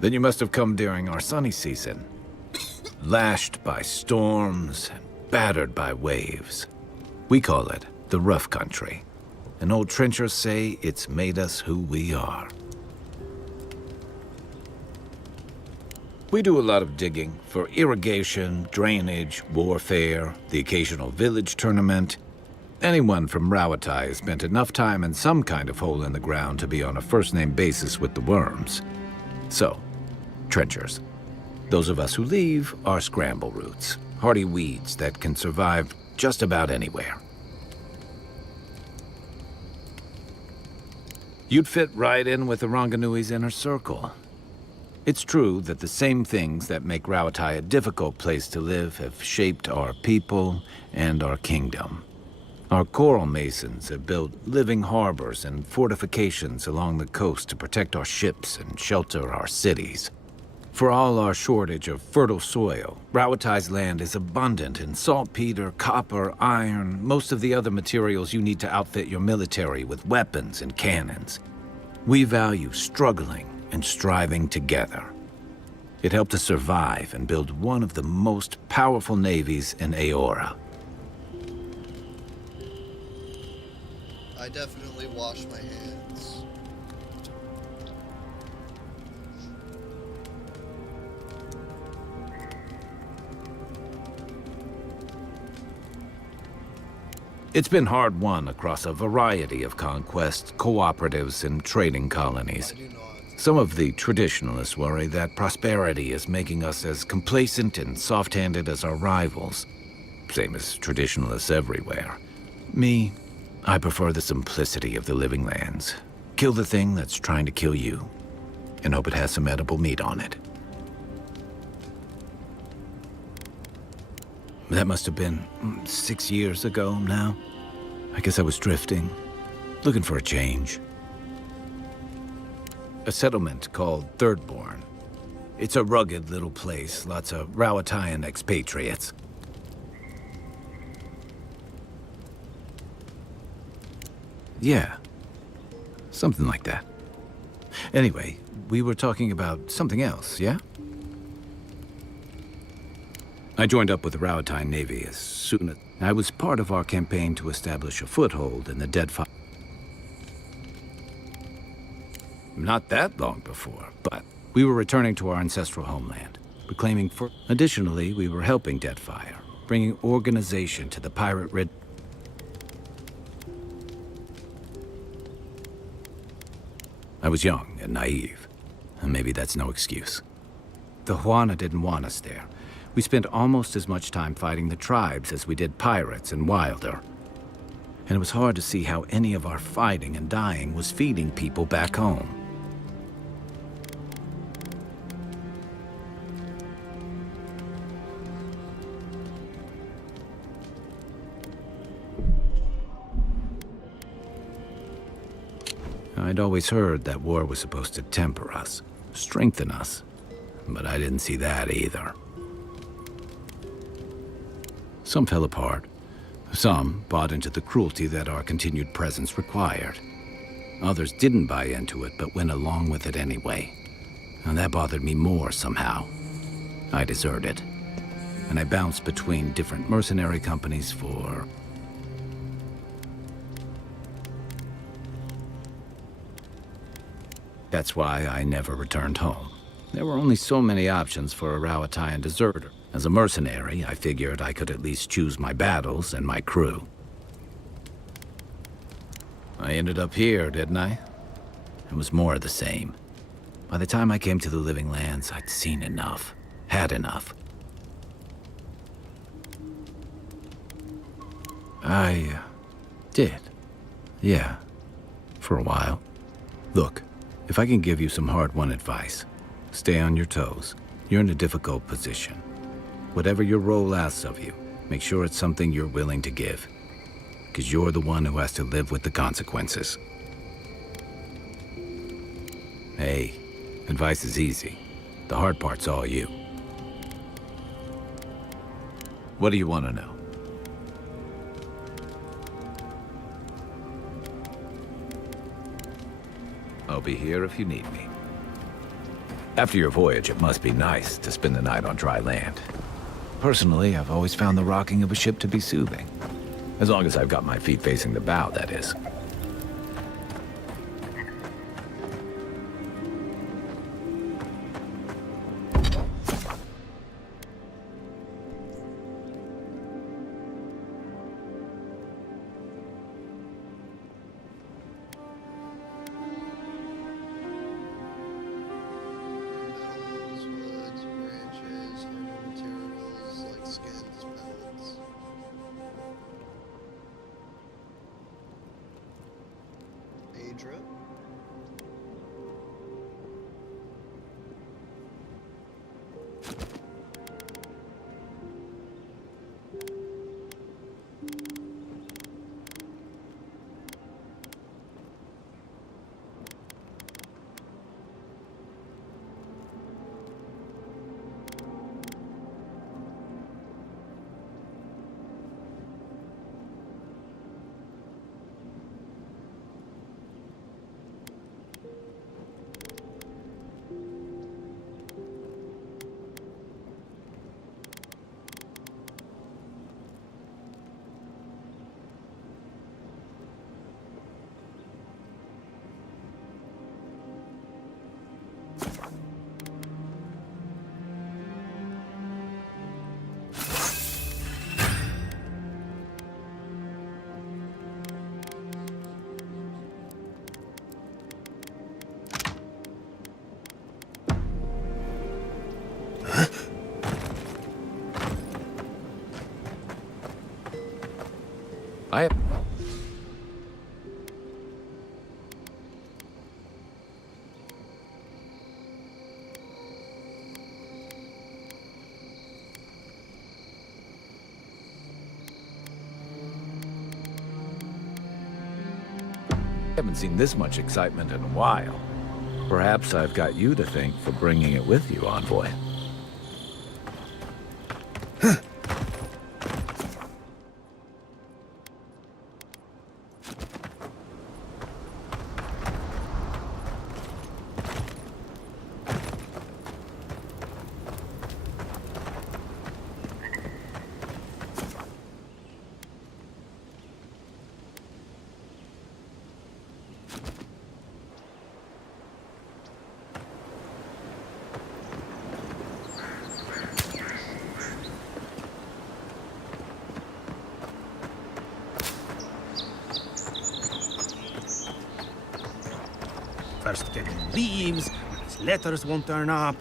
Then you must have come during our sunny season. Lashed by storms and battered by waves. We call it the rough country. And old trenchers say it's made us who we are. We do a lot of digging for irrigation, drainage, warfare, the occasional village tournament. Anyone from Rauatai has spent enough time in some kind of hole in the ground to be on a first-name basis with the worms. So, trenchers. Those of us who leave are scramble roots, hardy weeds that can survive just about anywhere. You'd fit right in with the Ranganui's inner circle. It's true that the same things that make Rauatai a difficult place to live have shaped our people and our kingdom. Our coral masons have built living harbors and fortifications along the coast to protect our ships and shelter our cities. For all our shortage of fertile soil, Rauatai's land is abundant in saltpeter, copper, iron, most of the other materials you need to outfit your military with weapons and cannons. We value struggling and striving together. It helped us survive and build one of the most powerful navies in Aora. I definitely wash my hands. It's been hard-won across a variety of conquests, cooperatives, and trading colonies. Some of the traditionalists worry that prosperity is making us as complacent and soft-handed as our rivals. Same as traditionalists everywhere. Me, I prefer the simplicity of the Living Lands. Kill the thing that's trying to kill you, and hope it has some edible meat on it. That must have been 6 years ago now. I guess I was drifting, looking for a change. A settlement called Thirdborn. It's a rugged little place, lots of Rauataian expatriates. Yeah, something like that. Anyway, we were talking about something else, yeah? I joined up with the Rauatai Navy as soon as I was part of our campaign to establish a foothold in the Deadfire. Not that long before, but we were returning to our ancestral homeland, reclaiming for. Additionally, we were helping Deadfire, bringing organization to the pirate-rid. I was young and naive, and maybe that's no excuse. The Huana didn't want us there. We spent almost as much time fighting the tribes as we did pirates and Wilder. And it was hard to see how any of our fighting and dying was feeding people back home. I'd always heard that war was supposed to temper us, strengthen us, but I didn't see that either. Some fell apart. Some bought into the cruelty that our continued presence required. Others didn't buy into it, but went along with it anyway. And that bothered me more somehow. I deserted. And I bounced between different mercenary companies for... That's why I never returned home. There were only so many options for a Rowatayan deserter. As a mercenary, I figured I could at least choose my battles and my crew. I ended up here, didn't I? It was more of the same. By the time I came to the Living Lands, I'd seen enough. Had enough. I did. Yeah. For a while. Look, if I can give you some hard-won advice, stay on your toes. You're in a difficult position. Whatever your role asks of you, make sure it's something you're willing to give. Because you're the one who has to live with the consequences. Hey, advice is easy. The hard part's all you. What do you want to know? I'll be here if you need me. After your voyage, it must be nice to spend the night on dry land. Personally, I've always found the rocking of a ship to be soothing. As long as I've got my feet facing the bow, that is. Metals, woods, branches, armor materials like skins, pellets. Adra? I haven't seen this much excitement in a while. Perhaps I've got you to thank for bringing it with you, Envoy. First getting leaves, his letters won't turn up.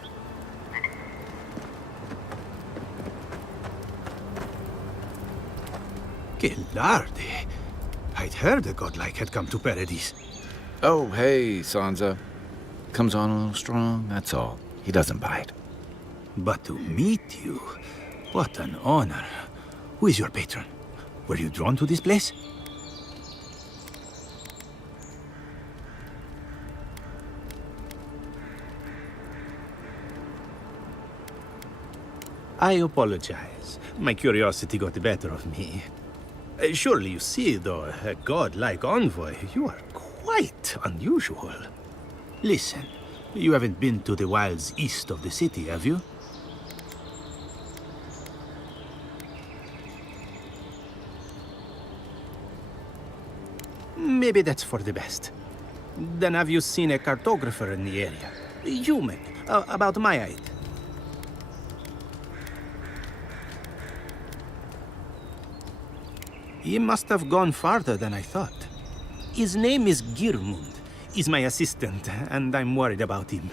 Lardy. I'd heard a godlike had come to Paradise. Oh, hey, Sansa. Comes on a little strong, that's all. He doesn't bite. But to meet you, what an honor. Who is your patron? Were you drawn to this place? I apologize. My curiosity got the better of me. Surely you see, though, a god-like envoy, you are quite unusual. Listen, you haven't been to the wilds east of the city, have you? Maybe that's for the best. Then have you seen a cartographer in the area? Human, about my height. He must have gone farther than I thought. His name is Girmund. He's my assistant, and I'm worried about him.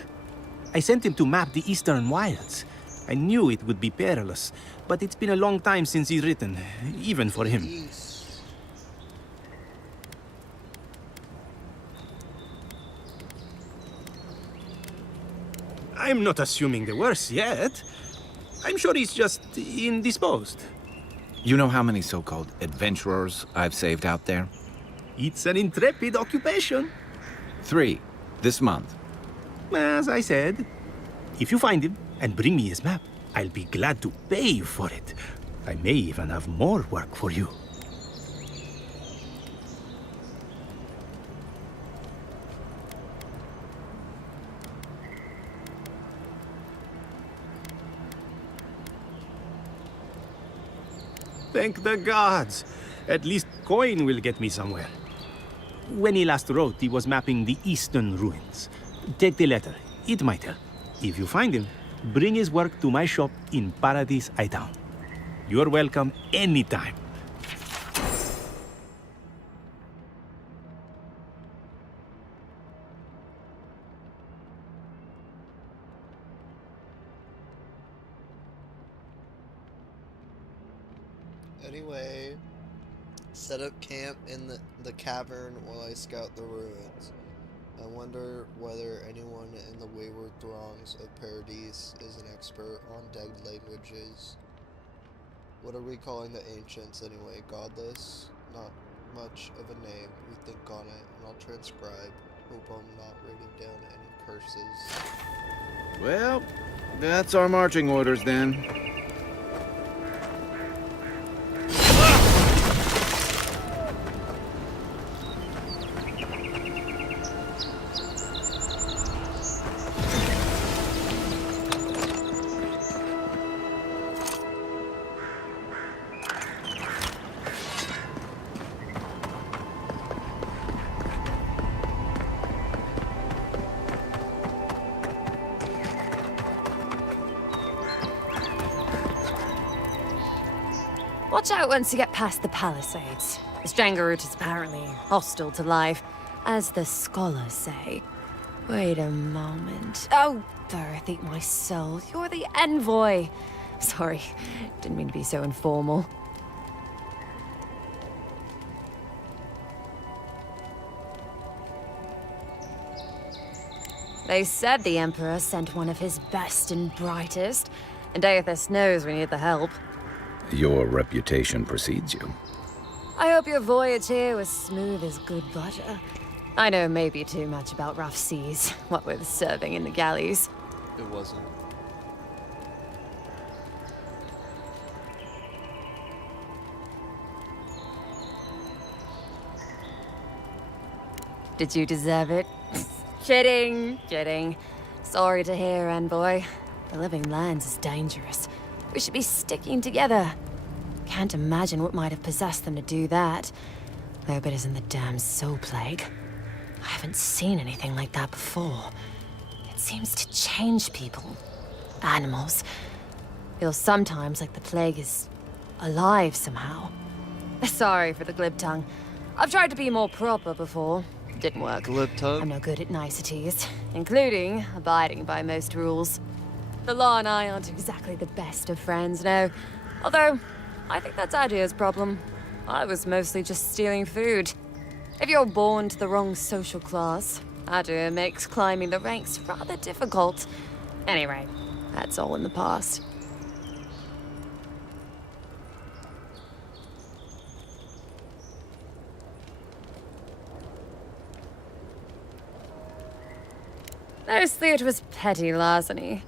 I sent him to map the eastern wilds. I knew it would be perilous, but it's been a long time since he's written, even for him. I'm not assuming the worst yet. I'm sure he's just indisposed. You know how many so-called adventurers I've saved out there? It's an intrepid occupation. 3, this month. As I said, if you find him and bring me his map, I'll be glad to pay you for it. I may even have more work for you. Thank the gods! At least coin will get me somewhere. When he last wrote, he was mapping the eastern ruins. Take the letter. It might help. If you find him, bring his work to my shop in Paradise Town. You're welcome anytime. Anyway, set up camp in the cavern while I scout the ruins. I wonder whether anyone in the wayward throngs of Paradise is an expert on dead languages. What are we calling the ancients anyway? Godless? Not much of a name. We think on it, and I'll transcribe. Hope I'm not writing down any curses. Well, that's our marching orders then. Watch out once you get past the palisades. The Stranger route is apparently hostile to life, as the scholars say. Wait a moment. Oh, Birth, eat my soul. You're the envoy. Sorry, didn't mean to be so informal. They said the Emperor sent one of his best and brightest, and Aethys knows we need the help. Your reputation precedes you. I hope your voyage here was smooth as good butter. I know maybe too much about rough seas, what with serving in the galleys. It wasn't. Did you deserve it? Kidding, kidding. Sorry to hear, envoy. The living lands is dangerous. We should be sticking together. Can't imagine what might have possessed them to do that. I hope it isn't the damn soul plague. I haven't seen anything like that before. It seems to change people. Animals. Feels sometimes like the plague is alive somehow. Sorry for the glib tongue. I've tried to be more proper before. Didn't work. Glib tongue? I'm no good at niceties, including abiding by most rules. The law and I aren't exactly the best of friends, no. Although, I think that's Adia's problem. I was mostly just stealing food. If you're born to the wrong social class, Adu makes climbing the ranks rather difficult. Anyway, that's all in the past. Mostly it was petty larceny.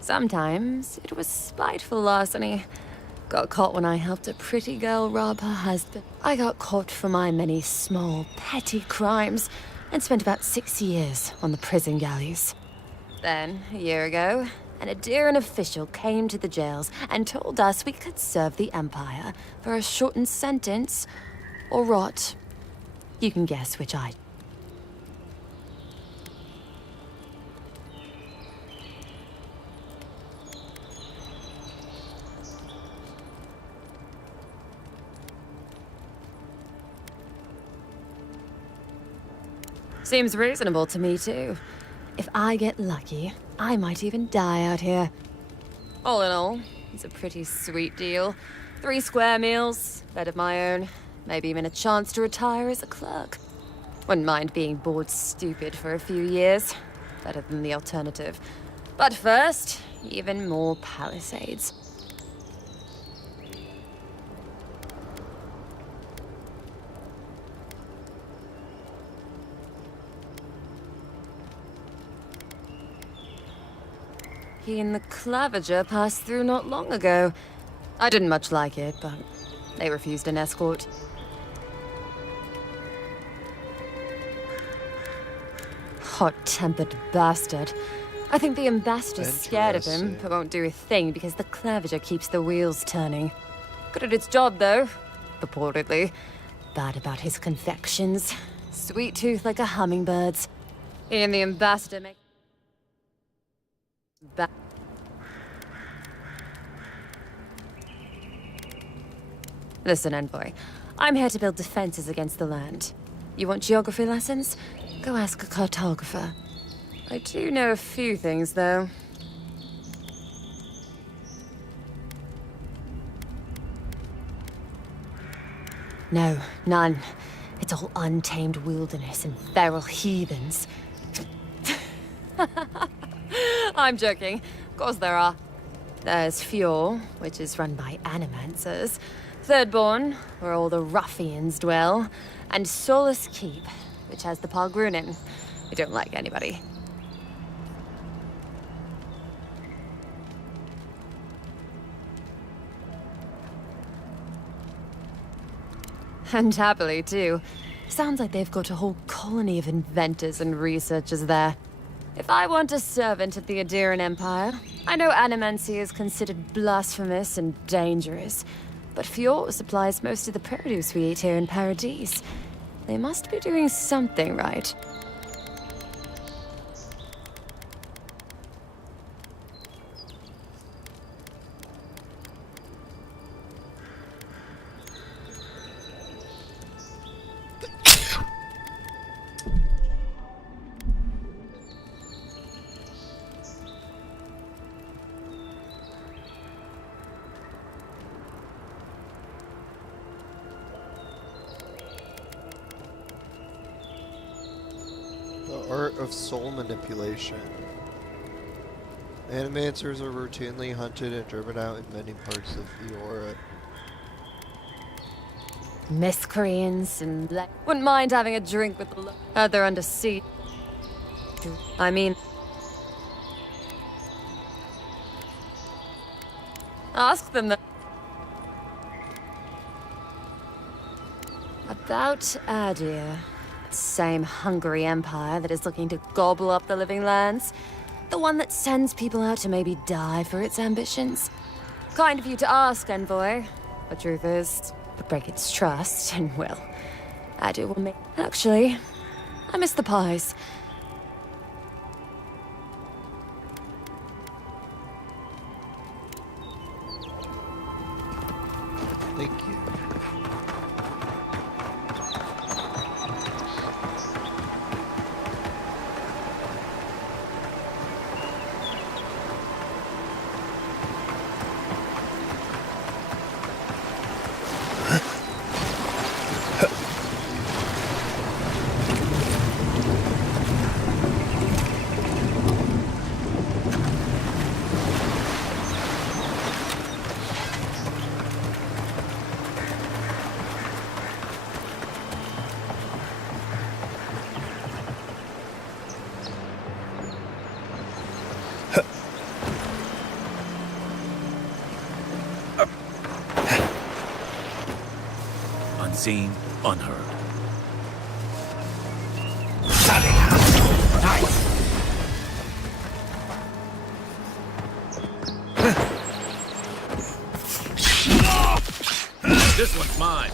Sometimes it was spiteful larceny. Got caught when I helped a pretty girl rob her husband. I got caught for my many small, petty crimes and spent about 6 years on the prison galleys. Then, a year ago, an Adiran official came to the jails and told us we could serve the Empire for a shortened sentence or rot. You can guess which I... Seems reasonable to me, too. If I get lucky, I might even die out here. All in all, it's a pretty sweet deal. 3 square meals, bed of my own, maybe even a chance to retire as a clerk. Wouldn't mind being bored stupid for a few years. Better than the alternative. But first, even more palisades. He and the Clavager passed through not long ago. I didn't much like it, but they refused an escort. Hot-tempered bastard. I think the ambassador's scared of him, but won't do a thing because the Clavager keeps the wheels turning. Good at its job, though. Purportedly. Bad about his confections. Sweet tooth like a hummingbird's. He and the ambassador make... Listen, Envoy. I'm here to build defenses against the land. You want geography lessons? Go ask a cartographer. I do know a few things, though. No, none. It's all untamed wilderness and feral heathens. I'm joking. Of course there are. There's Fjord, which is run by animancers. Thirdborn, where all the ruffians dwell. And Solus Keep, which has the Pargrunin, who don't like anybody. And happily, too. Sounds like they've got a whole colony of inventors and researchers there. If I want a servant of the Adiran Empire, I know animancy is considered blasphemous and dangerous, but Fjord supplies most of the produce we eat here in Paradise. They must be doing something right. The art of soul manipulation. Animancers are routinely hunted and driven out in many parts of Fiora. Miscreants and wouldn't mind having a drink with the they're under siege. I mean, ask them about Adir. Same hungry empire that is looking to gobble up the living lands. The one that sends people out to maybe die for its ambitions. Kind of you to ask, Envoy. The truth is, to break its trust, and well, Adir will make... Actually, I miss the pies. Thank you. unseen, unheard. This one's mine.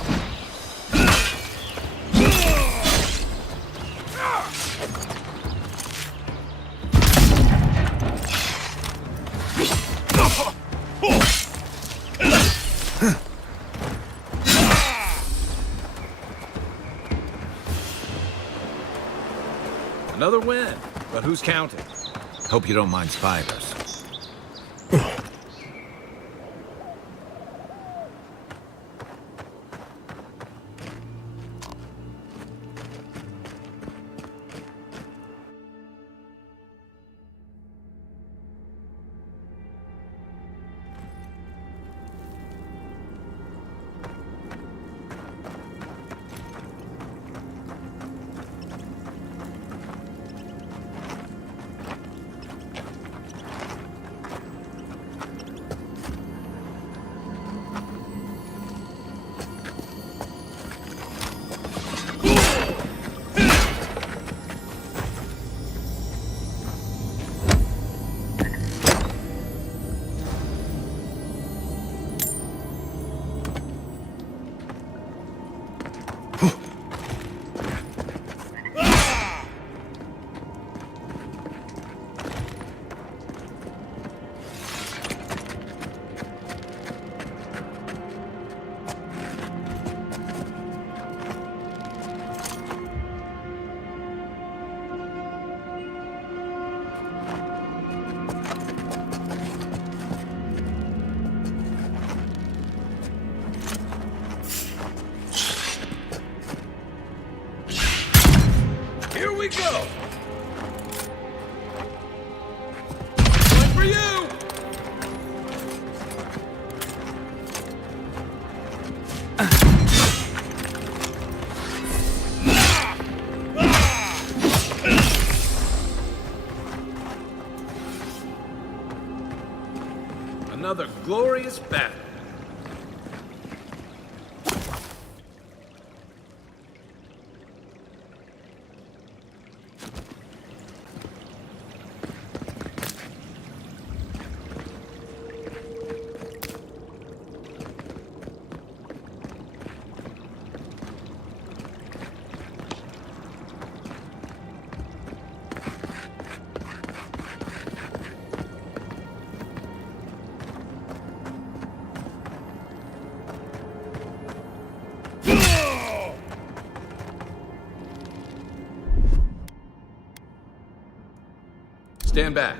Another win, but who's counting? Hope you don't mind spiders. Here we go! One for you! Another glorious battle. Stand back.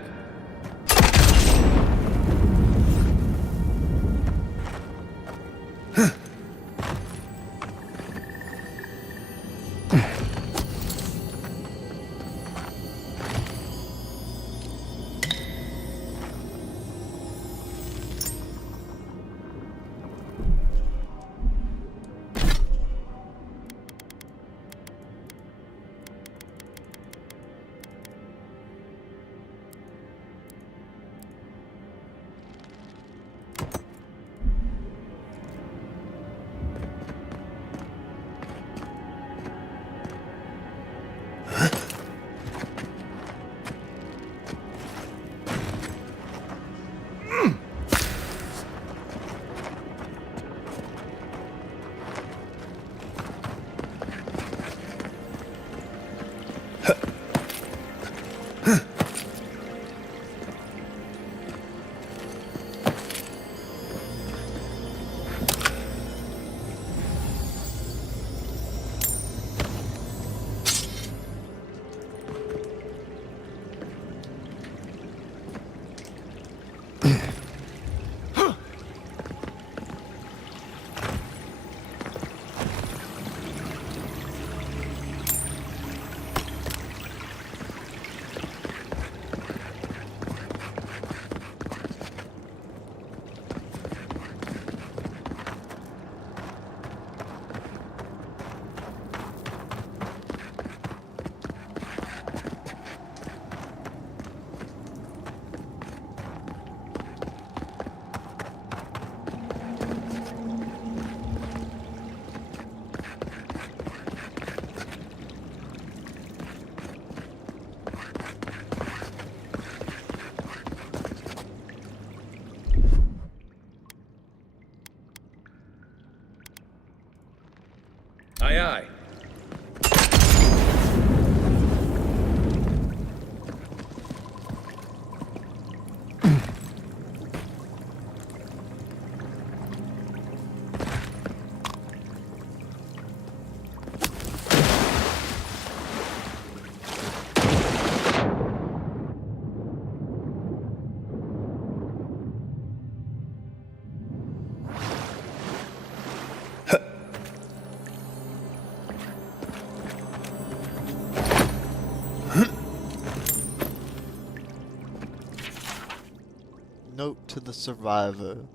Note to the survivor.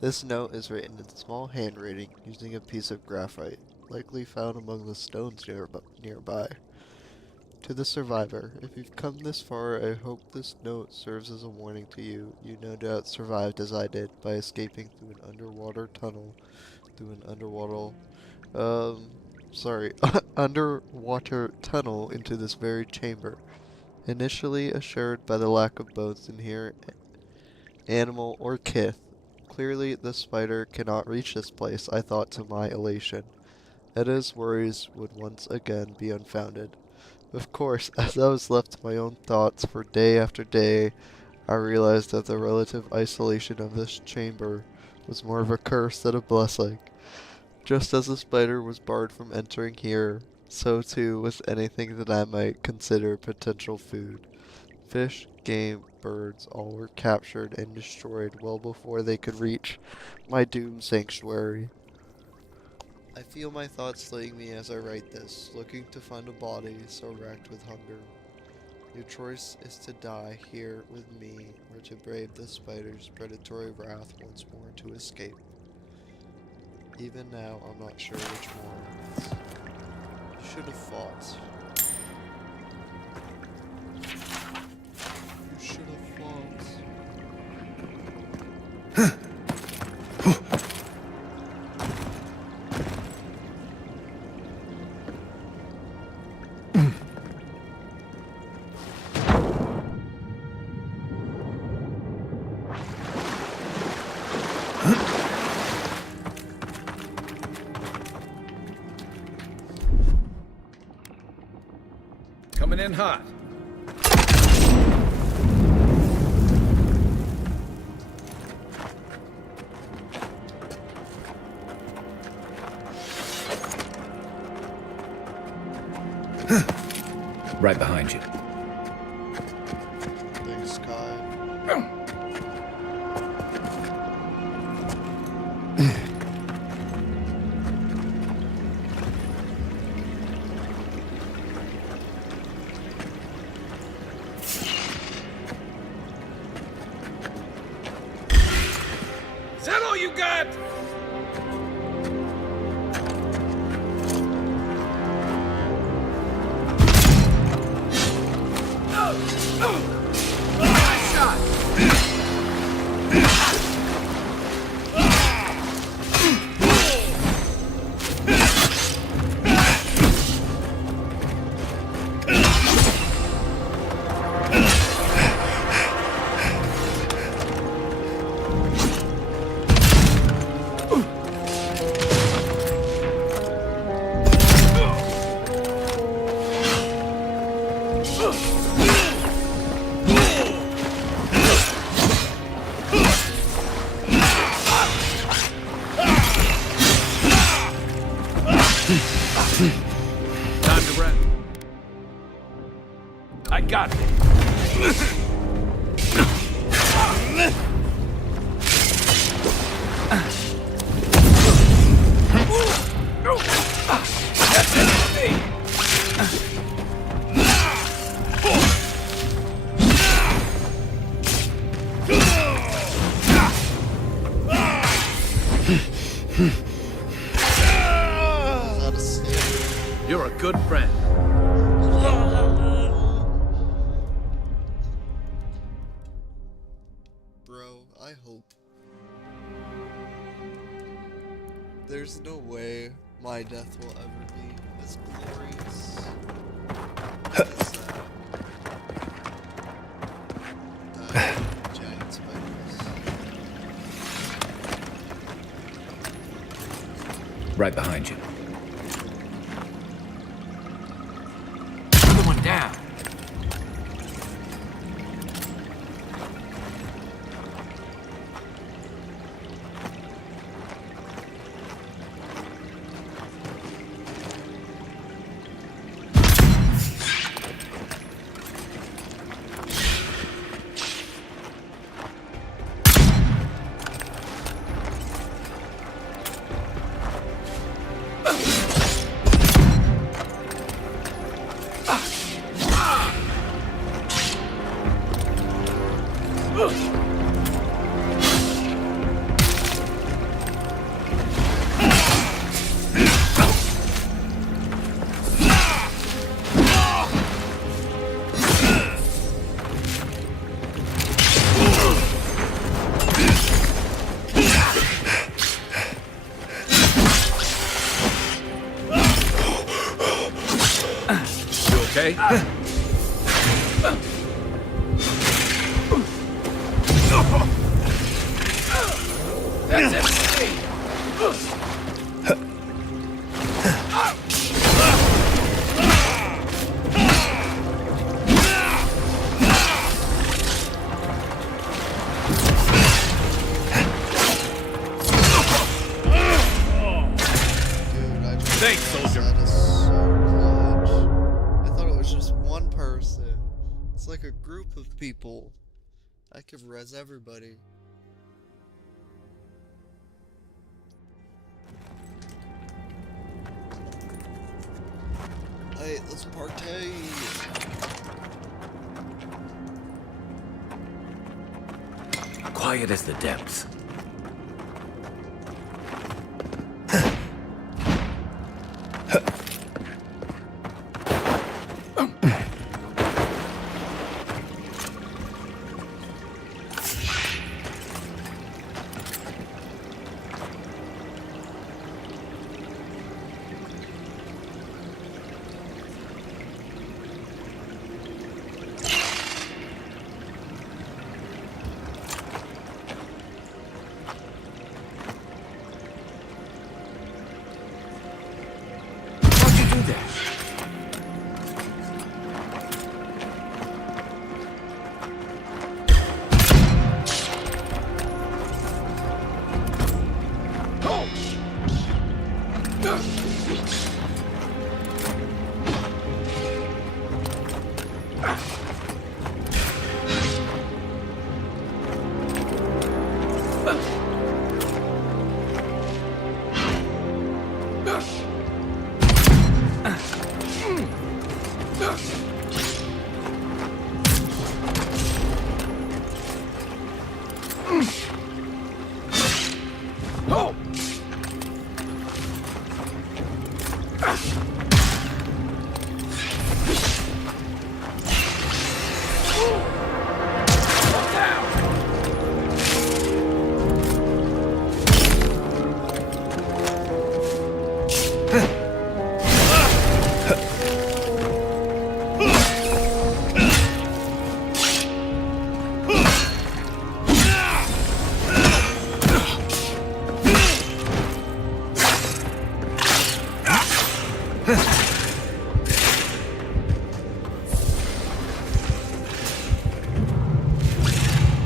This note is written in small handwriting using a piece of graphite, likely found among the stones nearby. To the survivor, if you've come this far, I hope this note serves as a warning to you. You no doubt survived as I did, by escaping through an underwater tunnel, underwater tunnel into this very chamber. Initially assured by the lack of bones in here, animal or kith. Clearly the spider cannot reach this place, I thought to my elation. Edda's worries would once again be unfounded. Of course, as I was left to my own thoughts for day after day, I realized that the relative isolation of this chamber was more of a curse than a blessing. Just as the spider was barred from entering here, so too was anything that I might consider potential food. Fish, game, birds, all were captured and destroyed well before they could reach my doomed sanctuary. I feel my thoughts fleeing me as I write this, looking to find a body so racked with hunger. Your choice is to die here with me, or to brave the spider's predatory wrath once more to escape. Even now, I'm not sure which one. You should have fought. You should have fought. Coming in hot. Right behind you. Thanks, Kai. Is that all you got? Time to rest. I got it. That's it for me. You're a good friend. Bro, I hope. There's no way my death will ever be as glorious as that giant spiders. Right behind you. Down. okay? That's it. Thanks, soldier. That is so clutch. I thought it was just one person. It's like a group of people. I could res everybody. Hey, let's partay. Quiet as the depths. How'd you do that?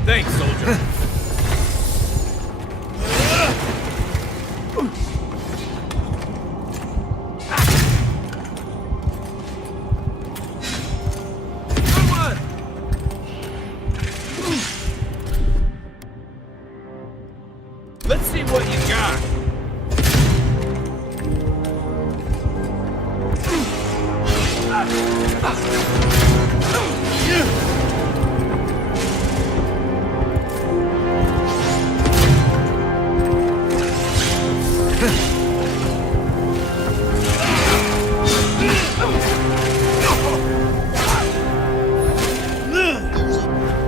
Thanks, soldier. Good one. Let's see what you got.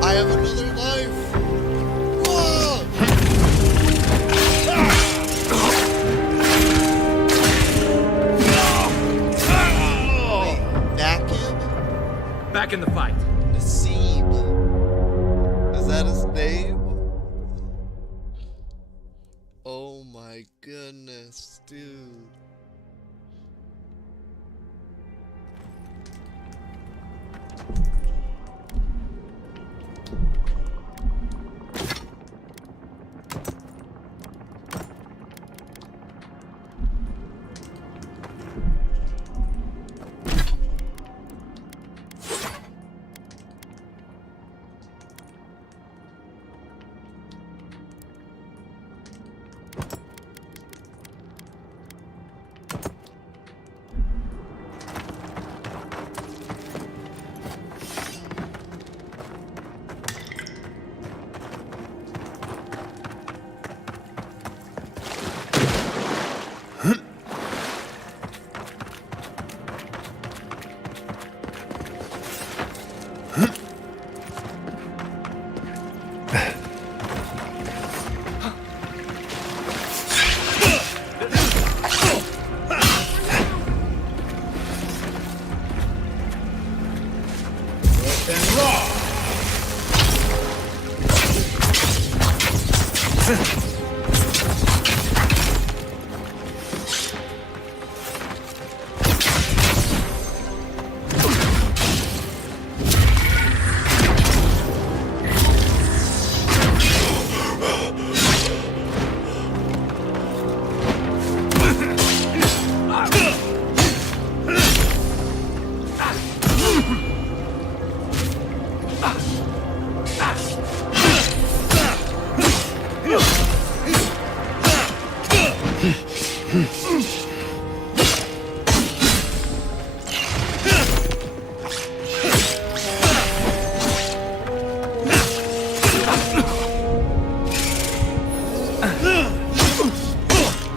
I have another life. Whoa! Wait, Nakib? Back in the fight. Nasib? Is that his name? Oh my goodness, dude.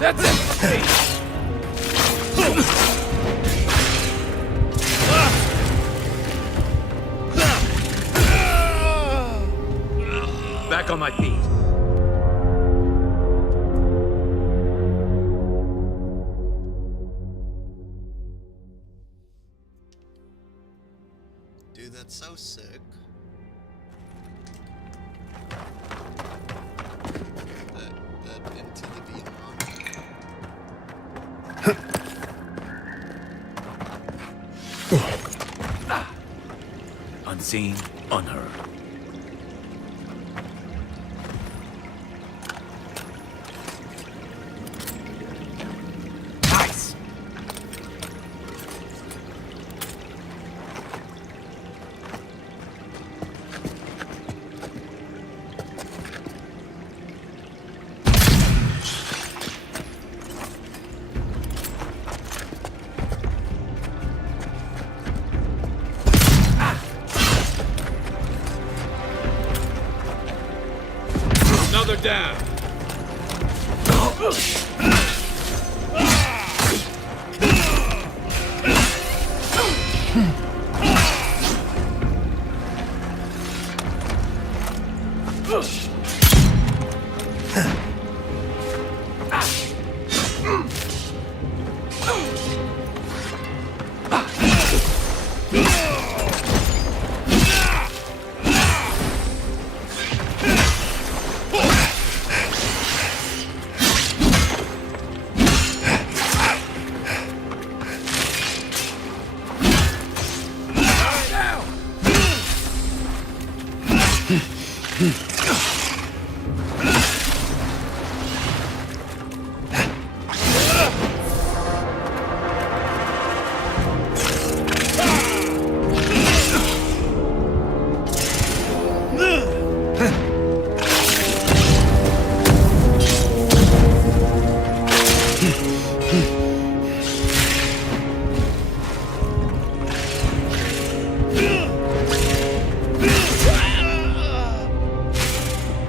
That's it for me! Back on my feet. Dude, that's so sick. That into the beyond. Unseen, unheard. Nice! Another down.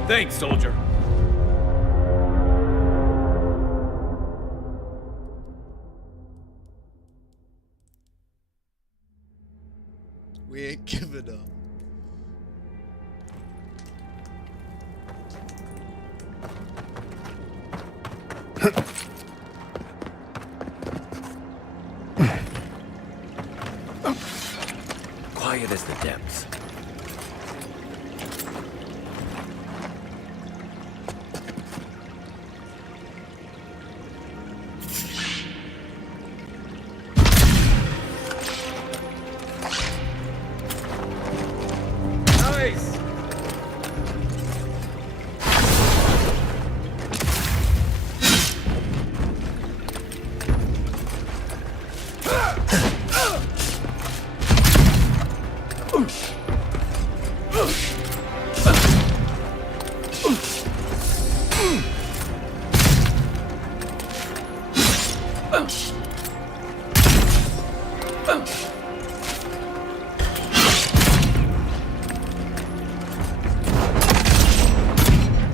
Thanks, soldier. We ain't giving up. Quiet as the depths. Nice!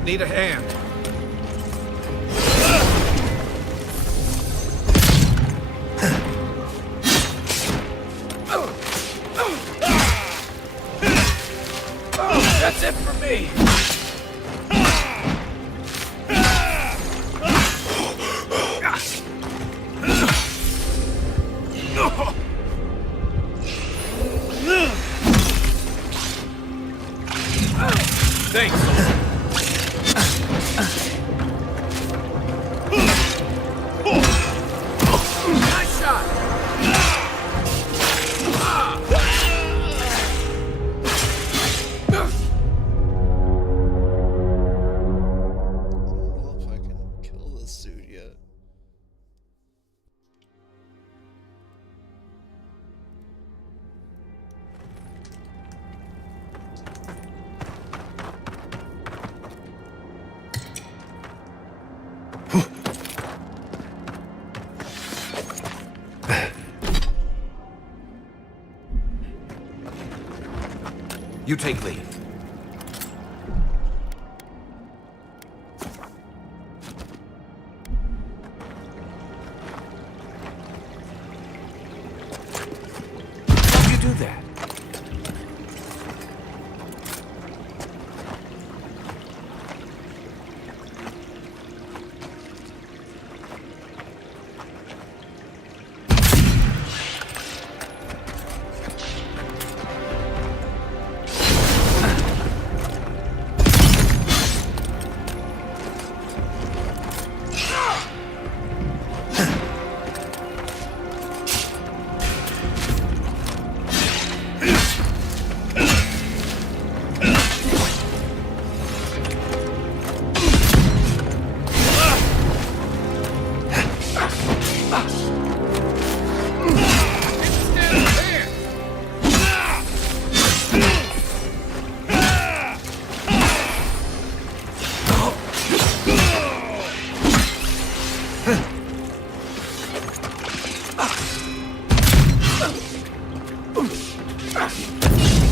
Need a hand. That's it for me. Thanks, soldier. You take lead. How'd you do that?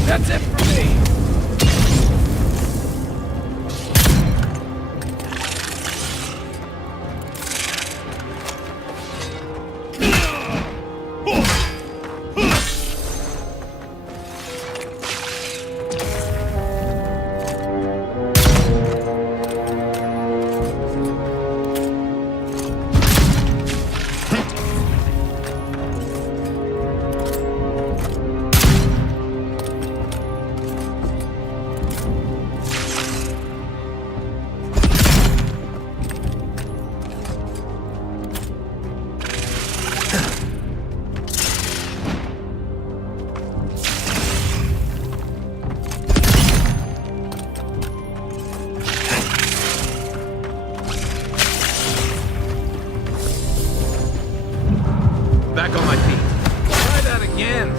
That's it for me! Back on my feet. Try that again.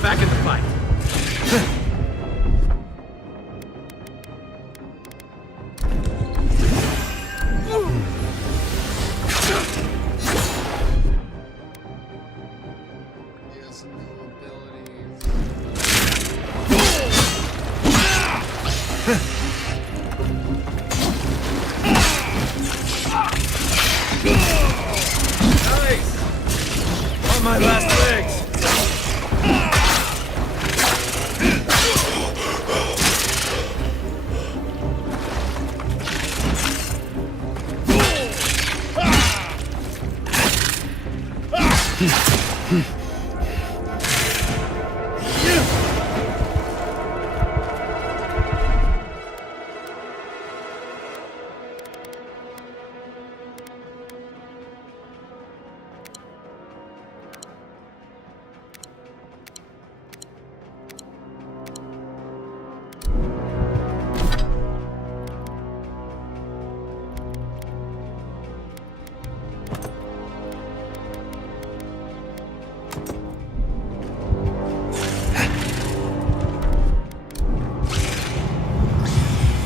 Back in the fight. Nice! On my last legs!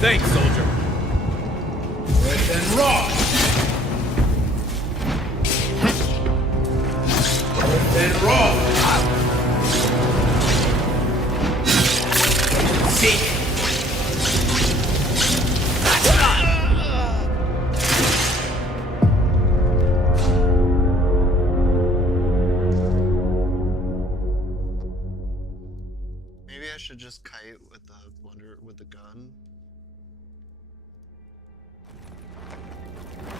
Thanks, soldier. Red and raw. Red and raw. See. with the gun.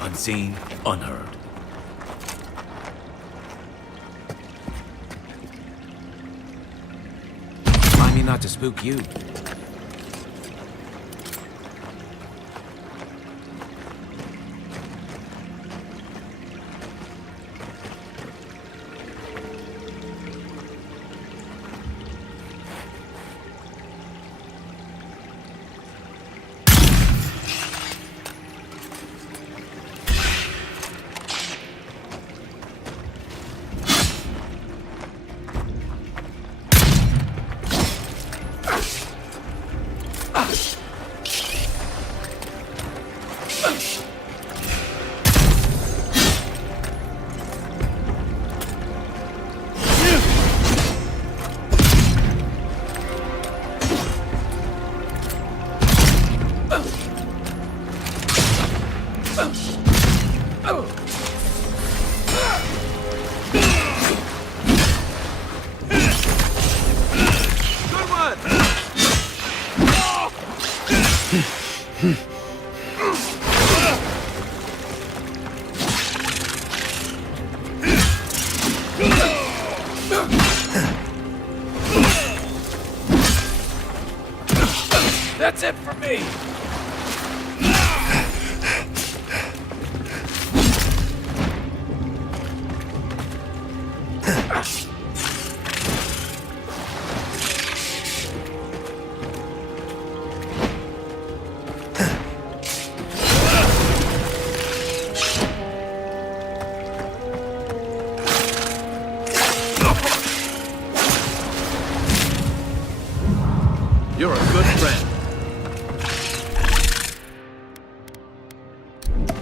Unseen, unheard. Remind me not to spook you. That's it for me! You're a good friend.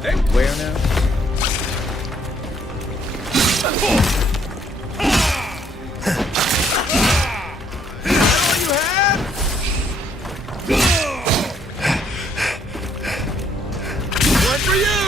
Hey, where now? All you have? One for you!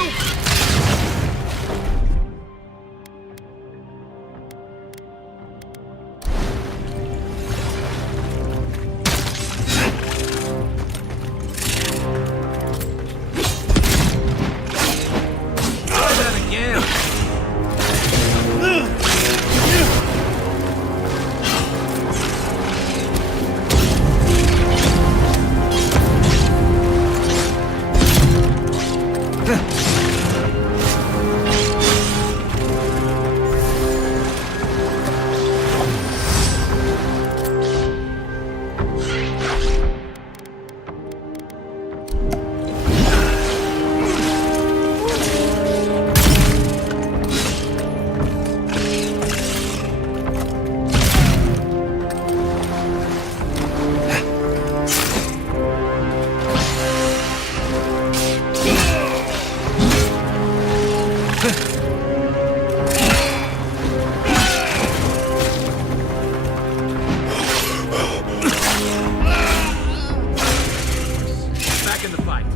Back in the fight.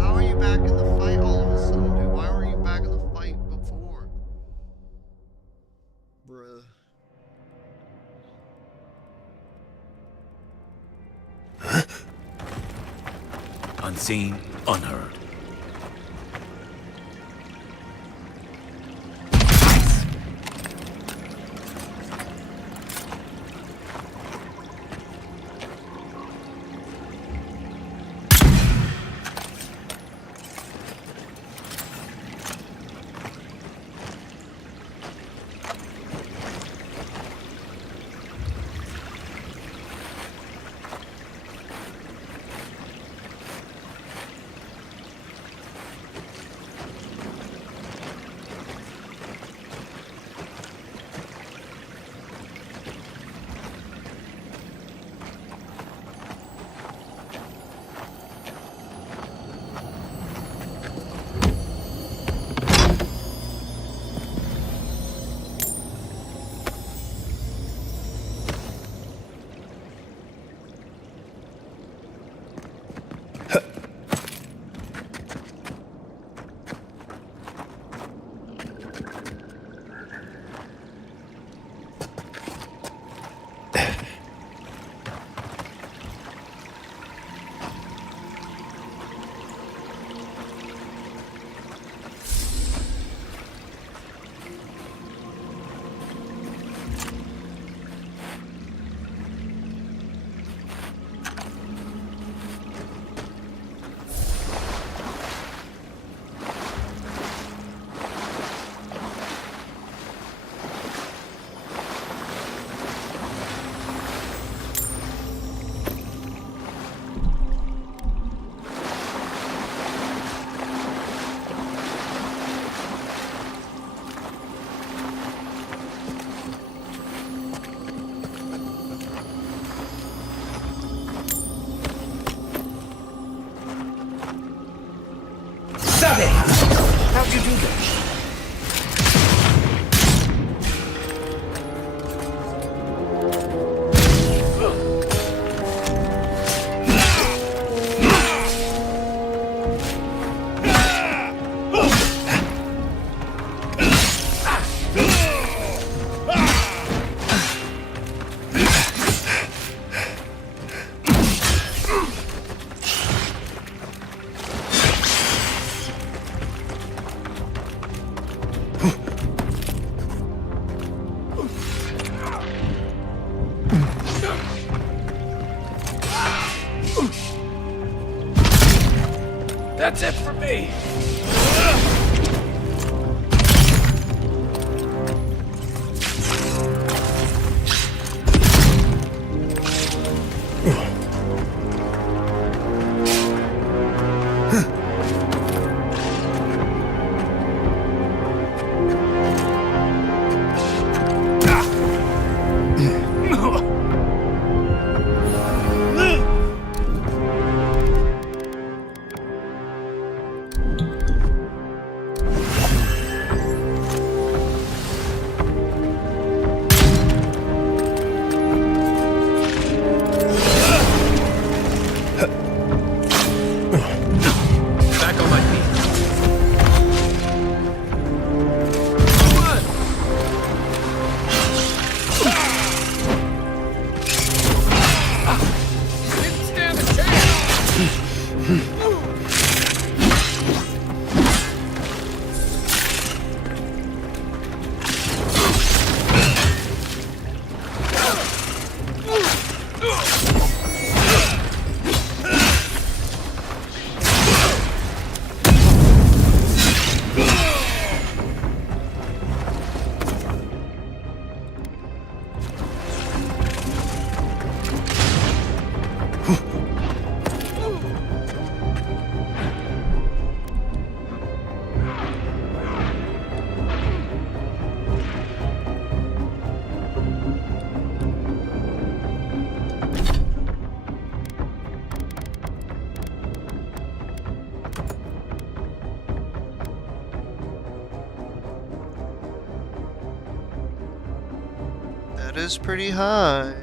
How are you back in the fight all of a sudden, dude? Why were you back in the fight before? Bruh. Unseen, unheard. Got it! How'd you do that? That's it for me! That is pretty high.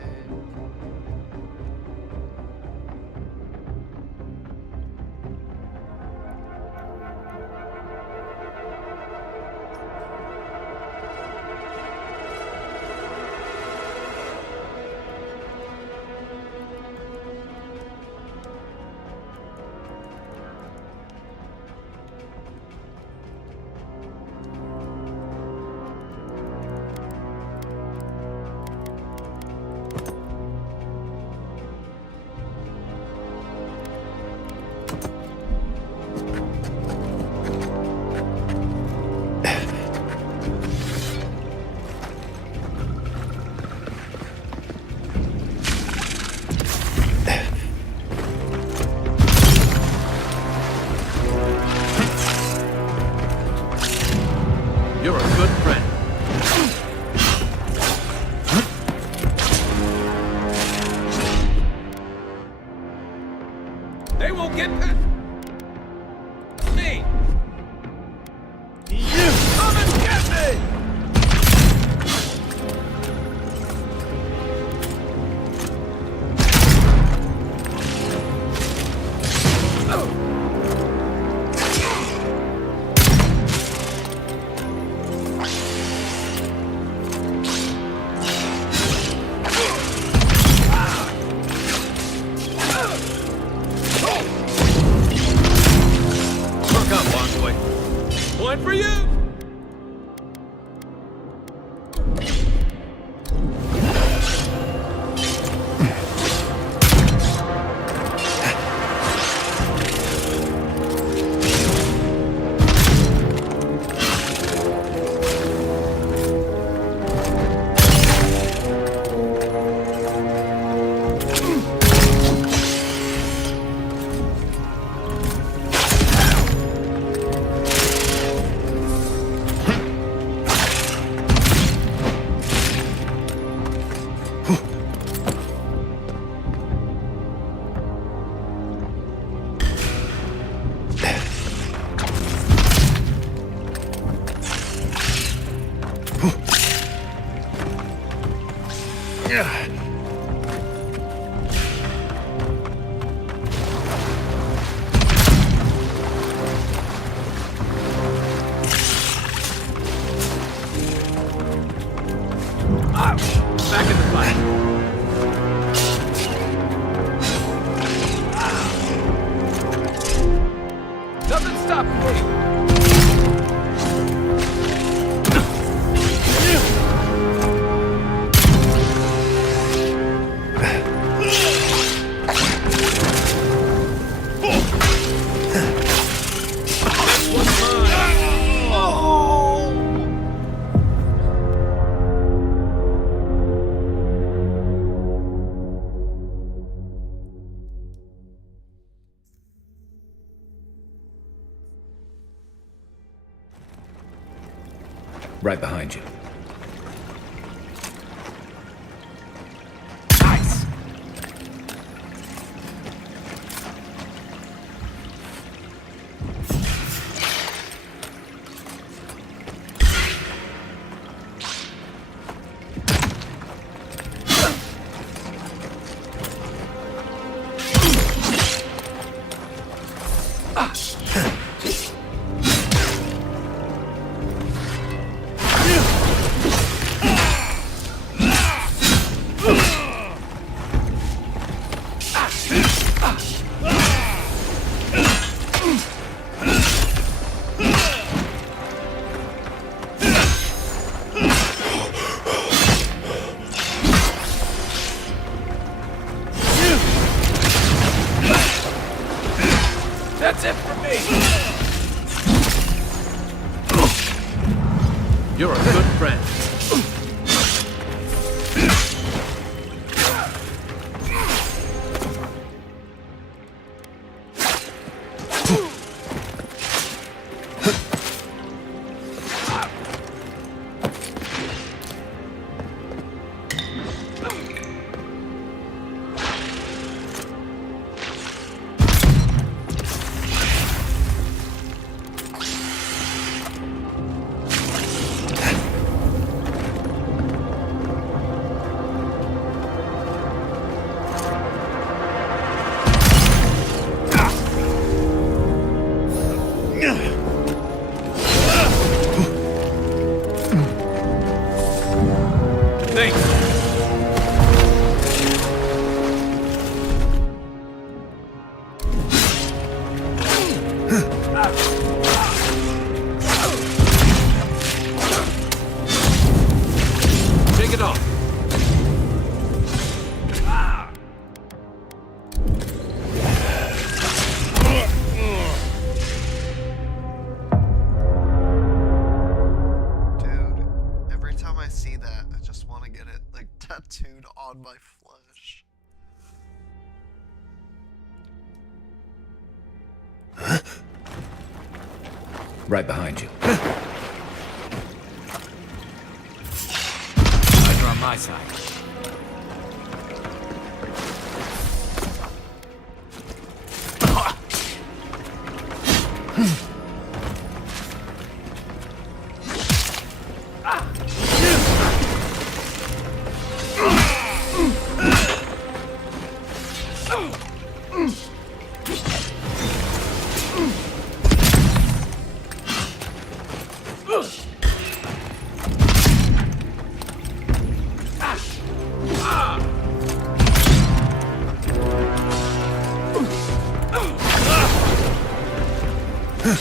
You're a good friend. They won't get past me! You come and get me! One for you! Right behind you. Nice! That's it for me! You're a good friend. Take it off. Dude, every time I see that, I just want to get it like tattooed on my flesh. Right behind you. Eyes are on my side.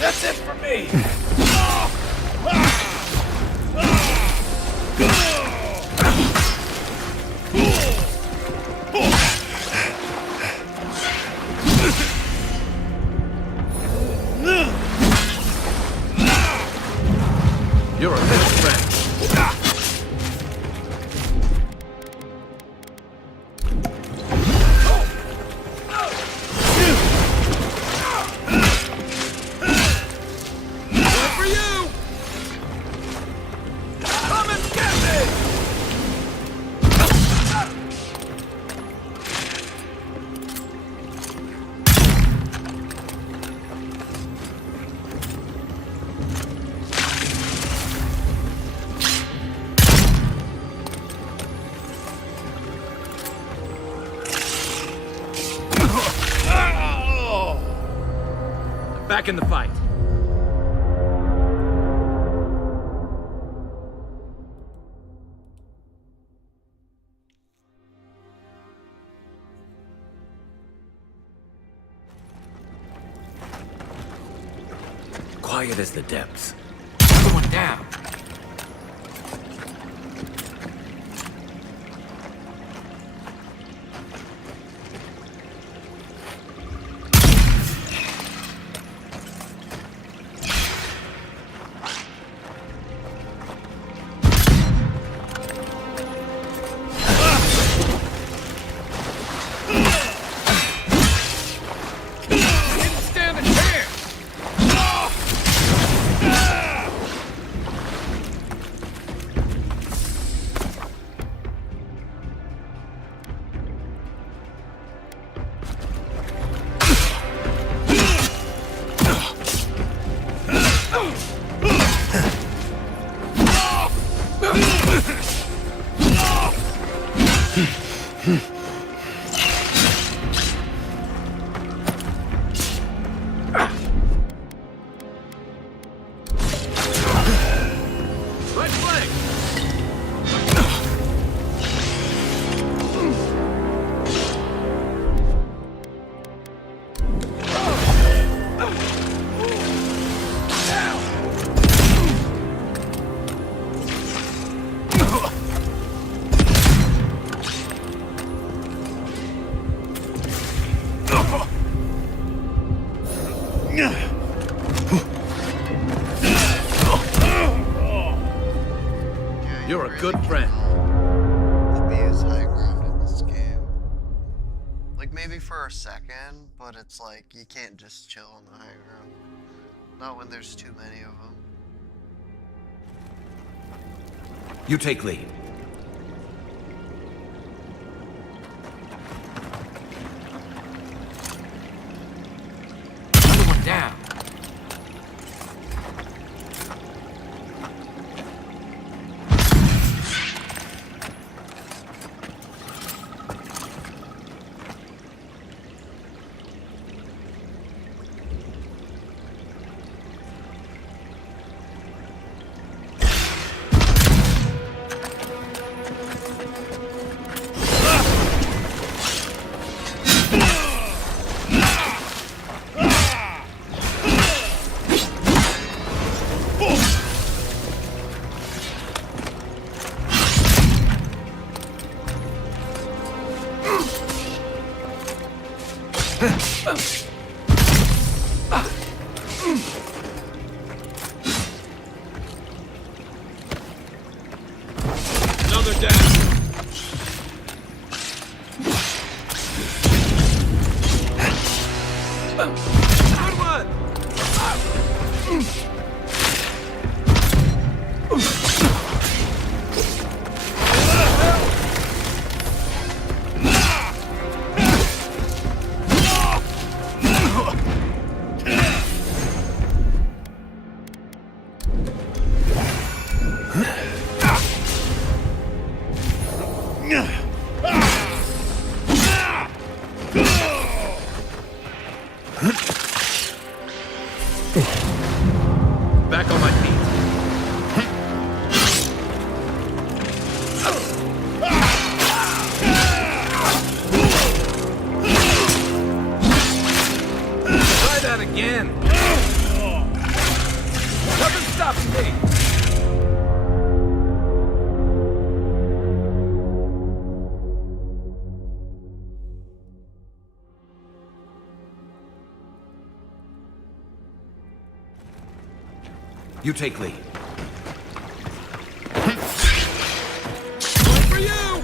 That's it for me! You're a good friend. Back in the fight. quiet as the depths. Another one down. You're a good friend. The B is high ground in this game. Like, maybe for a second, but it's like, you can't just chill on the high ground. Not when there's too many of them. You take lead. Another one down. Another down. Back on my feet. Try that again. Nothing stops me. You take lead. For you!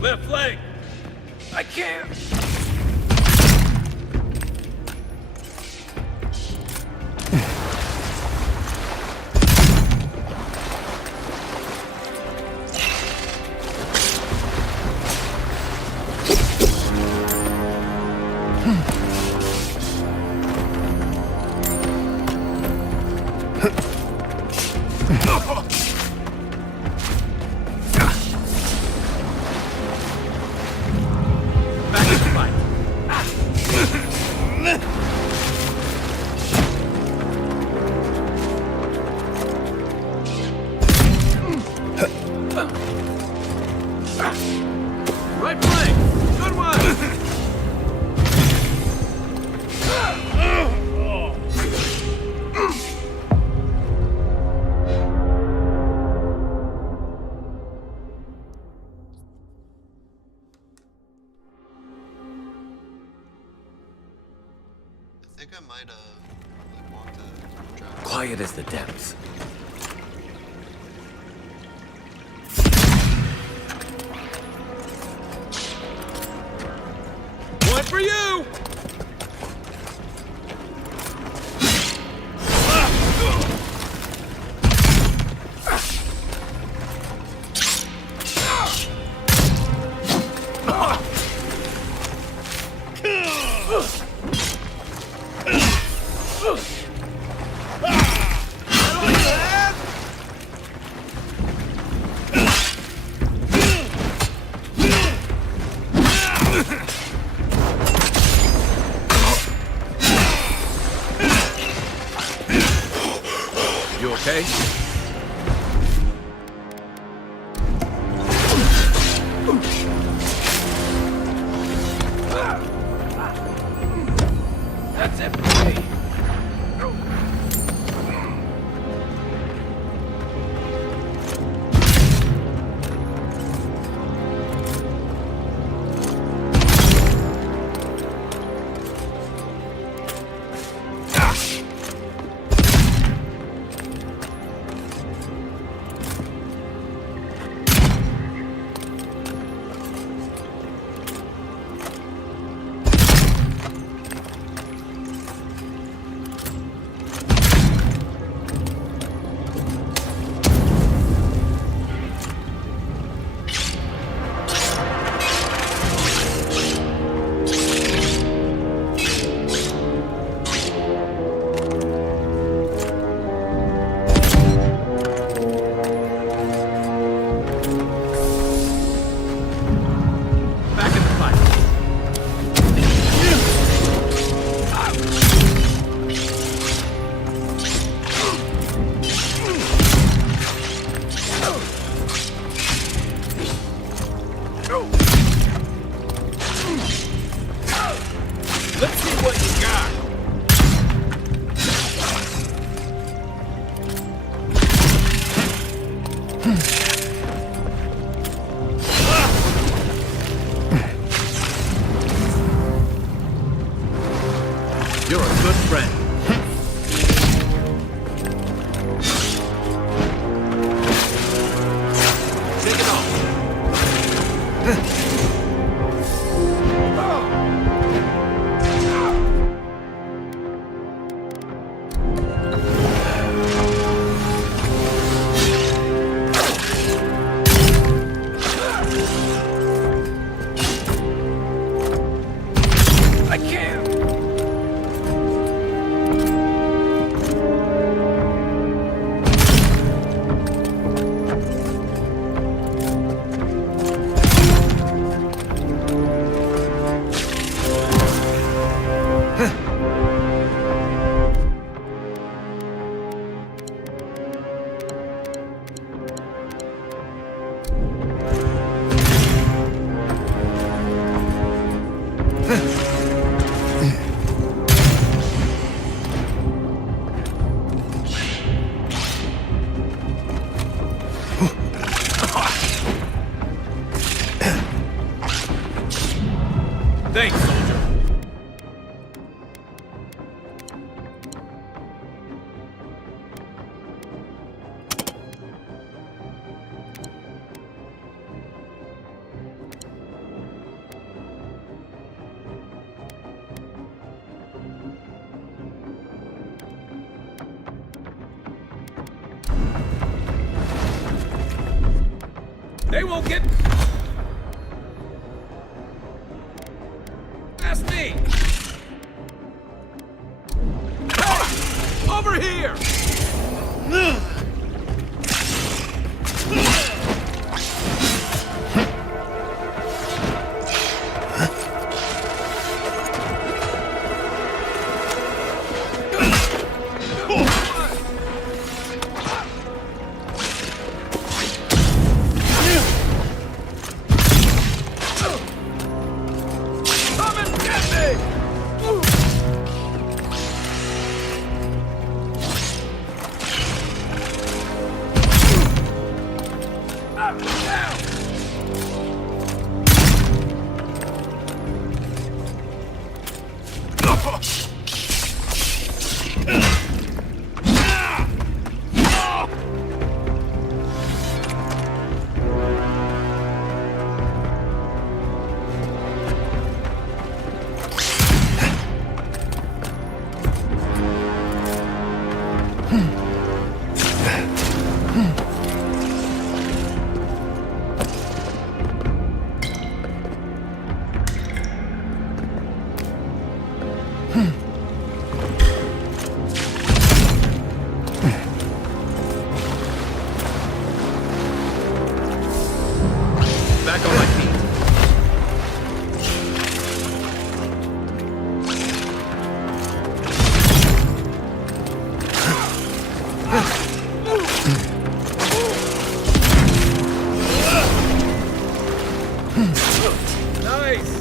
Left leg! I can't! Right flank! Good one! I think I might like want to drop. Quiet as the depths. One for you! You okay? That's it for me. Back in the fight. Let's see what you got. You're a good friend. Take it off. I can't. Thanks, soldier. They won't get past me. Over here. Back on my feet. Nice!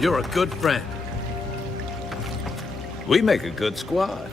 You're a good friend. We make a good squad.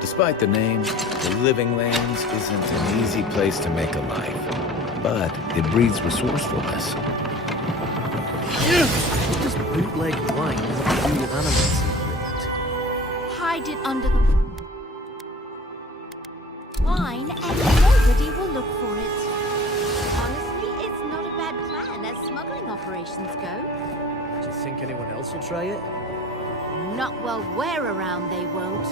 Despite the name, the Living Lands isn't an easy place to make a life. But it breeds resourcefulness. What does bootleg wine have to do with animals equipment? Hide it under the wine and nobody will look for it. Honestly, it's not a bad plan as smuggling operations go. Do you think anyone else will try it? Not while we're around, they won't.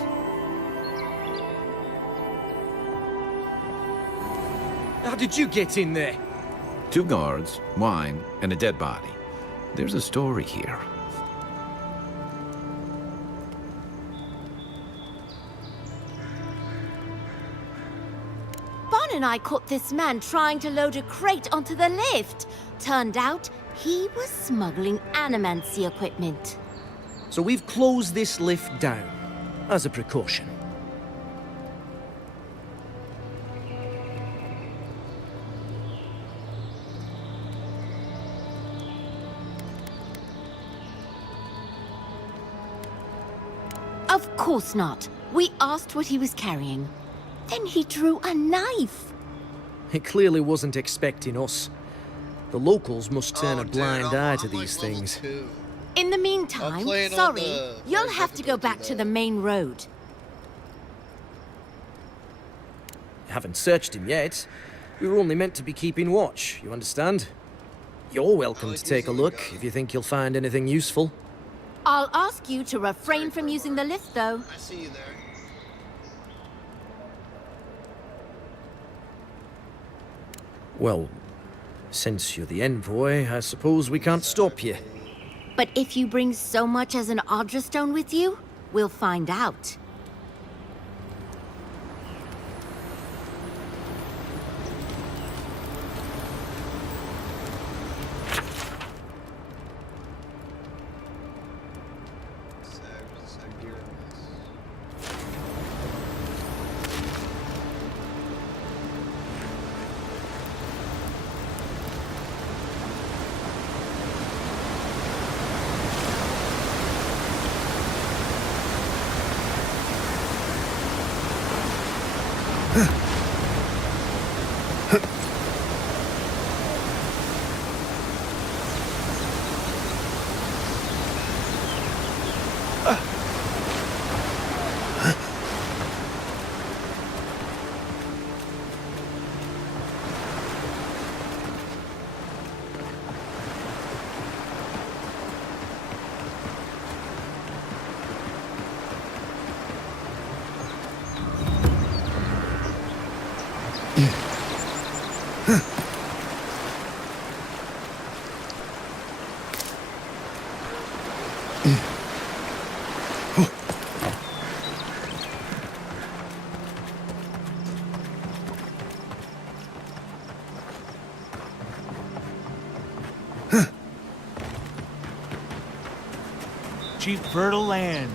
How did you get in there? 2 guards, wine, and a dead body. There's a story here. Bon and I caught this man trying to load a crate onto the lift. Turned out, he was smuggling animancy equipment. So we've closed this lift down, as a precaution. Of course not. We asked what he was carrying. Then he drew a knife. It clearly wasn't expecting us. The locals must turn a blind eye to these things. In the meantime, sorry, you'll have to go back to the main road. Haven't searched him yet. We were only meant to be keeping watch, you understand? You're welcome to take a look if you think you'll find anything useful. I'll ask you to refrain from using the lift, though. I see you there. Well, since you're the envoy, I suppose we can't stop you. But if you bring so much as an Audra stone with you, we'll find out. Cheap fertile land.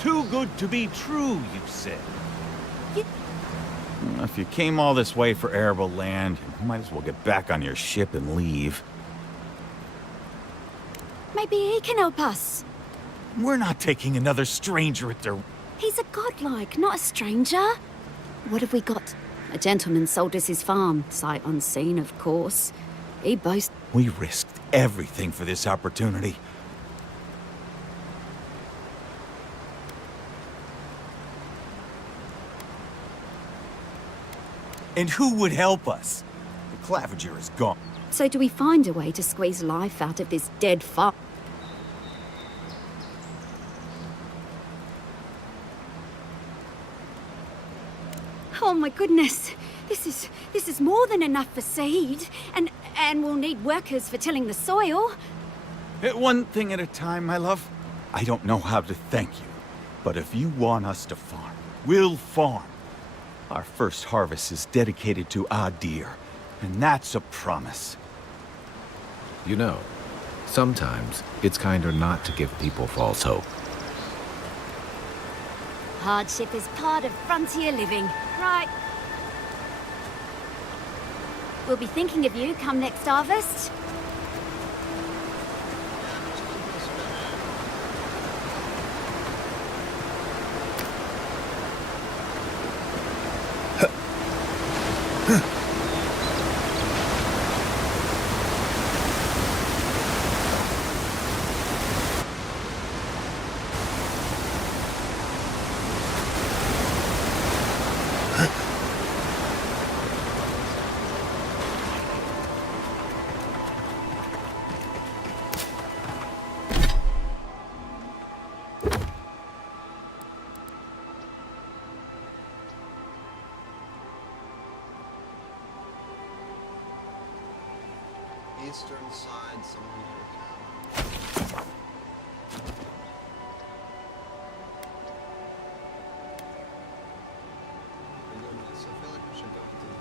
Too good to be true, you said. If you came all this way for arable land, you might as well get back on your ship and leave. Maybe he can help us. We're not taking another stranger at their... He's a godlike, not a stranger. What have we got? A gentleman sold us his farm, sight unseen, of course. He boasts... We risked everything for this opportunity. And who would help us? The Claviger is gone. So do we find a way to squeeze life out of this dead farm? Oh my goodness. This is more than enough for seed. And we'll need workers for tilling the soil. One thing at a time, my love. I don't know how to thank you, but if you want us to farm, we'll farm. Our first harvest is dedicated to Adir, and that's a promise. You know, sometimes it's kinder not to give people false hope. Hardship is part of frontier living, right? We'll be thinking of you come next harvest. Eastern side, somewhere near town. My goodness, I feel like we should go into the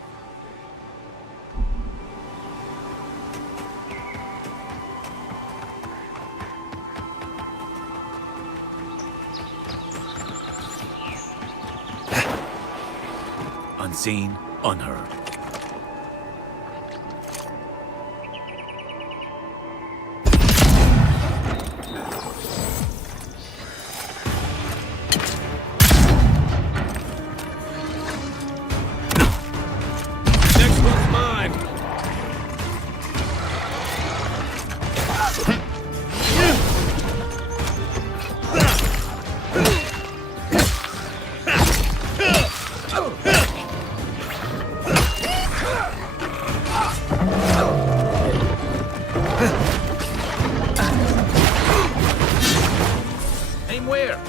Unseen, unheard. Aim where?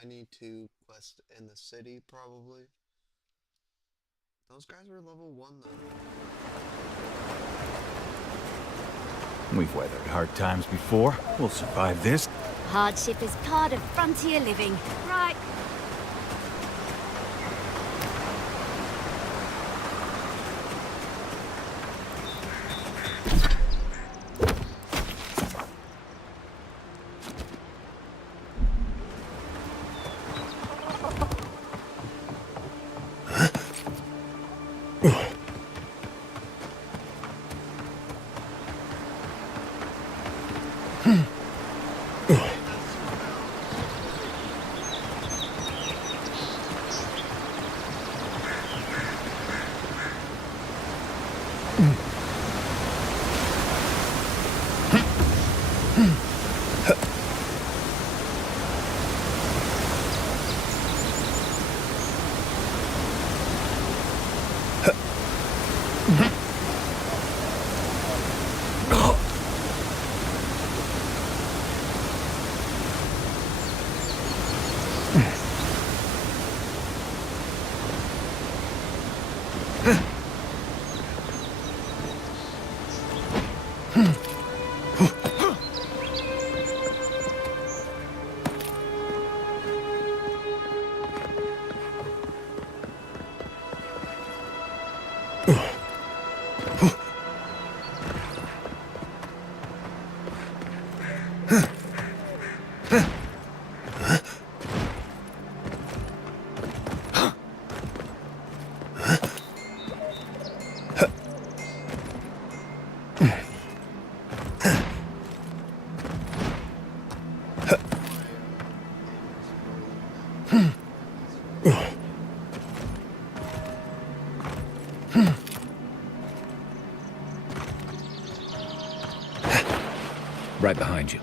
I need to quest in the city, probably. Those guys were level 1, though. We've weathered hard times before. We'll survive this. Hardship is part of frontier living. Right. Right behind you.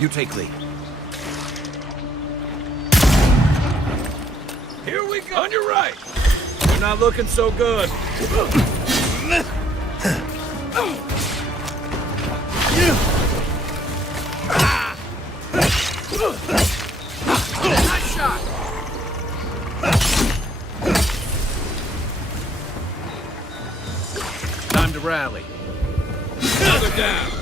You take lead. Here we go! On your right! You're not looking so good. Nice shot! Time to rally. Another down!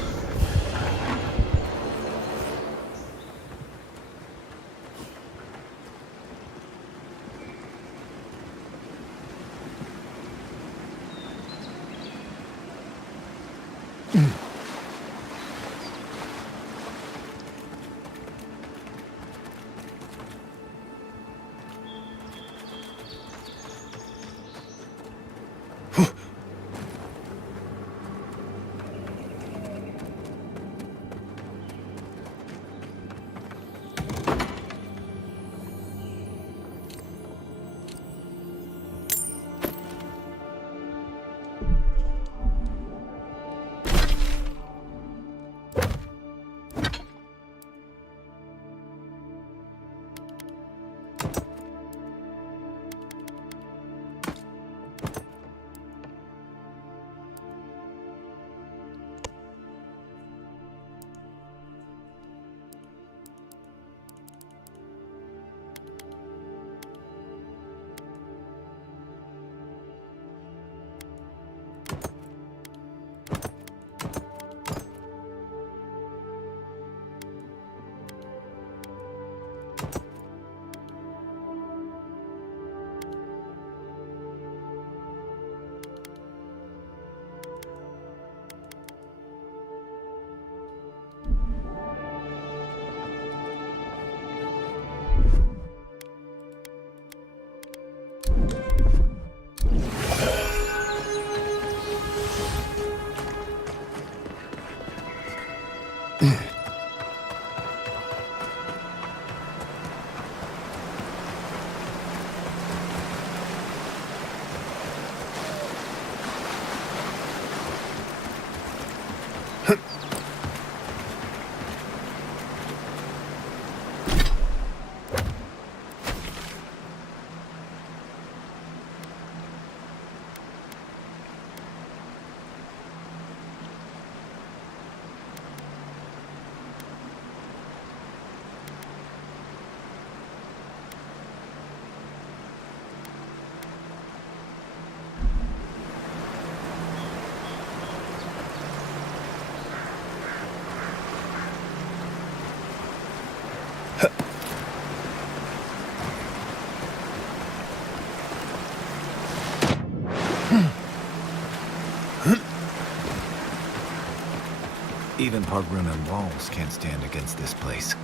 Even Pargrunan walls can't stand against this place.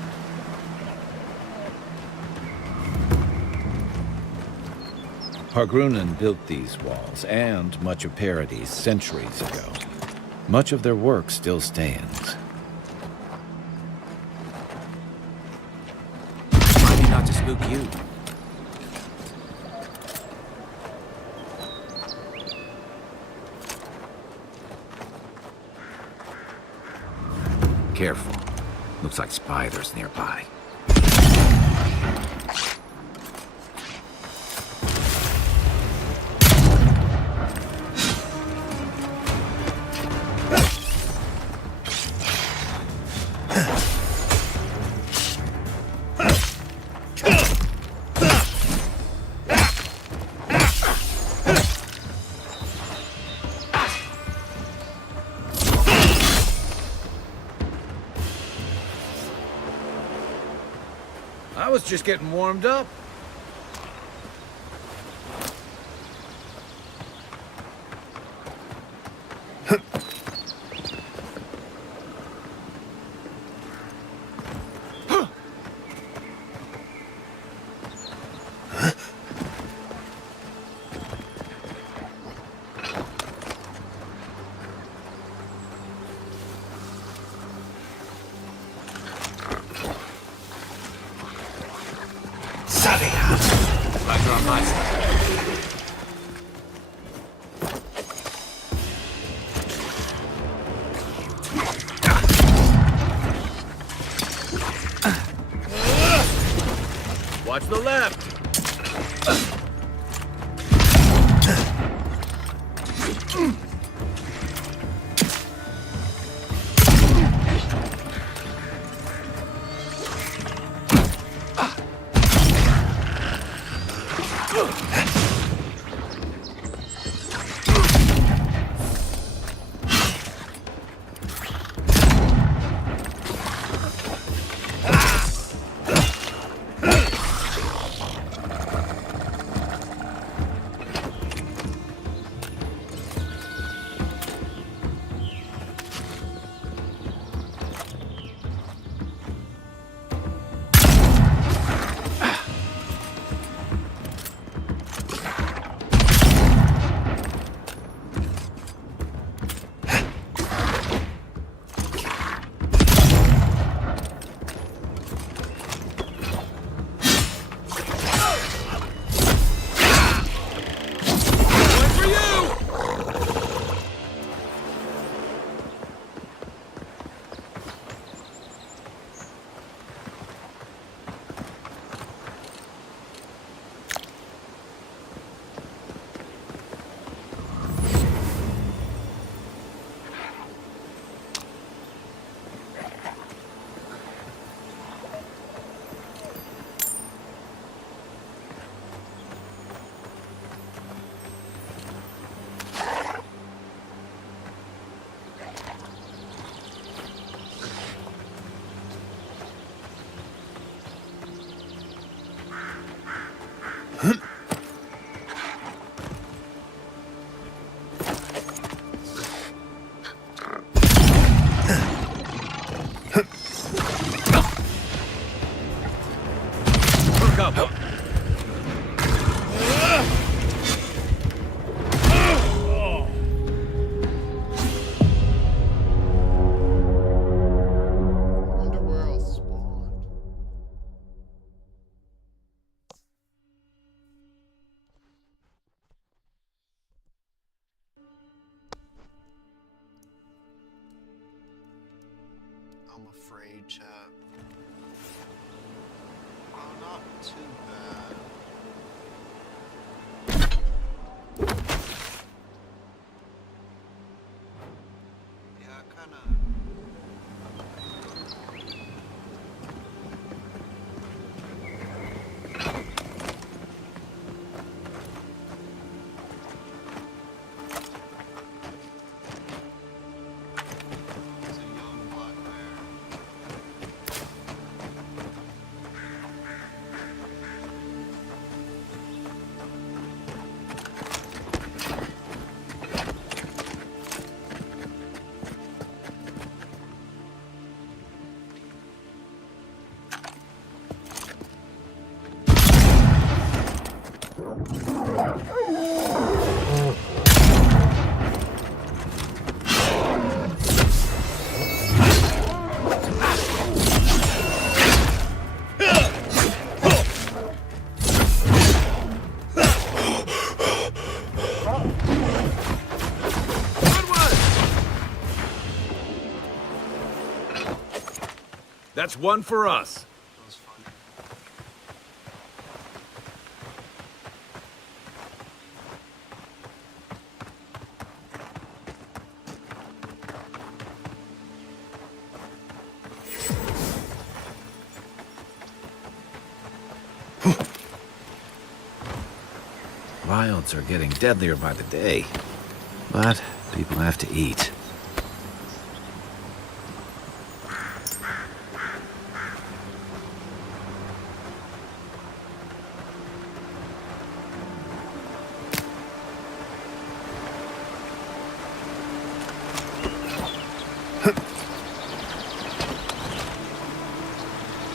Pargrunan built these walls and much of Paradis centuries ago. Much of their work still stands. Remind me not to spook you. Careful. Looks like spiders nearby. I was just getting warmed up. Like on my side. the left! I'm afraid, chat. Oh, not too bad. Yeah, kinda. That's one for us. Wilds are getting deadlier by the day, but people have to eat.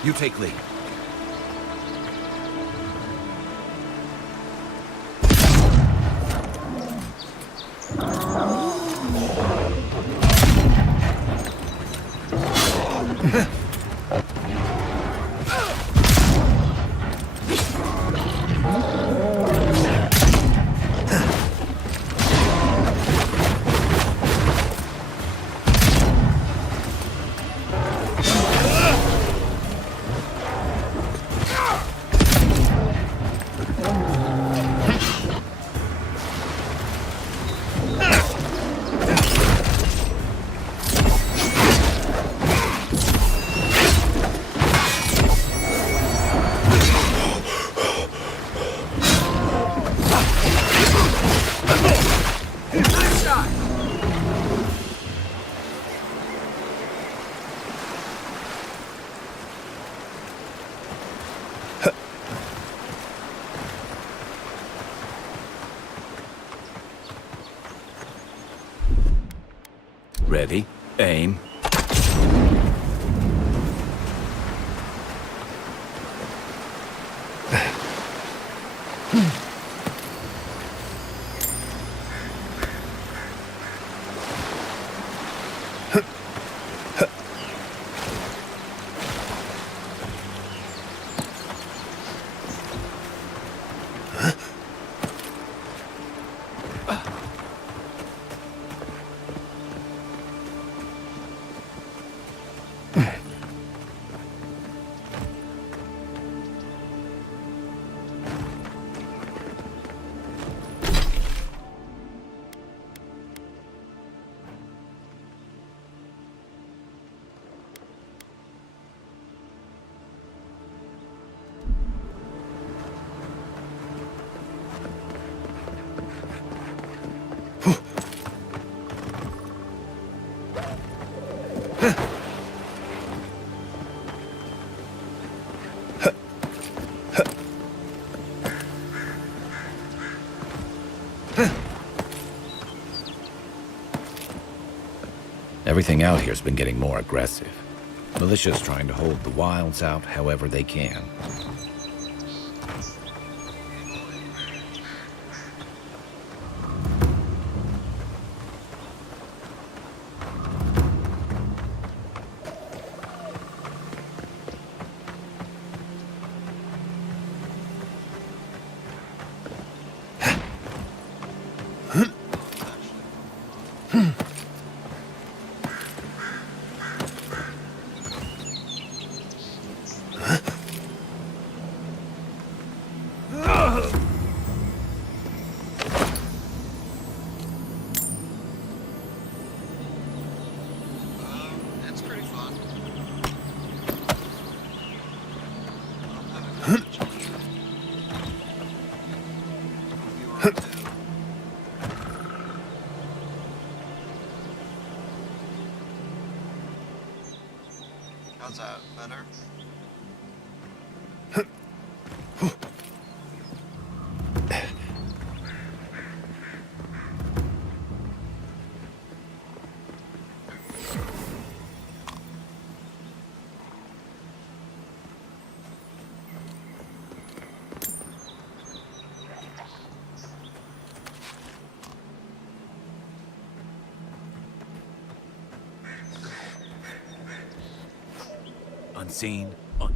You take lead. Ready, aim. Everything out here's been getting more aggressive. Militia's trying to hold the wilds out however they can. It's pretty fun. How's that? Better? Unseen, unheard.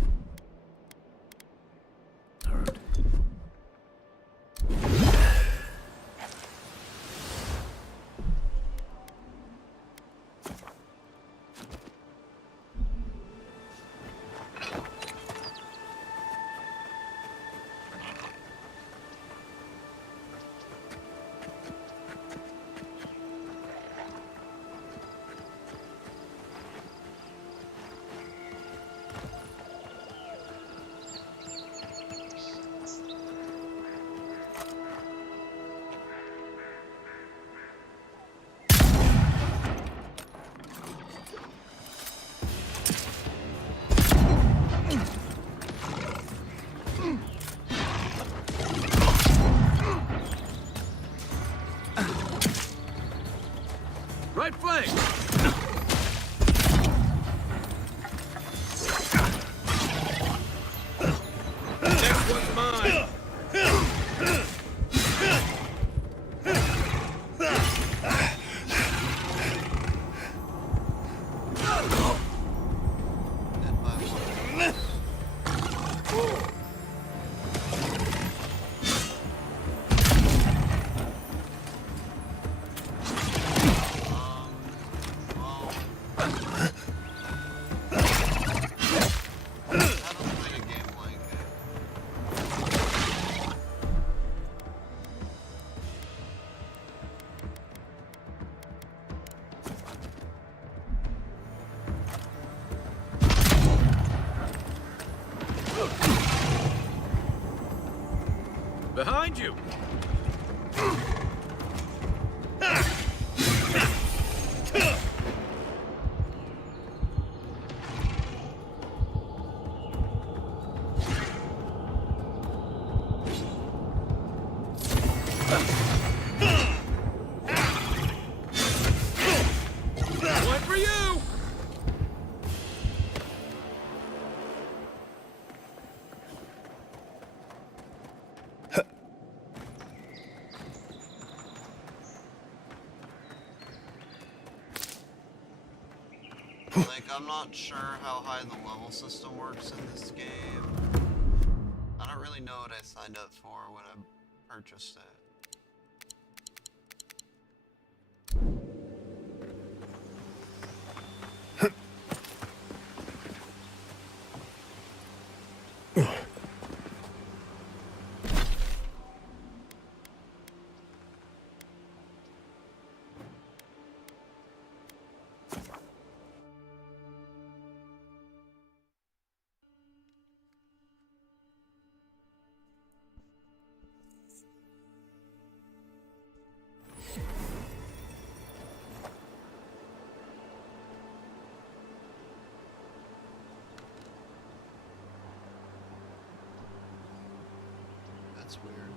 Right flank! Next one's mine! Behind you! Like, I'm not sure how high the level system works in this game. I don't really know what I signed up for when I purchased it. That's weird.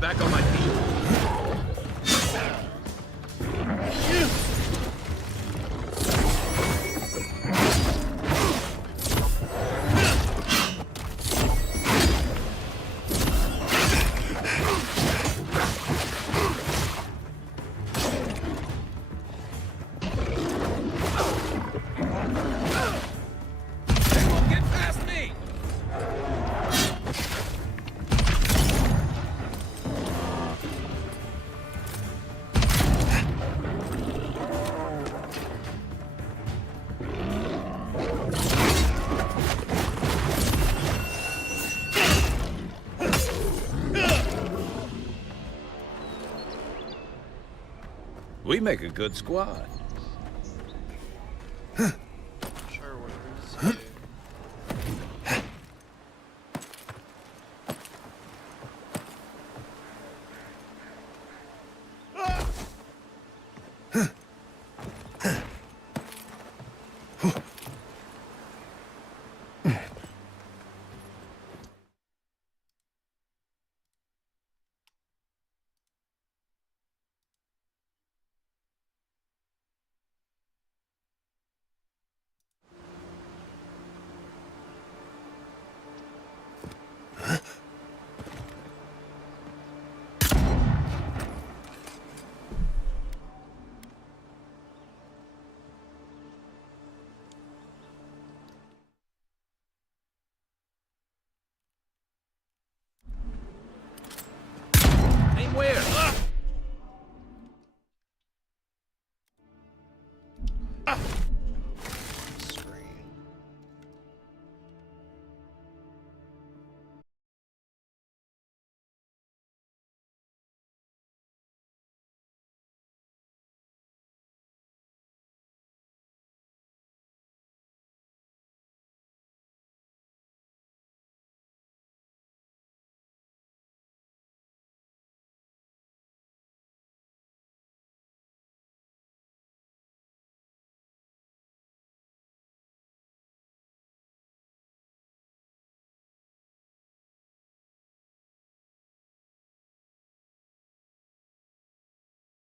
Back on my feet. They won't get past me! We make a good squad. Sure, whatever you say. Huh?